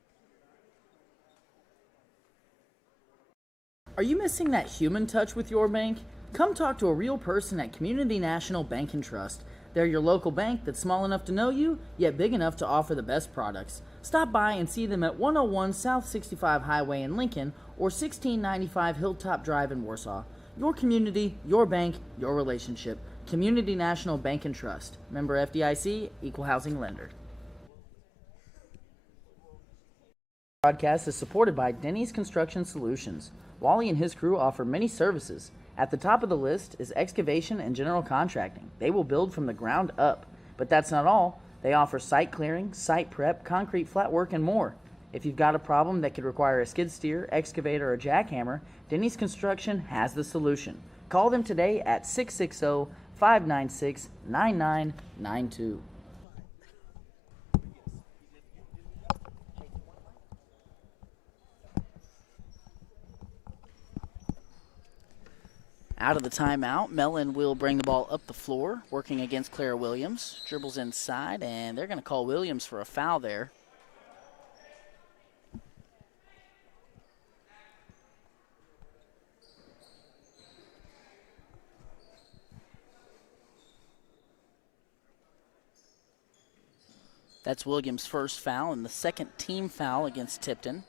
Are you missing that human touch with your bank? Come talk to a real person at Community National Bank and Trust. They're your local bank that's small enough to know you, yet big enough to offer the best products. Stop by and see them at 101 South 65 Highway in Lincoln or 1695 Hilltop Drive in Warsaw. Your community, your bank, your relationship. Community National Bank and Trust. Member FDIC, Equal Housing Lender. Broadcast is supported by Denny's Construction Solutions. Wally and his crew offer many services, At the top of the list is excavation and general contracting. They will build from the ground up. But that's not all. They offer site clearing, site prep, concrete flat work, and more. If you've got a problem that could require a skid steer, excavator, or jackhammer, Denny's Construction has the solution. Call them today at 660-596-9992. Out of the timeout, Mellon will bring the ball up the floor, working against Clara Williams. Dribbles inside, and they're going to call Williams for a foul there. That's Williams' first foul and the second team foul against Tipton.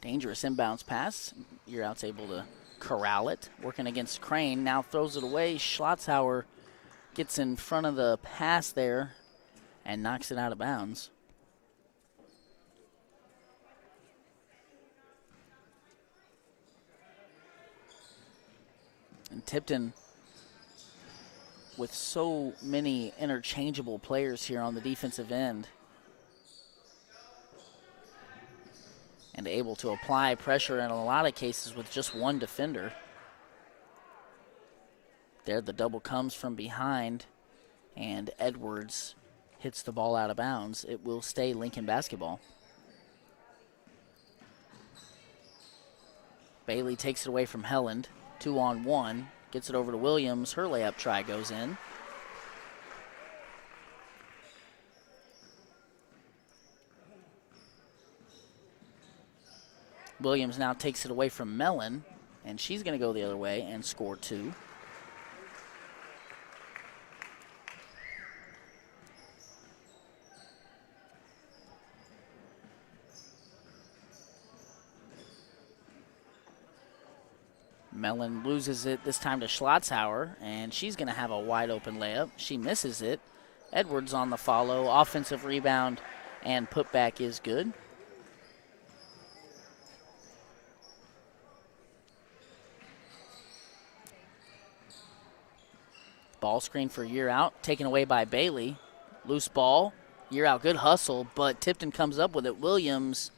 Dangerous inbounds pass. Yearout's able to corral it. Working against Crane. Now throws it away. Schlotzhauer gets in front of the pass there and knocks it out of bounds. And Tipton, with so many interchangeable players here on the defensive end, and able to apply pressure in a lot of cases with just one defender. There the double comes from behind, and Edwards hits the ball out of bounds. It will stay Lincoln basketball. Bailey takes it away from Helland. 2-on-1. Gets it over to Williams. Her layup try goes in. Williams now takes it away from Mellon, and she's going to go the other way and score two. Mellon loses it this time to Schlotzhauer, and she's going to have a wide open layup. She misses it. Edwards on the follow. Offensive rebound and putback is good. Ball screen for Yearout, taken away by Bailey. Loose ball. Yearout, good hustle, but Tipton comes up with it. Williams,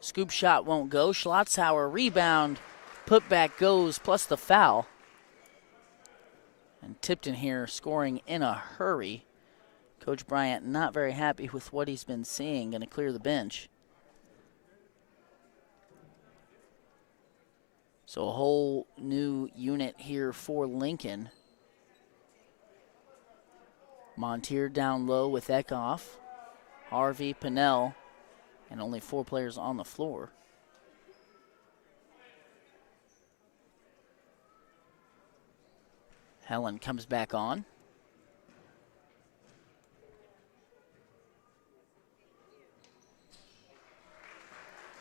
scoop shot won't go. Schlotzhauer, rebound. Putback goes, plus the foul. And Tipton here scoring in a hurry. Coach Bryant not very happy with what he's been seeing. Going to clear the bench. So a whole new unit here for Lincoln. Montier down low with Eckhoff. Harvey, Pinnell, and only 4 players on the floor. Helen comes back on.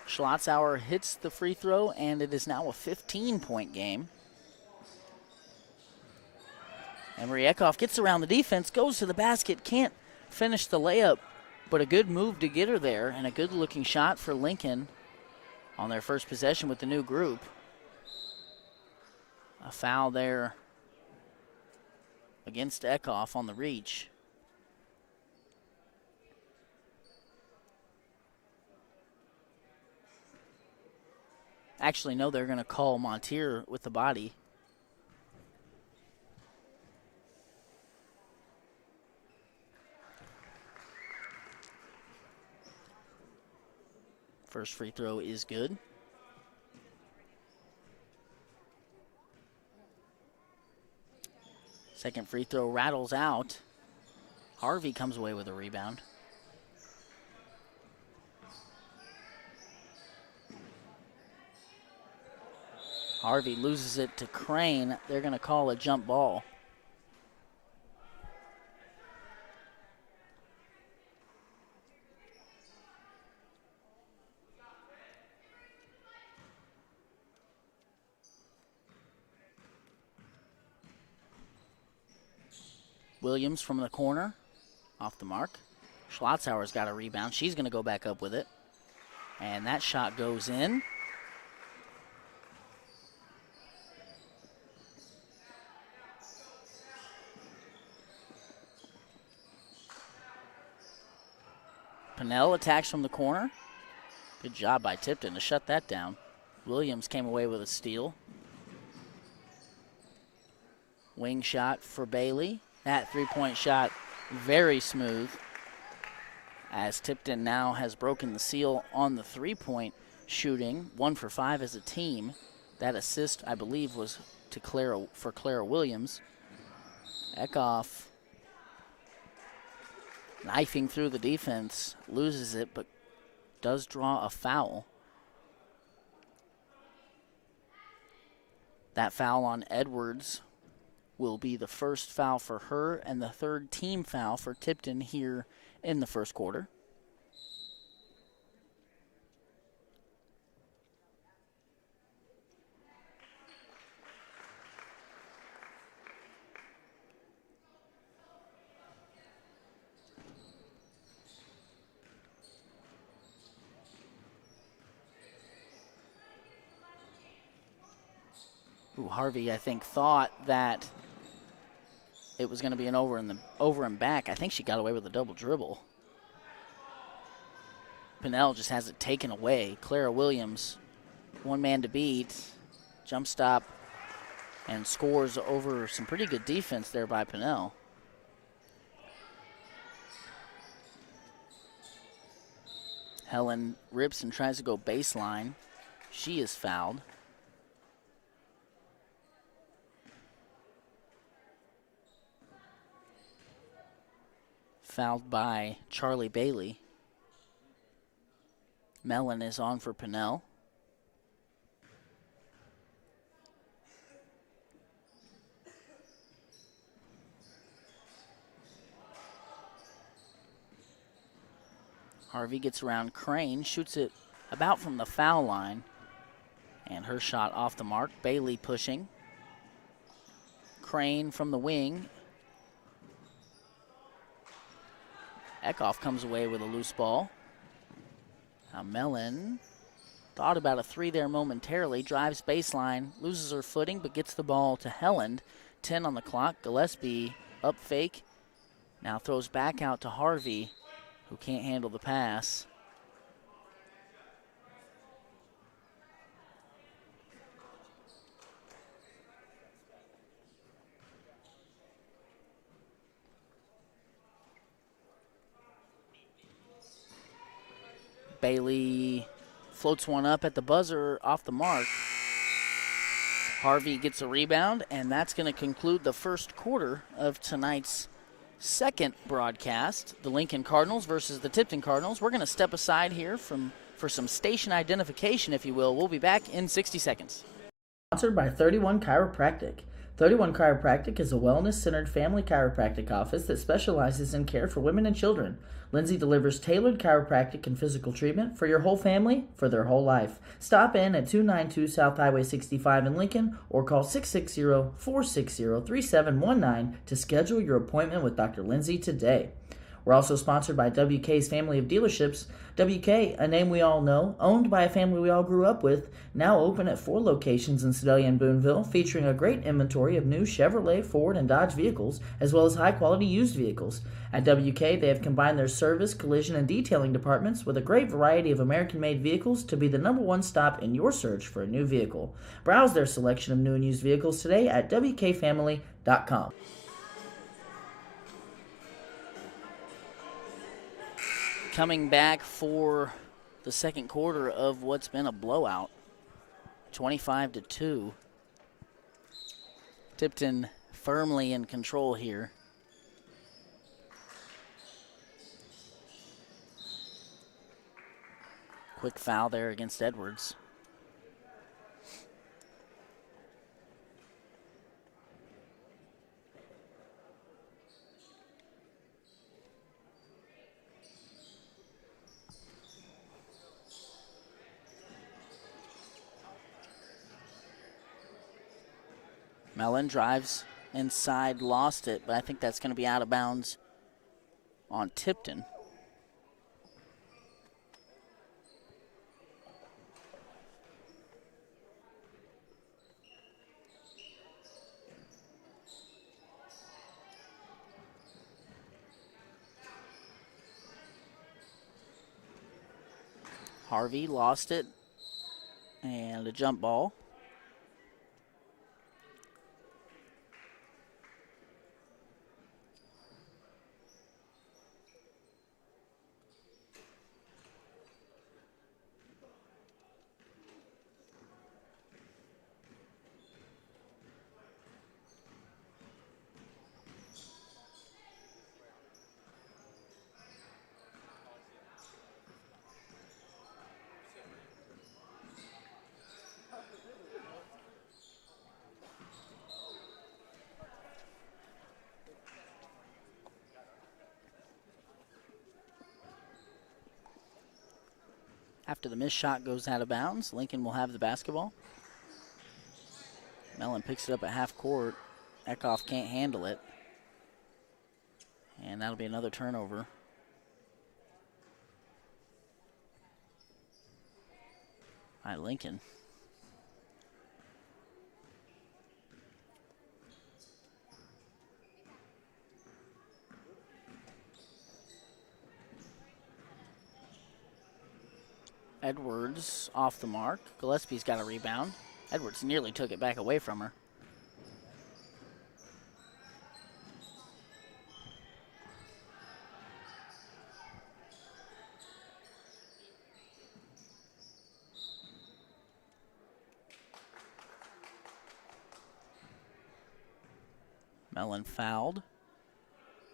Schlotzhauer hits the free throw, and it is now a 15-point game. Emery Eckhoff gets around the defense, goes to the basket, can't finish the layup, but a good move to get her there, and a good-looking shot for Lincoln on their first possession with the new group. A foul there against Eckhoff on the reach. Actually, no, they're going to call Montier with the body. First free throw is good. Second free throw rattles out. Harvey comes away with a rebound. Harvey loses it to Crane. They're going to call a jump ball. Williams from the corner, off the mark. Schlotzhauer's got a rebound. She's going to go back up with it. And that shot goes in. Pinnell attacks from the corner. Good job by Tipton to shut that down. Williams came away with a steal. Wing shot for Bailey. That three-point shot very smooth, as Tipton now has broken the seal on the three-point shooting. 1 for 5 as a team. That assist, I believe, was to Clara Williams. Eckhoff knifing through the defense, loses it, but does draw a foul. That foul on Edwards will be the first foul for her and the third team foul for Tipton here in the first quarter. Harvey, I think, thought that it was going to be an over and back. I think she got away with a double dribble. Pinnell just has it taken away. Clara Williams, one man to beat, jump stop, and scores over some pretty good defense there by Pinnell. Helen rips and tries to go baseline. She is fouled. Fouled by Charlie Bailey. Mellon is on for Pinnell. Harvey gets around Crane, shoots it about from the foul line, and her shot off the mark. Bailey pushing. Crane from the wing. Eckhoff comes away with a loose ball. Now Mellon thought about a three there momentarily, drives baseline, loses her footing, but gets the ball to Helland. 10 on the clock. Gillespie up fake. Now throws back out to Harvey, who can't handle the pass. Bailey floats one up at the buzzer off the mark. Harvey gets a rebound, and that's going to conclude the first quarter of tonight's second broadcast. The Lincoln Cardinals versus the Tipton Cardinals. We're going to step aside here for some station identification, if you will. We'll be back in 60 seconds. Sponsored by 31 Chiropractic. 31 Chiropractic is a wellness-centered family chiropractic office that specializes in care for women and children. Lindsay delivers tailored chiropractic and physical treatment for your whole family for their whole life. Stop in at 292 South Highway 65 in Lincoln or call 660-460-3719 to schedule your appointment with Dr. Lindsay today. We're also sponsored by WK's family of dealerships. WK, a name we all know, owned by a family we all grew up with, now open at 4 locations in Sedalia and Boonville, featuring a great inventory of new Chevrolet, Ford, and Dodge vehicles, as well as high-quality used vehicles. At WK, they have combined their service, collision, and detailing departments with a great variety of American-made vehicles to be the #1 stop in your search for a new vehicle. Browse their selection of new and used vehicles today at WKFamily.com. Coming back for the second quarter of what's been a blowout, 25-2. Tipton firmly in control here. Quick foul there against Edwards. Mellon drives inside, lost it, but I think that's going to be out of bounds on Tipton. Harvey lost it. And a jump ball. After the missed shot goes out of bounds, Lincoln will have the basketball. Mellon picks it up at half court. Eckhoff can't handle it. And that'll be another turnover. By Lincoln. Edwards off the mark. Gillespie's got a rebound. Edwards nearly took it back away from her. Mellon fouled.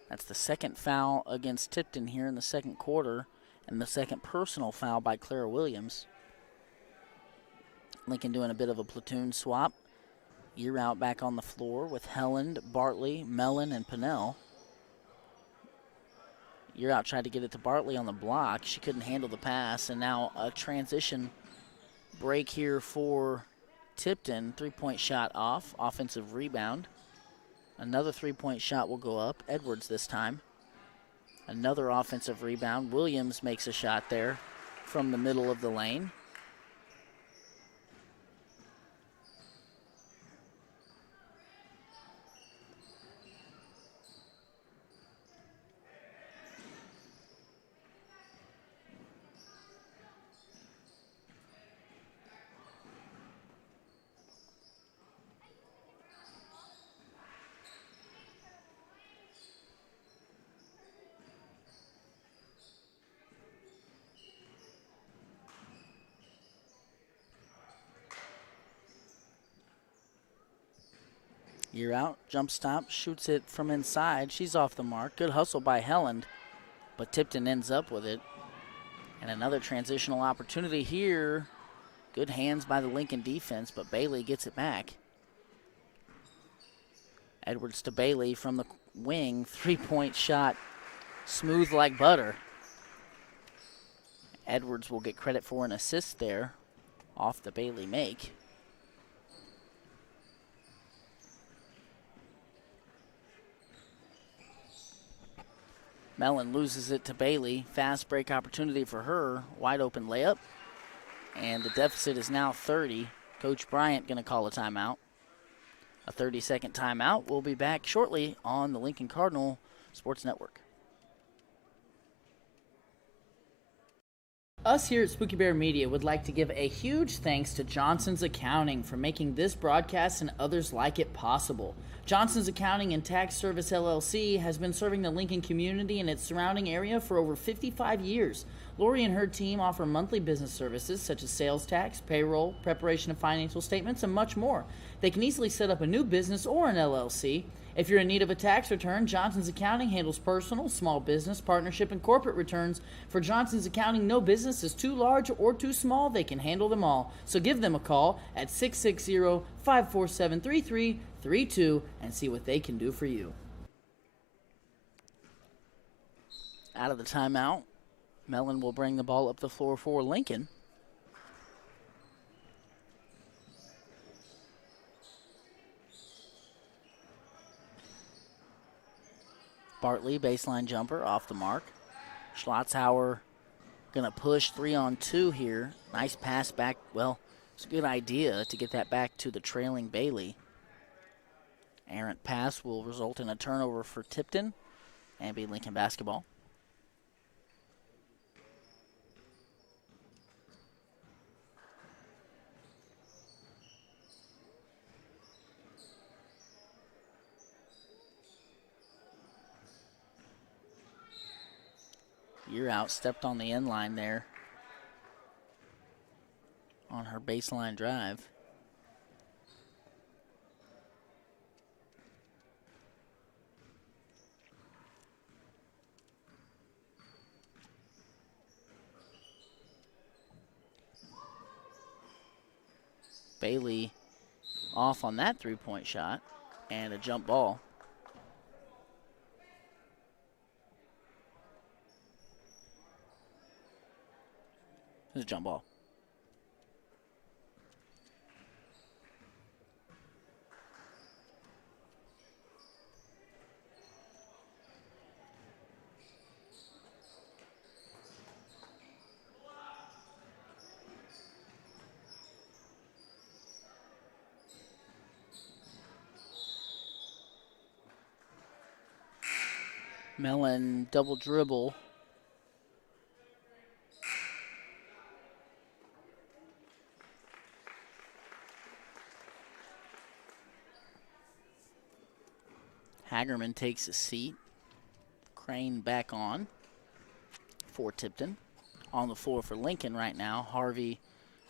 That's the second foul against Tipton here in the second quarter, and the second personal foul by Clara Williams. Lincoln doing a bit of a platoon swap. Year out back on the floor with Helland, Bartley, Mellon, and Pinnell. Year out tried to get it to Bartley on the block. She couldn't handle the pass, and now a transition break here for Tipton. Three-point shot off, offensive rebound. Another three-point shot will go up. Edwards this time. Another offensive rebound. Williams makes a shot there from the middle of the lane. Year out, jump stop, shoots it from inside. She's off the mark. Good hustle by Helland, but Tipton ends up with it. And another transitional opportunity here. Good hands by the Lincoln defense, but Bailey gets it back. Edwards to Bailey from the wing. Three-point shot, smooth like butter. Edwards will get credit for an assist there off the Bailey make. Mellon loses it to Bailey. Fast break opportunity for her. Wide open layup. And the deficit is now 30. Coach Bryant going to call a timeout. A 30-second timeout. We'll be back shortly on the Lincoln Cardinal Sports Network. Us here at Spooky Bear Media would like to give a huge thanks to Johnson's Accounting for making this broadcast and others like it possible. Johnson's Accounting and Tax Service LLC has been serving the Lincoln community and its surrounding area for over 55 years. Lori and her team offer monthly business services such as sales tax, payroll, preparation of financial statements, and much more. They can easily set up a new business or an LLC. If you're in need of a tax return, Johnson's Accounting handles personal, small business, partnership, and corporate returns. For Johnson's Accounting, no business is too large or too small. They can handle them all. So give them a call at 660-547-3332 and see what they can do for you. Out of the timeout, Mellon will bring the ball up the floor for Lincoln. Bartley, baseline jumper, off the mark. Schlotzhauer going to push 3-on-2 here. Nice pass back. Well, it's a good idea to get that back to the trailing Bailey. Errant pass will result in a turnover for Tipton and be Lincoln basketball. Year Out stepped on the end line there on her baseline drive. Bailey off on that three-point shot and a jump ball. It's a jump ball. Mellon double dribble. Hagerman takes a seat. Crane back on for Tipton. On the floor for Lincoln right now, Harvey,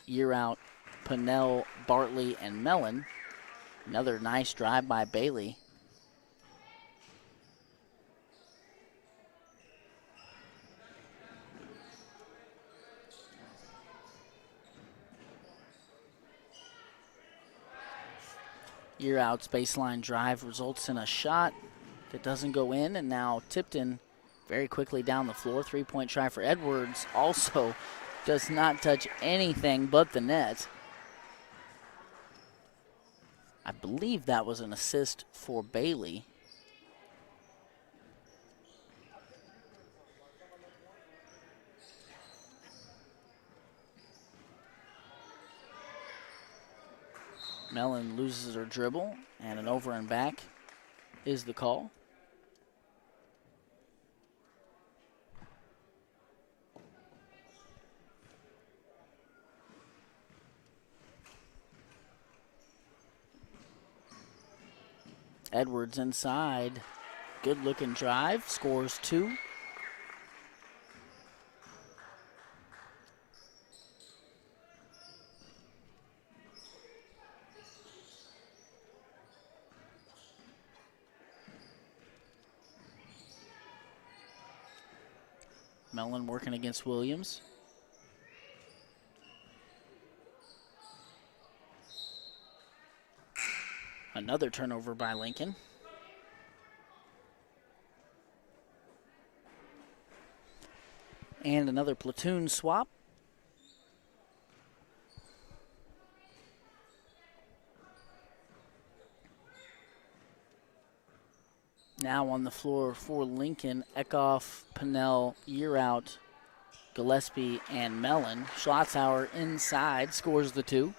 Year Out, Pinnell, Bartley, and Mellon. Another nice drive by Bailey. Year Out's baseline drive results in a shot that doesn't go in, and now Tipton very quickly down the floor. Three-point try for Edwards also does not touch anything but the net. I believe that was an assist for Bailey. Mellon loses her dribble, and an over and back is the call. Edwards inside. Good looking drive, scores 2. Mellon working against Williams. Another turnover by Lincoln. And another platoon swap. Now on the floor for Lincoln, Eckhoff, Pinnell, Year Out, Gillespie, and Mellon. Schlotzauer inside scores the 2.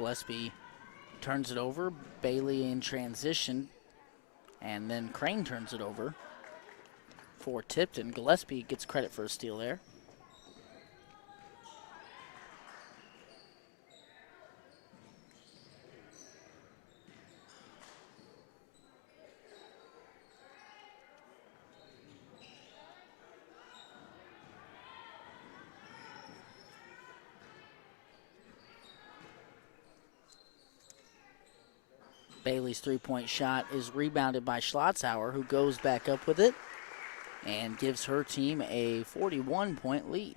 Gillespie turns it over. Bailey in transition. And then Crane turns it over for Tipton. Gillespie gets credit for a steal there. Bailey's three-point shot is rebounded by Schlotzauer, who goes back up with it and gives her team a 41-point lead.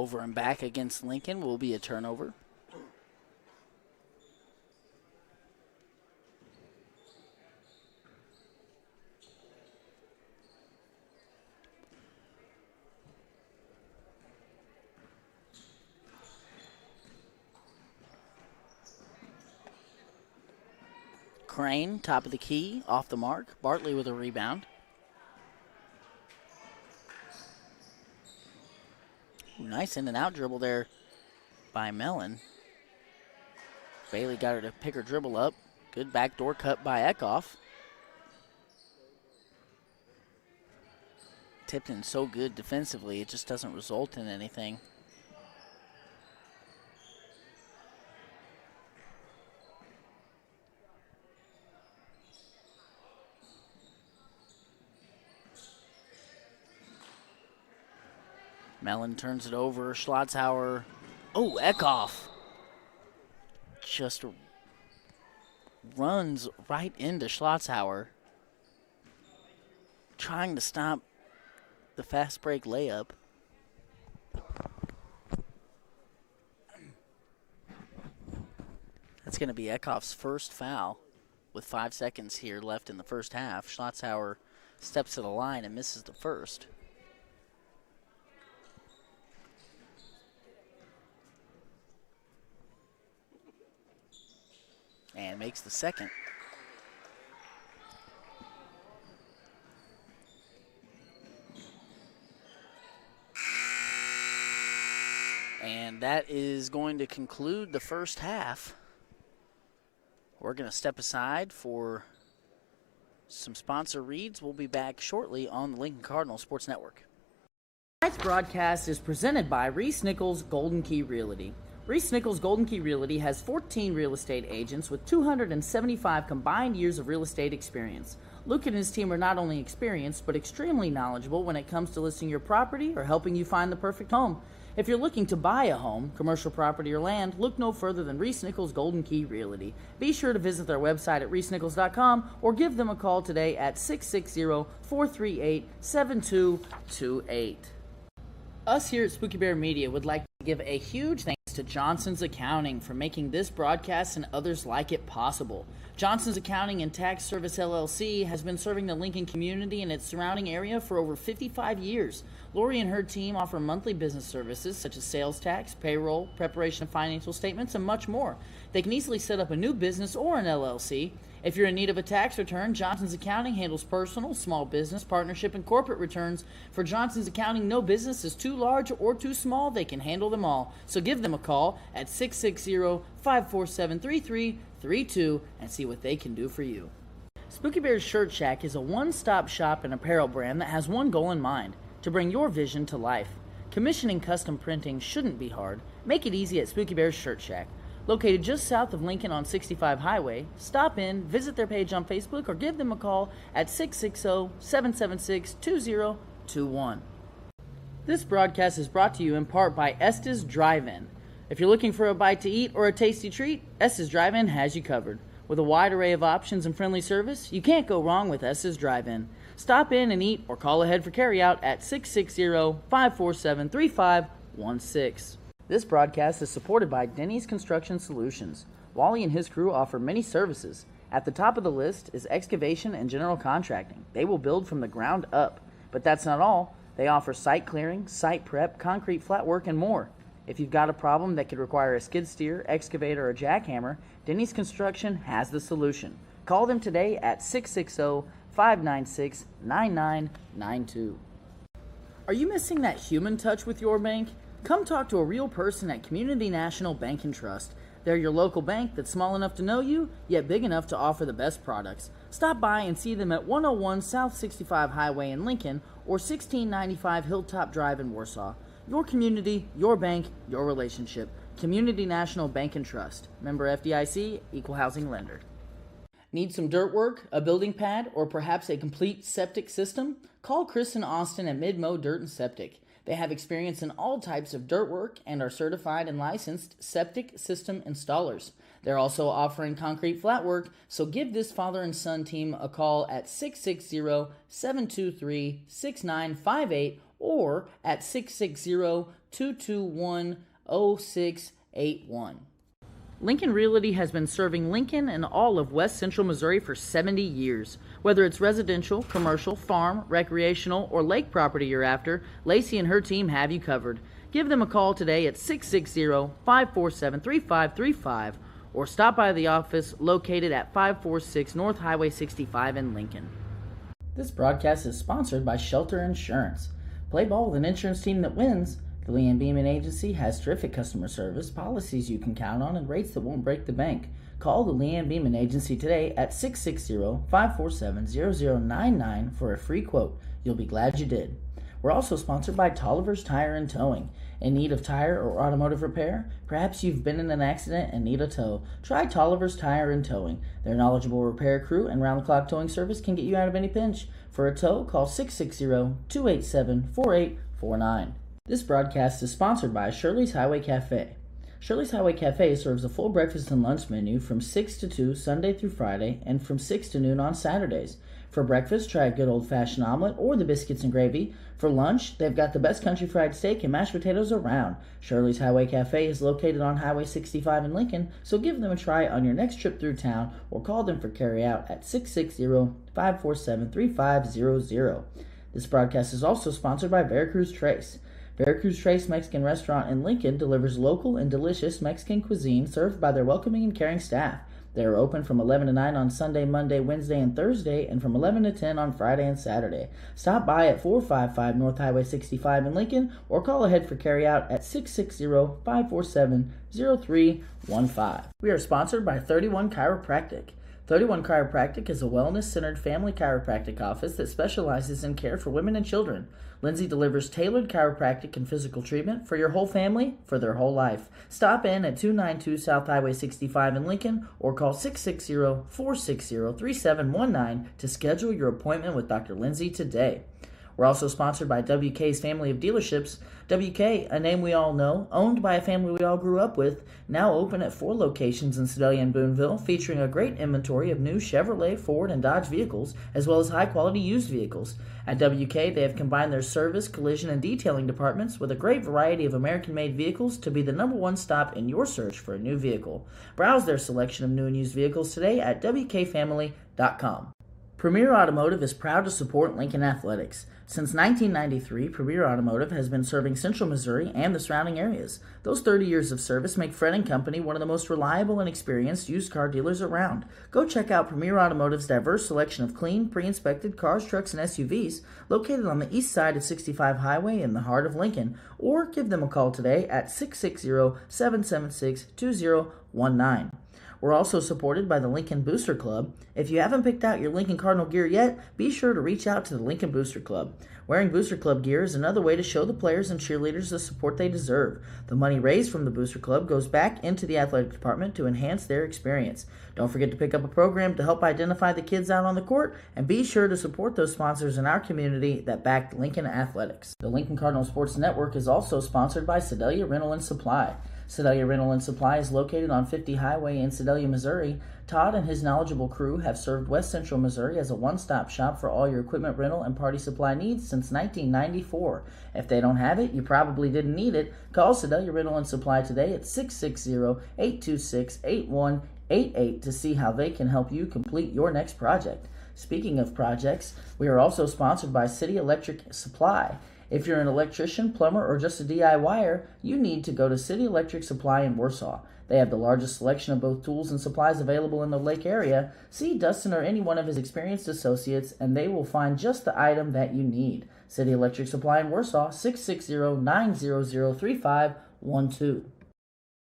Over and back against Lincoln will be a turnover. Crane, top of the key, off the mark. Bartley with a rebound. Ooh, nice in and out dribble there by Mellon. Bailey got her to pick her dribble up. Good backdoor cut by Eckhoff. Tipton so good defensively, it just doesn't result in anything. Mellon turns it over. Schlotzhauer. Oh, Eckhoff just runs right into Schlotzhauer, trying to stop the fast break layup. That's going to be Eckhoff's first foul with 5 seconds here left in the first half. Schlotzhauer steps to the line and misses the first. And makes the second. And that is going to conclude the first half. We're going to step aside for some sponsor reads. We'll be back shortly on the Lincoln Cardinal Sports Network. Tonight's broadcast is presented by Reese Nichols Golden Key Realty. Reese Nichols Golden Key Realty has 14 real estate agents with 275 combined years of real estate experience. Luke and his team are not only experienced, but extremely knowledgeable when it comes to listing your property or helping you find the perfect home. If you're looking to buy a home, commercial property, or land, look no further than Reese Nichols Golden Key Realty. Be sure to visit their website at reesenichols.com or give them a call today at 660-438-7228. Us here at Spooky Bear Media would like to give a huge thanks to Johnson's Accounting for making this broadcast and others like it possible. Johnson's Accounting and Tax Service LLC has been serving the Lincoln community and its surrounding area for over 55 years. Lori and her team offer monthly business services such as sales tax, payroll, preparation of financial statements, and much more. They can easily set up a new business or an LLC. If you're in need of a tax return, Johnson's Accounting handles personal, small business, partnership, and corporate returns. For Johnson's Accounting, no business is too large or too small. They can handle them all. So give them a call at 660-547-3332 and see what they can do for you. Spooky Bear's Shirt Shack is a one-stop shop and apparel brand that has one goal in mind: to bring your vision to life. Commissioning custom printing shouldn't be hard. Make it easy at Spooky Bear's Shirt Shack. Located just south of Lincoln on 65 Highway, stop in, visit their page on Facebook, or give them a call at 660-776-2021. This broadcast is brought to you in part by Estes Drive-In. If you're looking for a bite to eat or a tasty treat, Estes Drive-In has you covered. With a wide array of options and friendly service, you can't go wrong with Estes Drive-In. Stop in and eat or call ahead for carryout at 660-547-3516. This broadcast is supported by Denny's Construction Solutions. Wally and his crew offer many services. At the top of the list is excavation and general contracting. They will build from the ground up. But that's not all. They offer site clearing, site prep, concrete flat work, and more. If you've got a problem that could require a skid steer, excavator, or jackhammer, Denny's Construction has the solution. Call them today at 660-596-9992. Are you missing that human touch with your bank? Come talk to a real person at Community National Bank and Trust. They're your local bank that's small enough to know you, yet big enough to offer the best products. Stop by and see them at 101 South 65 Highway in Lincoln or 1695 Hilltop Drive in Warsaw. Your community, your bank, your relationship. Community National Bank and Trust. Member FDIC, Equal Housing Lender. Need some dirt work, a building pad, or perhaps a complete septic system? Call Chris and Austin at Midmo Dirt and Septic. They have experience in all types of dirt work and are certified and licensed septic system installers. They're also offering concrete flat work, so give this father and son team a call at 660-723-6958 or at 660-221-0681. Lincoln Realty has been serving Lincoln and all of West Central Missouri for 70 years. Whether it's residential, commercial, farm, recreational, or lake property you're after, Lacey and her team have you covered. Give them a call today at 660-547-3535 or stop by the office located at 546 North Highway 65 in Lincoln. This broadcast is sponsored by Shelter Insurance. Play ball with an insurance team that wins. The Lee and Beeman Agency has terrific customer service, policies you can count on, and rates that won't break the bank. Call the Lee and Beeman Agency today at 660-547-0099 for a free quote. You'll be glad you did. We're also sponsored by Tolliver's Tire and Towing. In need of tire or automotive repair? Perhaps you've been in an accident and need a tow. Try Tolliver's Tire and Towing. Their knowledgeable repair crew and round-the-clock towing service can get you out of any pinch. For a tow, call 660-287-4849. This broadcast is sponsored by Shirley's Highway Cafe. Shirley's Highway Cafe serves a full breakfast and lunch menu from 6 to 2 Sunday through Friday and from 6 to noon on Saturdays. For breakfast, try a good old-fashioned omelet or the biscuits and gravy. For lunch, they've got the best country fried steak and mashed potatoes around. Shirley's Highway Cafe is located on Highway 65 in Lincoln, so give them a try on your next trip through town or call them for carryout at 660-547-3500. This broadcast is also sponsored by Veracruz Trace. Veracruz Trace Mexican Restaurant in Lincoln delivers local and delicious Mexican cuisine served by their welcoming and caring staff. They are open from 11 to 9 on Sunday, Monday, Wednesday, and Thursday, and from 11 to 10 on Friday and Saturday. Stop by at 455 North Highway 65 in Lincoln, or call ahead for carryout at 660-547-0315. We are sponsored by 31 Chiropractic. 31 Chiropractic is a wellness-centered family chiropractic office that specializes in care for women and children. Lindsay delivers tailored chiropractic and physical treatment for your whole family for their whole life. Stop in at 292 South Highway 65 in Lincoln or call 660-460-3719 to schedule your appointment with Dr. Lindsay today. We're also sponsored by WK's family of dealerships. WK, a name we all know, owned by a family we all grew up with, now open at 4 locations in Sedalia and Boonville, featuring a great inventory of new Chevrolet, Ford, and Dodge vehicles, as well as high-quality used vehicles. At WK, they have combined their service, collision, and detailing departments with a great variety of American-made vehicles to be the #1 stop in your search for a new vehicle. Browse their selection of new and used vehicles today at WKFamily.com. Premier Automotive is proud to support Lincoln Athletics. Since 1993, Premier Automotive has been serving Central Missouri and the surrounding areas. Those 30 years of service make Fred & Company one of the most reliable and experienced used car dealers around. Go check out Premier Automotive's diverse selection of clean, pre-inspected cars, trucks, and SUVs located on the east side of 65 Highway in the heart of Lincoln, or give them a call today at 660-776-2019. We're also supported by the Lincoln Booster Club. If you haven't picked out your Lincoln Cardinal gear yet, be sure to reach out to the Lincoln Booster Club. Wearing Booster Club gear is another way to show the players and cheerleaders the support they deserve. The money raised from the Booster Club goes back into the athletic department to enhance their experience. Don't forget to pick up a program to help identify the kids out on the court, and be sure to support those sponsors in our community that back Lincoln Athletics. The Lincoln Cardinal Sports Network is also sponsored by Sedalia Rental and Supply. Sedalia Rental and Supply is located on 50 Highway in Sedalia, Missouri. Todd and his knowledgeable crew have served West Central Missouri as a one-stop shop for all your equipment rental and party supply needs since 1994. If they don't have it, you probably didn't need it. Call Sedalia Rental and Supply today at 660-826-8188 to see how they can help you complete your next project. Speaking of projects, we are also sponsored by City Electric Supply. If you're an electrician, plumber, or just a DIYer, you need to go to City Electric Supply in Warsaw. They have the largest selection of both tools and supplies available in the Lake area. See Dustin or any one of his experienced associates, and they will find just the item that you need. City Electric Supply in Warsaw, 660-900-3512.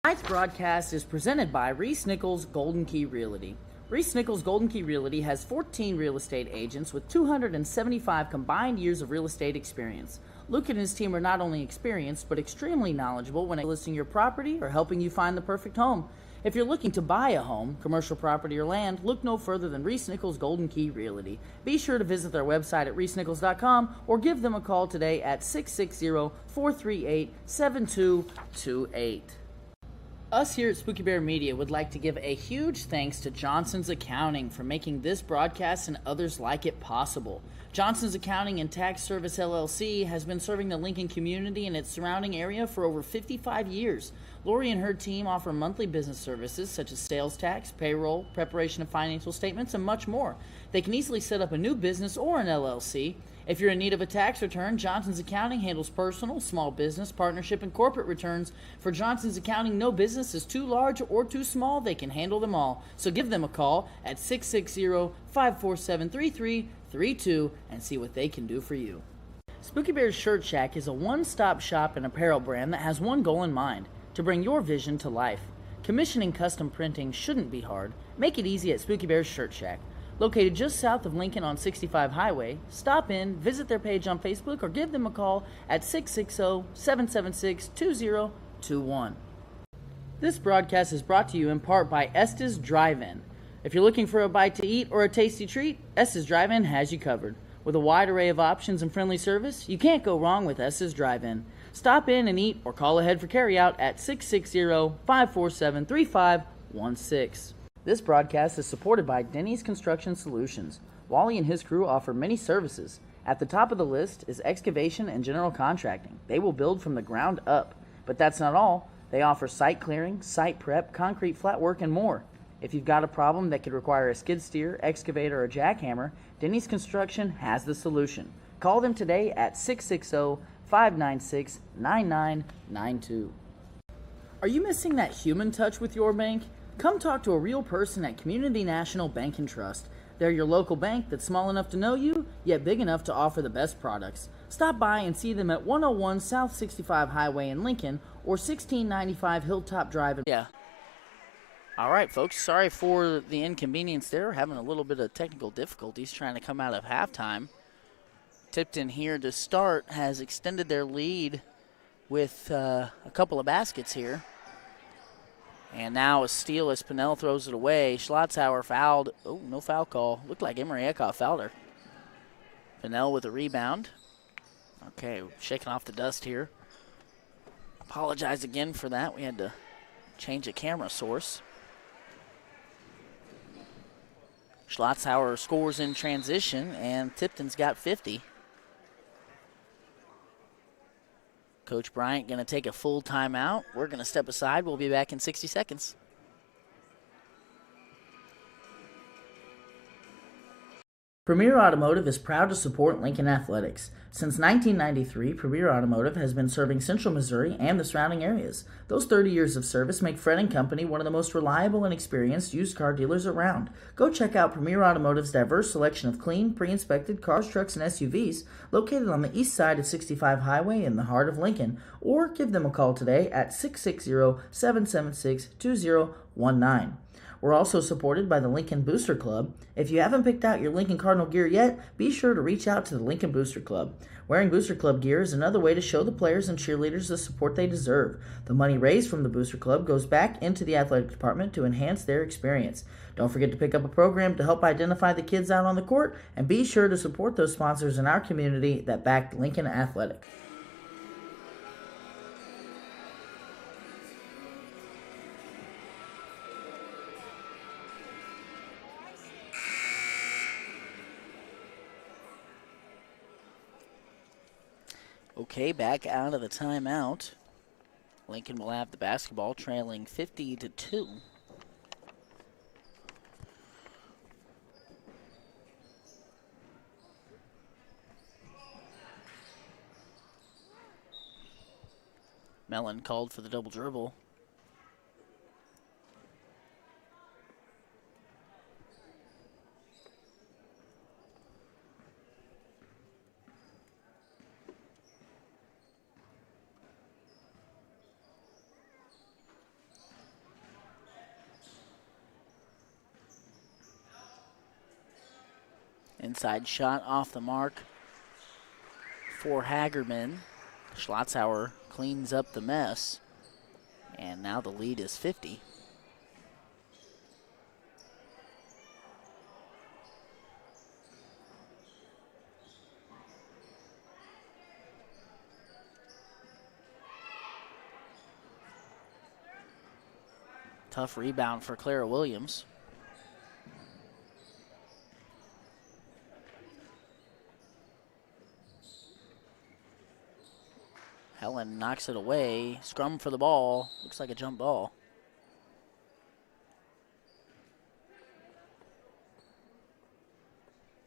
Tonight's broadcast is presented by Reese Nichols Golden Key Realty. Reese Nichols Golden Key Realty has 14 real estate agents with 275 combined years of real estate experience. Luke and his team are not only experienced, but extremely knowledgeable when listing your property or helping you find the perfect home. If you're looking to buy a home, commercial property, or land, look no further than Reese Nichols Golden Key Realty. Be sure to visit their website at reesenichols.com or give them a call today at 660-438-7228. Us here at Spooky Bear Media would like to give a huge thanks to Johnson's Accounting for making this broadcast and others like it possible. Johnson's Accounting and Tax Service LLC has been serving the Lincoln community and its surrounding area for over 55 years. Lori and her team offer monthly business services such as sales tax, payroll, preparation of financial statements, and much more. They can easily set up a new business or an LLC. If you're in need of a tax return, Johnson's Accounting handles personal, small business, partnership, and corporate returns. For Johnson's Accounting, no business is too large or too small. They can handle them all. So give them a call at 660-547-3332 and see what they can do for you. Spooky Bear's Shirt Shack is a one-stop shop and apparel brand that has one goal in mind: to bring your vision to life. Commissioning custom printing shouldn't be hard. Make it easy at Spooky Bear's Shirt Shack. Located just south of Lincoln on 65 Highway, stop in, visit their page on Facebook, or give them a call at 660-776-2021. This broadcast is brought to you in part by Estes Drive-In. If you're looking for a bite to eat or a tasty treat, Estes Drive-In has you covered. With a wide array of options and friendly service, you can't go wrong with Estes Drive-In. Stop in and eat or call ahead for carryout at 660-547-3516. This broadcast is supported by Denny's Construction Solutions. Wally and his crew offer many services. At the top of the list is excavation and general contracting. They will build from the ground up. But that's not all. They offer site clearing, site prep, concrete flat work, and more. If you've got a problem that could require a skid steer, excavator, or jackhammer, Denny's Construction has the solution. Call them today at 660-596-9992. Are you missing that human touch with your bank? Come talk to a real person at Community National Bank and Trust. They're your local bank that's small enough to know you, yet big enough to offer the best products. Stop by and see them at 101 South 65 Highway in Lincoln or 1695 Hilltop Drive in... Yeah. All right, folks. Sorry for the inconvenience there. Having a little bit of technical difficulties trying to come out of halftime. Tipton here to start has extended their lead with a couple of baskets here. And now a steal as Pinnell throws it away. Schlotzauer fouled. Oh, no foul call. Looked like Emery Eckhoff fouled her. Pinnell with a rebound. Okay, shaking off the dust here. Apologize again for that. We had to change a camera source. Schlotzauer scores in transition, and Tipton's got 50. Coach Bryant going to take a full timeout. We're going to step aside. We'll be back in 60 seconds. Premier Automotive is proud to support Lincoln Athletics. Since 1993, Premier Automotive has been serving Central Missouri and the surrounding areas. Those 30 years of service make Fred & Company one of the most reliable and experienced used car dealers around. Go check out Premier Automotive's diverse selection of clean, pre-inspected cars, trucks, and SUVs located on the east side of 65 Highway in the heart of Lincoln, or give them a call today at 660-776-2019. We're also supported by the Lincoln Booster Club. If you haven't picked out your Lincoln Cardinal gear yet, be sure to reach out to the Lincoln Booster Club. Wearing Booster Club gear is another way to show the players and cheerleaders the support they deserve. The money raised from the Booster Club goes back into the athletic department to enhance their experience. Don't forget to pick up a program to help identify the kids out on the court, and be sure to support those sponsors in our community that back Lincoln Athletic. Okay, back out of the timeout. Lincoln will have the basketball, trailing 50-2. Mellon called for the double dribble. Inside shot off the mark for Hagerman. Schlotzauer cleans up the mess, and now the lead is 50. Tough rebound for Clara Williams. Helen knocks it away. Scrum for the ball. Looks like a jump ball.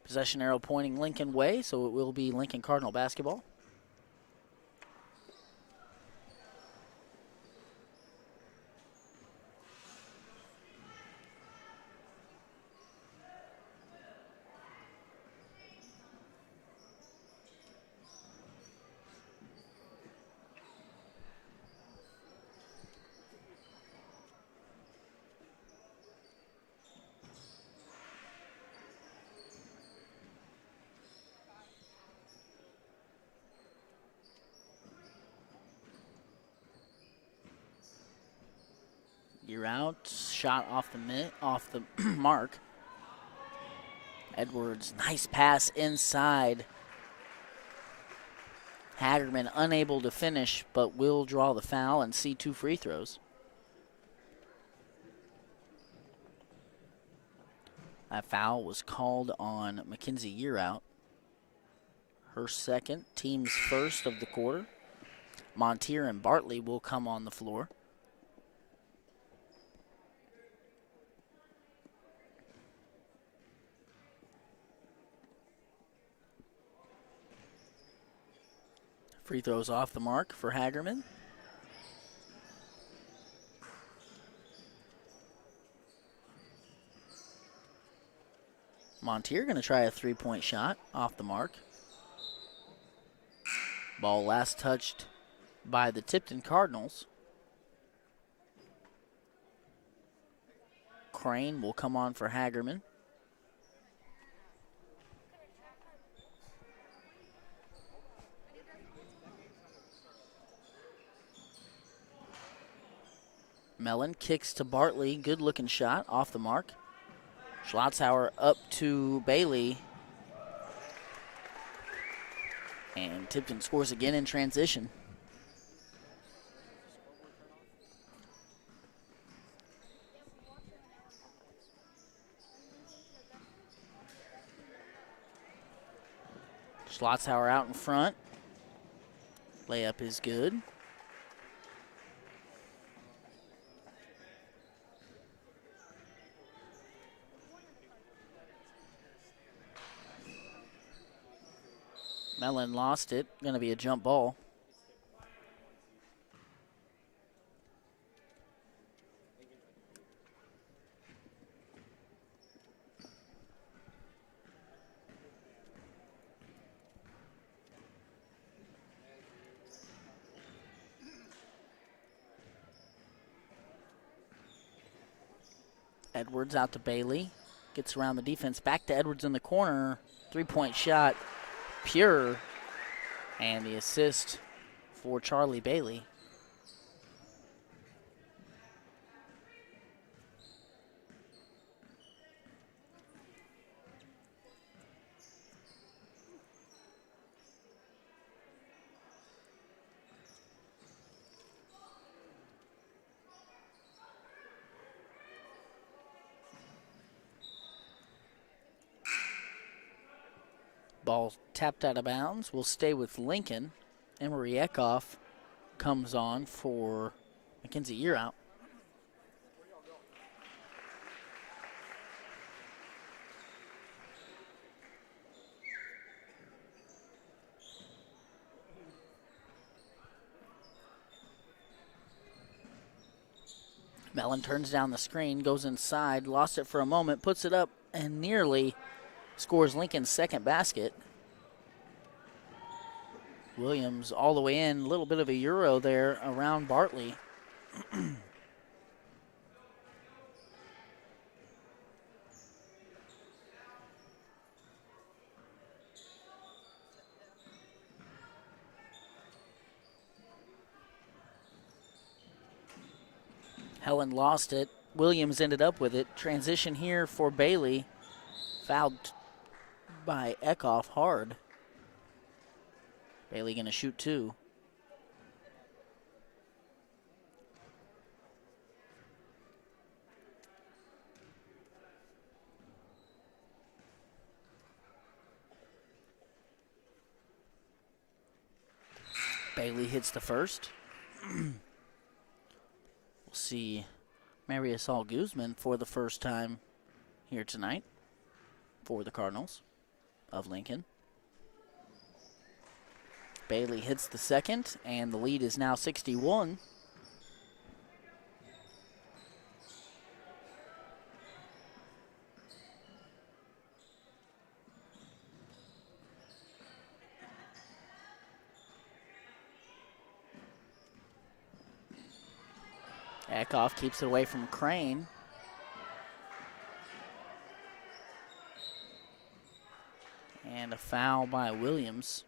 Possession arrow pointing Lincoln way, so it will be Lincoln Cardinal basketball. You're out. Shot off the mark. Edwards, nice pass inside. Hagerman unable to finish, but will draw the foul and see 2 free throws. That foul was called on Mackenzie Yearout. Her second, team's first of the quarter. Montier and Bartley will come on the floor. Free throws off the mark for Hagerman. Montier going to try a 3-point shot off the mark. Ball last touched by the Tipton Cardinals. Crane will come on for Hagerman. Mellon kicks to Bartley. Good looking shot off the mark. Schlotzhauer up to Bailey. And Tipton scores again in transition. Schlotzhauer out in front. Layup is good. Mellon lost it. Going to be a jump ball. Edwards out to Bailey. Gets around the defense. Back to Edwards in the corner. 3-point shot. Pure. And the assist for Charlie Bailey. Ball tapped out of bounds. Will stay with Lincoln. Emery Eckhoff comes on for Mackenzie Yearout. Mellon turns down the screen, goes inside, lost it for a moment, puts it up, and nearly scores Lincoln's second basket. Williams all the way in, a little bit of a euro there around Bartley. Helen lost it. Williams ended up with it. Transition here for Bailey. Fouled by Eckhoff hard. Bailey going to shoot 2. Bailey hits the first. We'll see Marisol Guzman for the first time here tonight for the Cardinals of Lincoln. Bailey hits the second, and the lead is now 61. Eckhoff keeps it away from Crane. And a foul by Williams.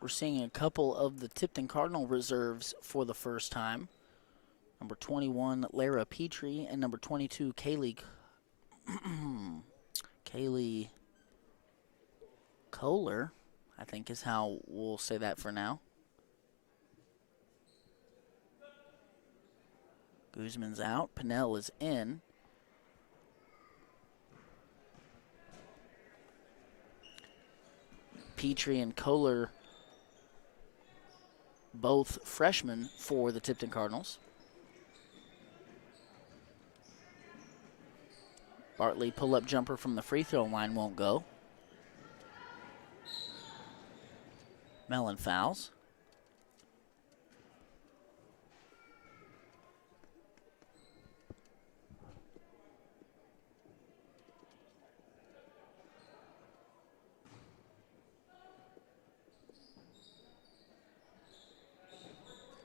We're seeing a couple of the Tipton Cardinal reserves for the first time. Number 21, Lara Petrie, and number 22, Kaylee Kohler, I think is how we'll say that for now. Guzman's out. Pinnell is in. Petrie and Kohler, both freshmen for the Tipton Cardinals. Bartley pull-up jumper from the free throw line won't go. Mellon fouls.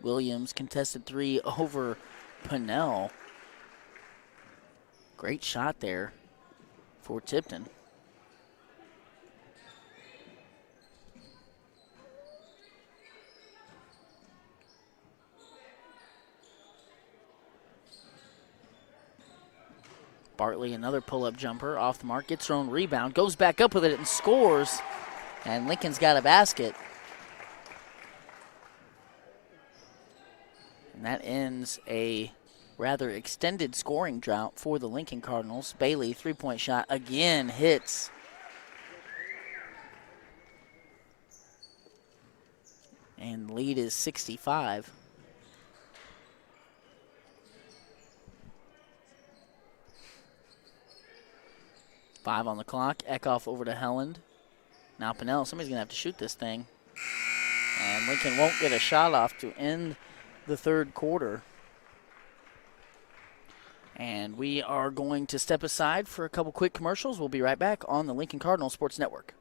Williams contested three over Pinnell. Great shot there for Tipton. Bartley, another pull-up jumper off the mark, gets her own rebound, goes back up with it and scores. And Lincoln's got a basket. And that ends a rather extended scoring drought for the Lincoln Cardinals. Bailey, three-point shot, again hits. And lead is 65. Five on the clock. Eckhoff over to Helland. Now Pinnell, somebody's going to have to shoot this thing. And Lincoln won't get a shot off to end the third quarter. And we are going to step aside for a couple quick commercials. We'll be right back on the Lincoln Cardinal Sports Network.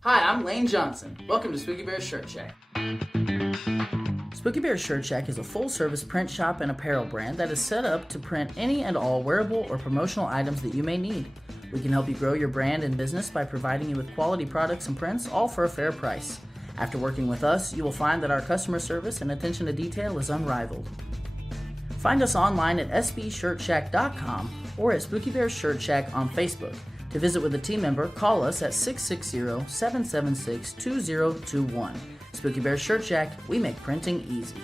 Hi, I'm Lane Johnson. Welcome to Spooky Bear's Shirt Shack. Spooky Bear's Shirt Shack is a full-service print shop and apparel brand that is set up to print any and all wearable or promotional items that you may need. We can help you grow your brand and business by providing you with quality products and prints, all for a fair price. After working with us, you will find that our customer service and attention to detail is unrivaled. Find us online at sbshirtshack.com or at Spooky Bear's Shirt Shack on Facebook. To visit with a team member, call us at 660-776-2021. Spooky Bear's Shirt Shack, we make printing easy.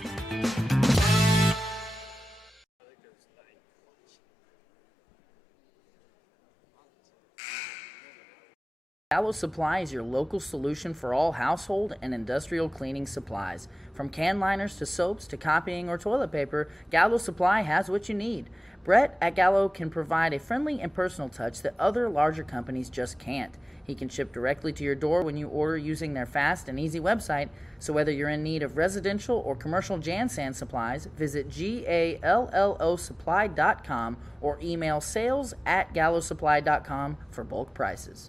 Gallo Supply is your local solution for all household and industrial cleaning supplies. From can liners to soaps to copying or toilet paper, Gallo Supply has what you need. Brett at Gallo can provide a friendly and personal touch that other larger companies just can't. He can ship directly to your door when you order using their fast and easy website, so whether you're in need of residential or commercial Jan Sand supplies, visit GALLOsupply.com or email sales@gallosupply.com for bulk prices.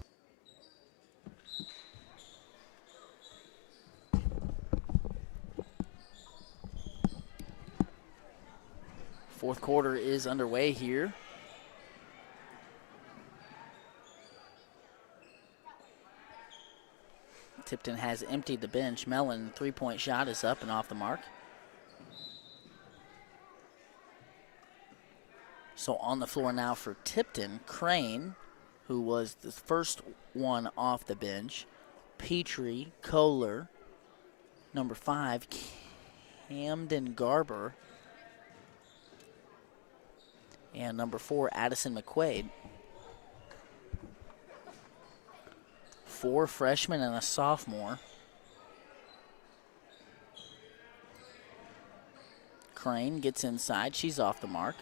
Fourth quarter is underway here. Tipton has emptied the bench. Mellon, three-point shot is up and off the mark. So on the floor now for Tipton, Crane, who was the first one off the bench. Petrie, Kohler, number 5, Camden Garber, and number 4, Addison McQuaid. 4 freshmen and a sophomore. Crane gets inside. She's off the mark.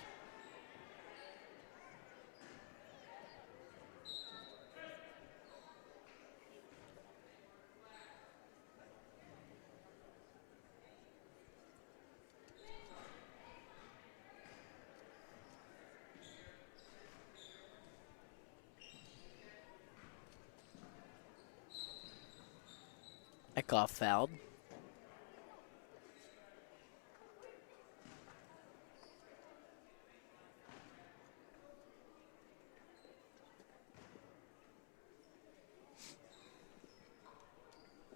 Eckhoff fouled.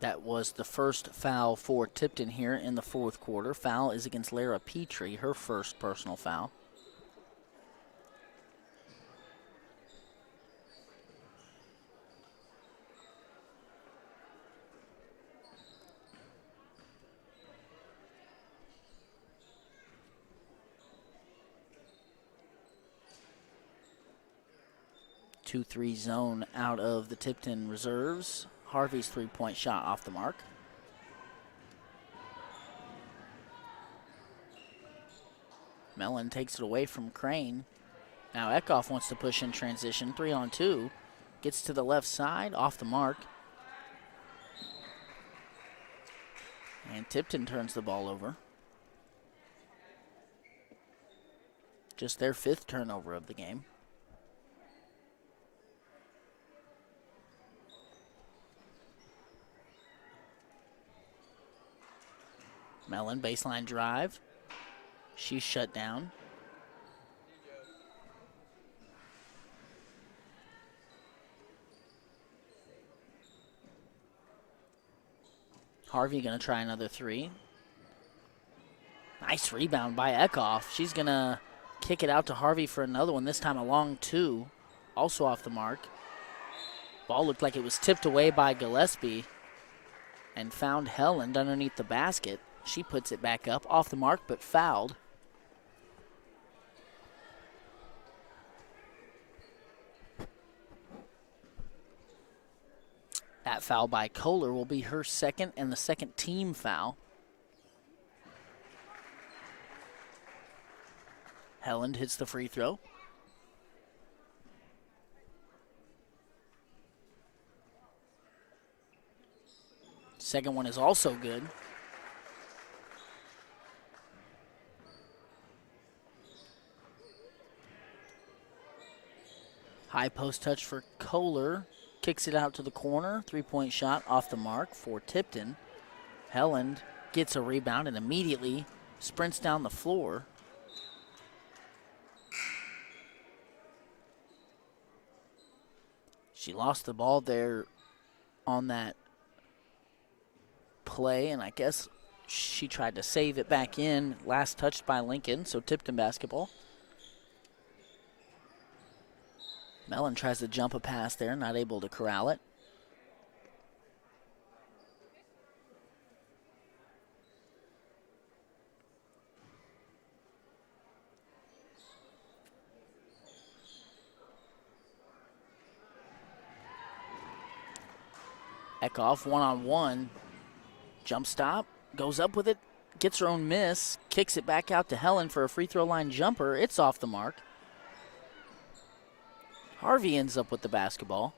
That was the first foul for Tipton here in the fourth quarter. Foul is against Lara Petrie, her first personal foul. Two-three zone out of the Tipton reserves. Harvey's three-point shot off the mark. Mellon takes it away from Crane. Now Eckhoff wants to push in transition. 3-on-2. Gets to the left side, off the mark. And Tipton turns the ball over. Just their 5th turnover of the game. Mellon, baseline drive. She's shut down. Harvey going to try another 3. Nice rebound by Eckhoff. She's going to kick it out to Harvey for another one, this time a long 2. Also off the mark. Ball looked like it was tipped away by Gillespie and found Helland underneath the basket. She puts it back up, off the mark, but fouled. That foul by Kohler will be her second and the second team foul. Helland hits the free throw. Second one is also good. High post touch for Kohler. Kicks it out to the corner. 3-point shot off the mark for Tipton. Helland gets a rebound and immediately sprints down the floor. She lost the ball there on that play, and I guess she tried to save it back in. Last touched by Lincoln, so Tipton basketball. Mellon tries to jump a pass there, not able to corral it. Eckhoff one-on-one. Jump stop, goes up with it, gets her own miss, kicks it back out to Helen for a free throw line jumper. It's off the mark. Harvey ends up with the basketball.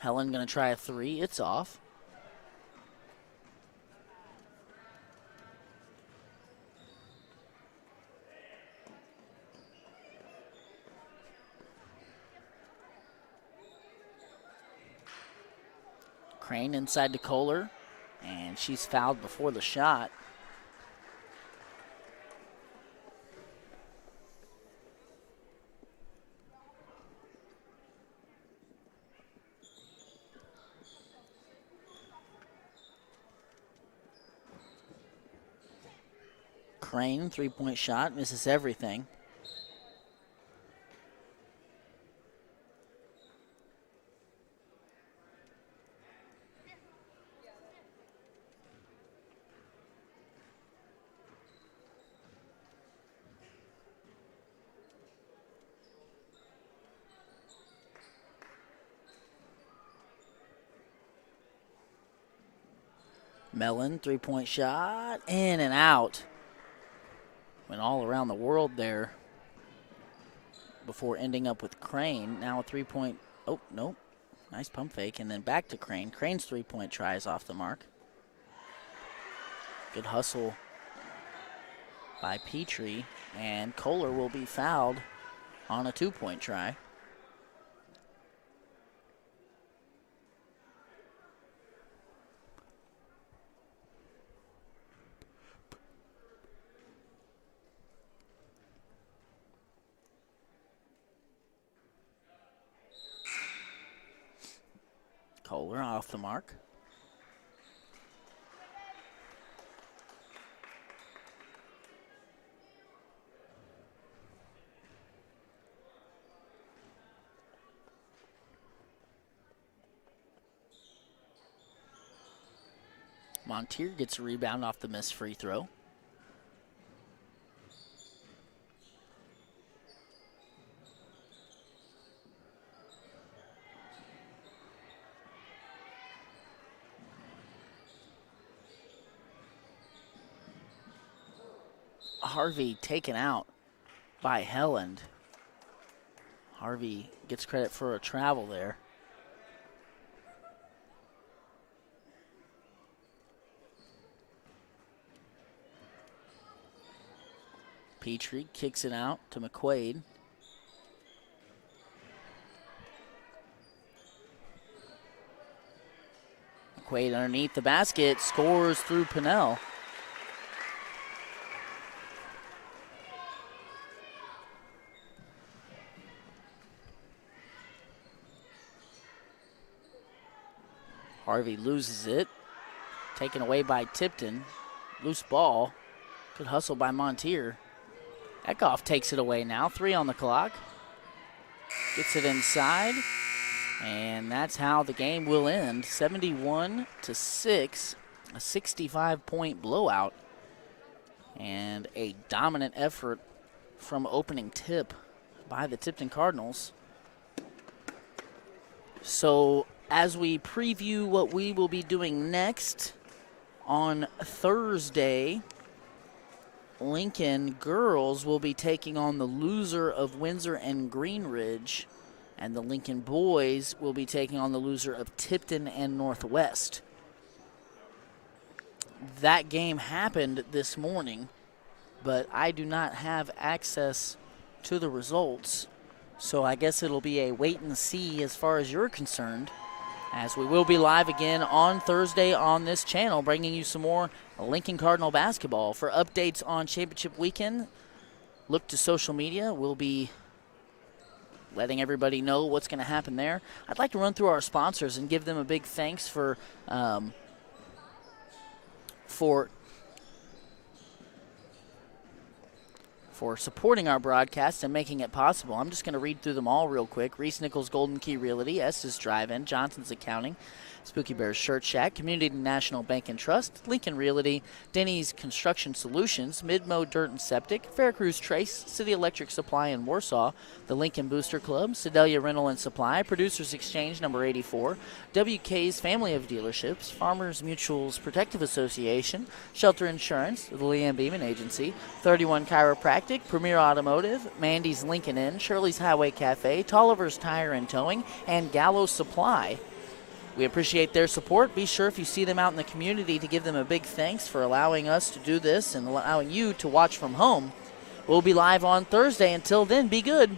Helen gonna try a 3, it's off. Crane inside to Kohler, and she's fouled before the shot. Crane, 3-point shot, misses everything. Mellon, three-point shot, in and out. Went all around the world there before ending up with Crane. Now a three-point, oh, no. Nice pump fake, and then back to Crane. Crane's three-point try is off the mark. Good hustle by Petrie, and Kohler will be fouled on a two-point try. Kohler off the mark. Montier gets a rebound off the missed free throw. Harvey taken out by Helland. Harvey gets credit for a travel there. Petrie kicks it out to McQuaid. McQuaid underneath the basket, scores through Pinnell. Harvey loses it. Taken away by Tipton. Loose ball. Good hustle by Montier. Eckhoff takes it away now. 3 on the clock. Gets it inside. And that's how the game will end. 71-6. A 65-point blowout. And a dominant effort from opening tip by the Tipton Cardinals. So as we preview what we will be doing next on Thursday, Lincoln girls will be taking on the loser of Windsor and Greenridge, and the Lincoln boys will be taking on the loser of Tipton and Northwest. That game happened this morning, but I do not have access to the results, so I guess it'll be a wait and see as far as you're concerned, as we will be live again on Thursday on this channel, bringing you some more Lincoln Cardinal basketball. For updates on championship weekend, look to social media. We'll be letting everybody know what's going to happen there. I'd like to run through our sponsors and give them a big thanks for supporting our broadcast and making it possible. I'm just going to read through them all real quick. Reese Nichols Golden Key Realty, Estes Drive-In, Johnson's Accounting, Spooky Bears Shirt Shack, Community National Bank and Trust, Lincoln Realty, Denny's Construction Solutions, Midmo Dirt and Septic, Faircruise Trace, City Electric Supply in Warsaw, the Lincoln Booster Club, Sedalia Rental and Supply, Producers Exchange number 84, WK's Family of Dealerships, Farmers Mutual's Protective Association, Shelter Insurance, the Leanne Beeman Agency, 31 Chiropractic, Premier Automotive, Mandy's Lincoln Inn, Shirley's Highway Cafe, Tolliver's Tire and Towing, and Gallo Supply. We appreciate their support. Be sure if you see them out in the community to give them a big thanks for allowing us to do this and allowing you to watch from home. We'll be live on Thursday. Until then, be good.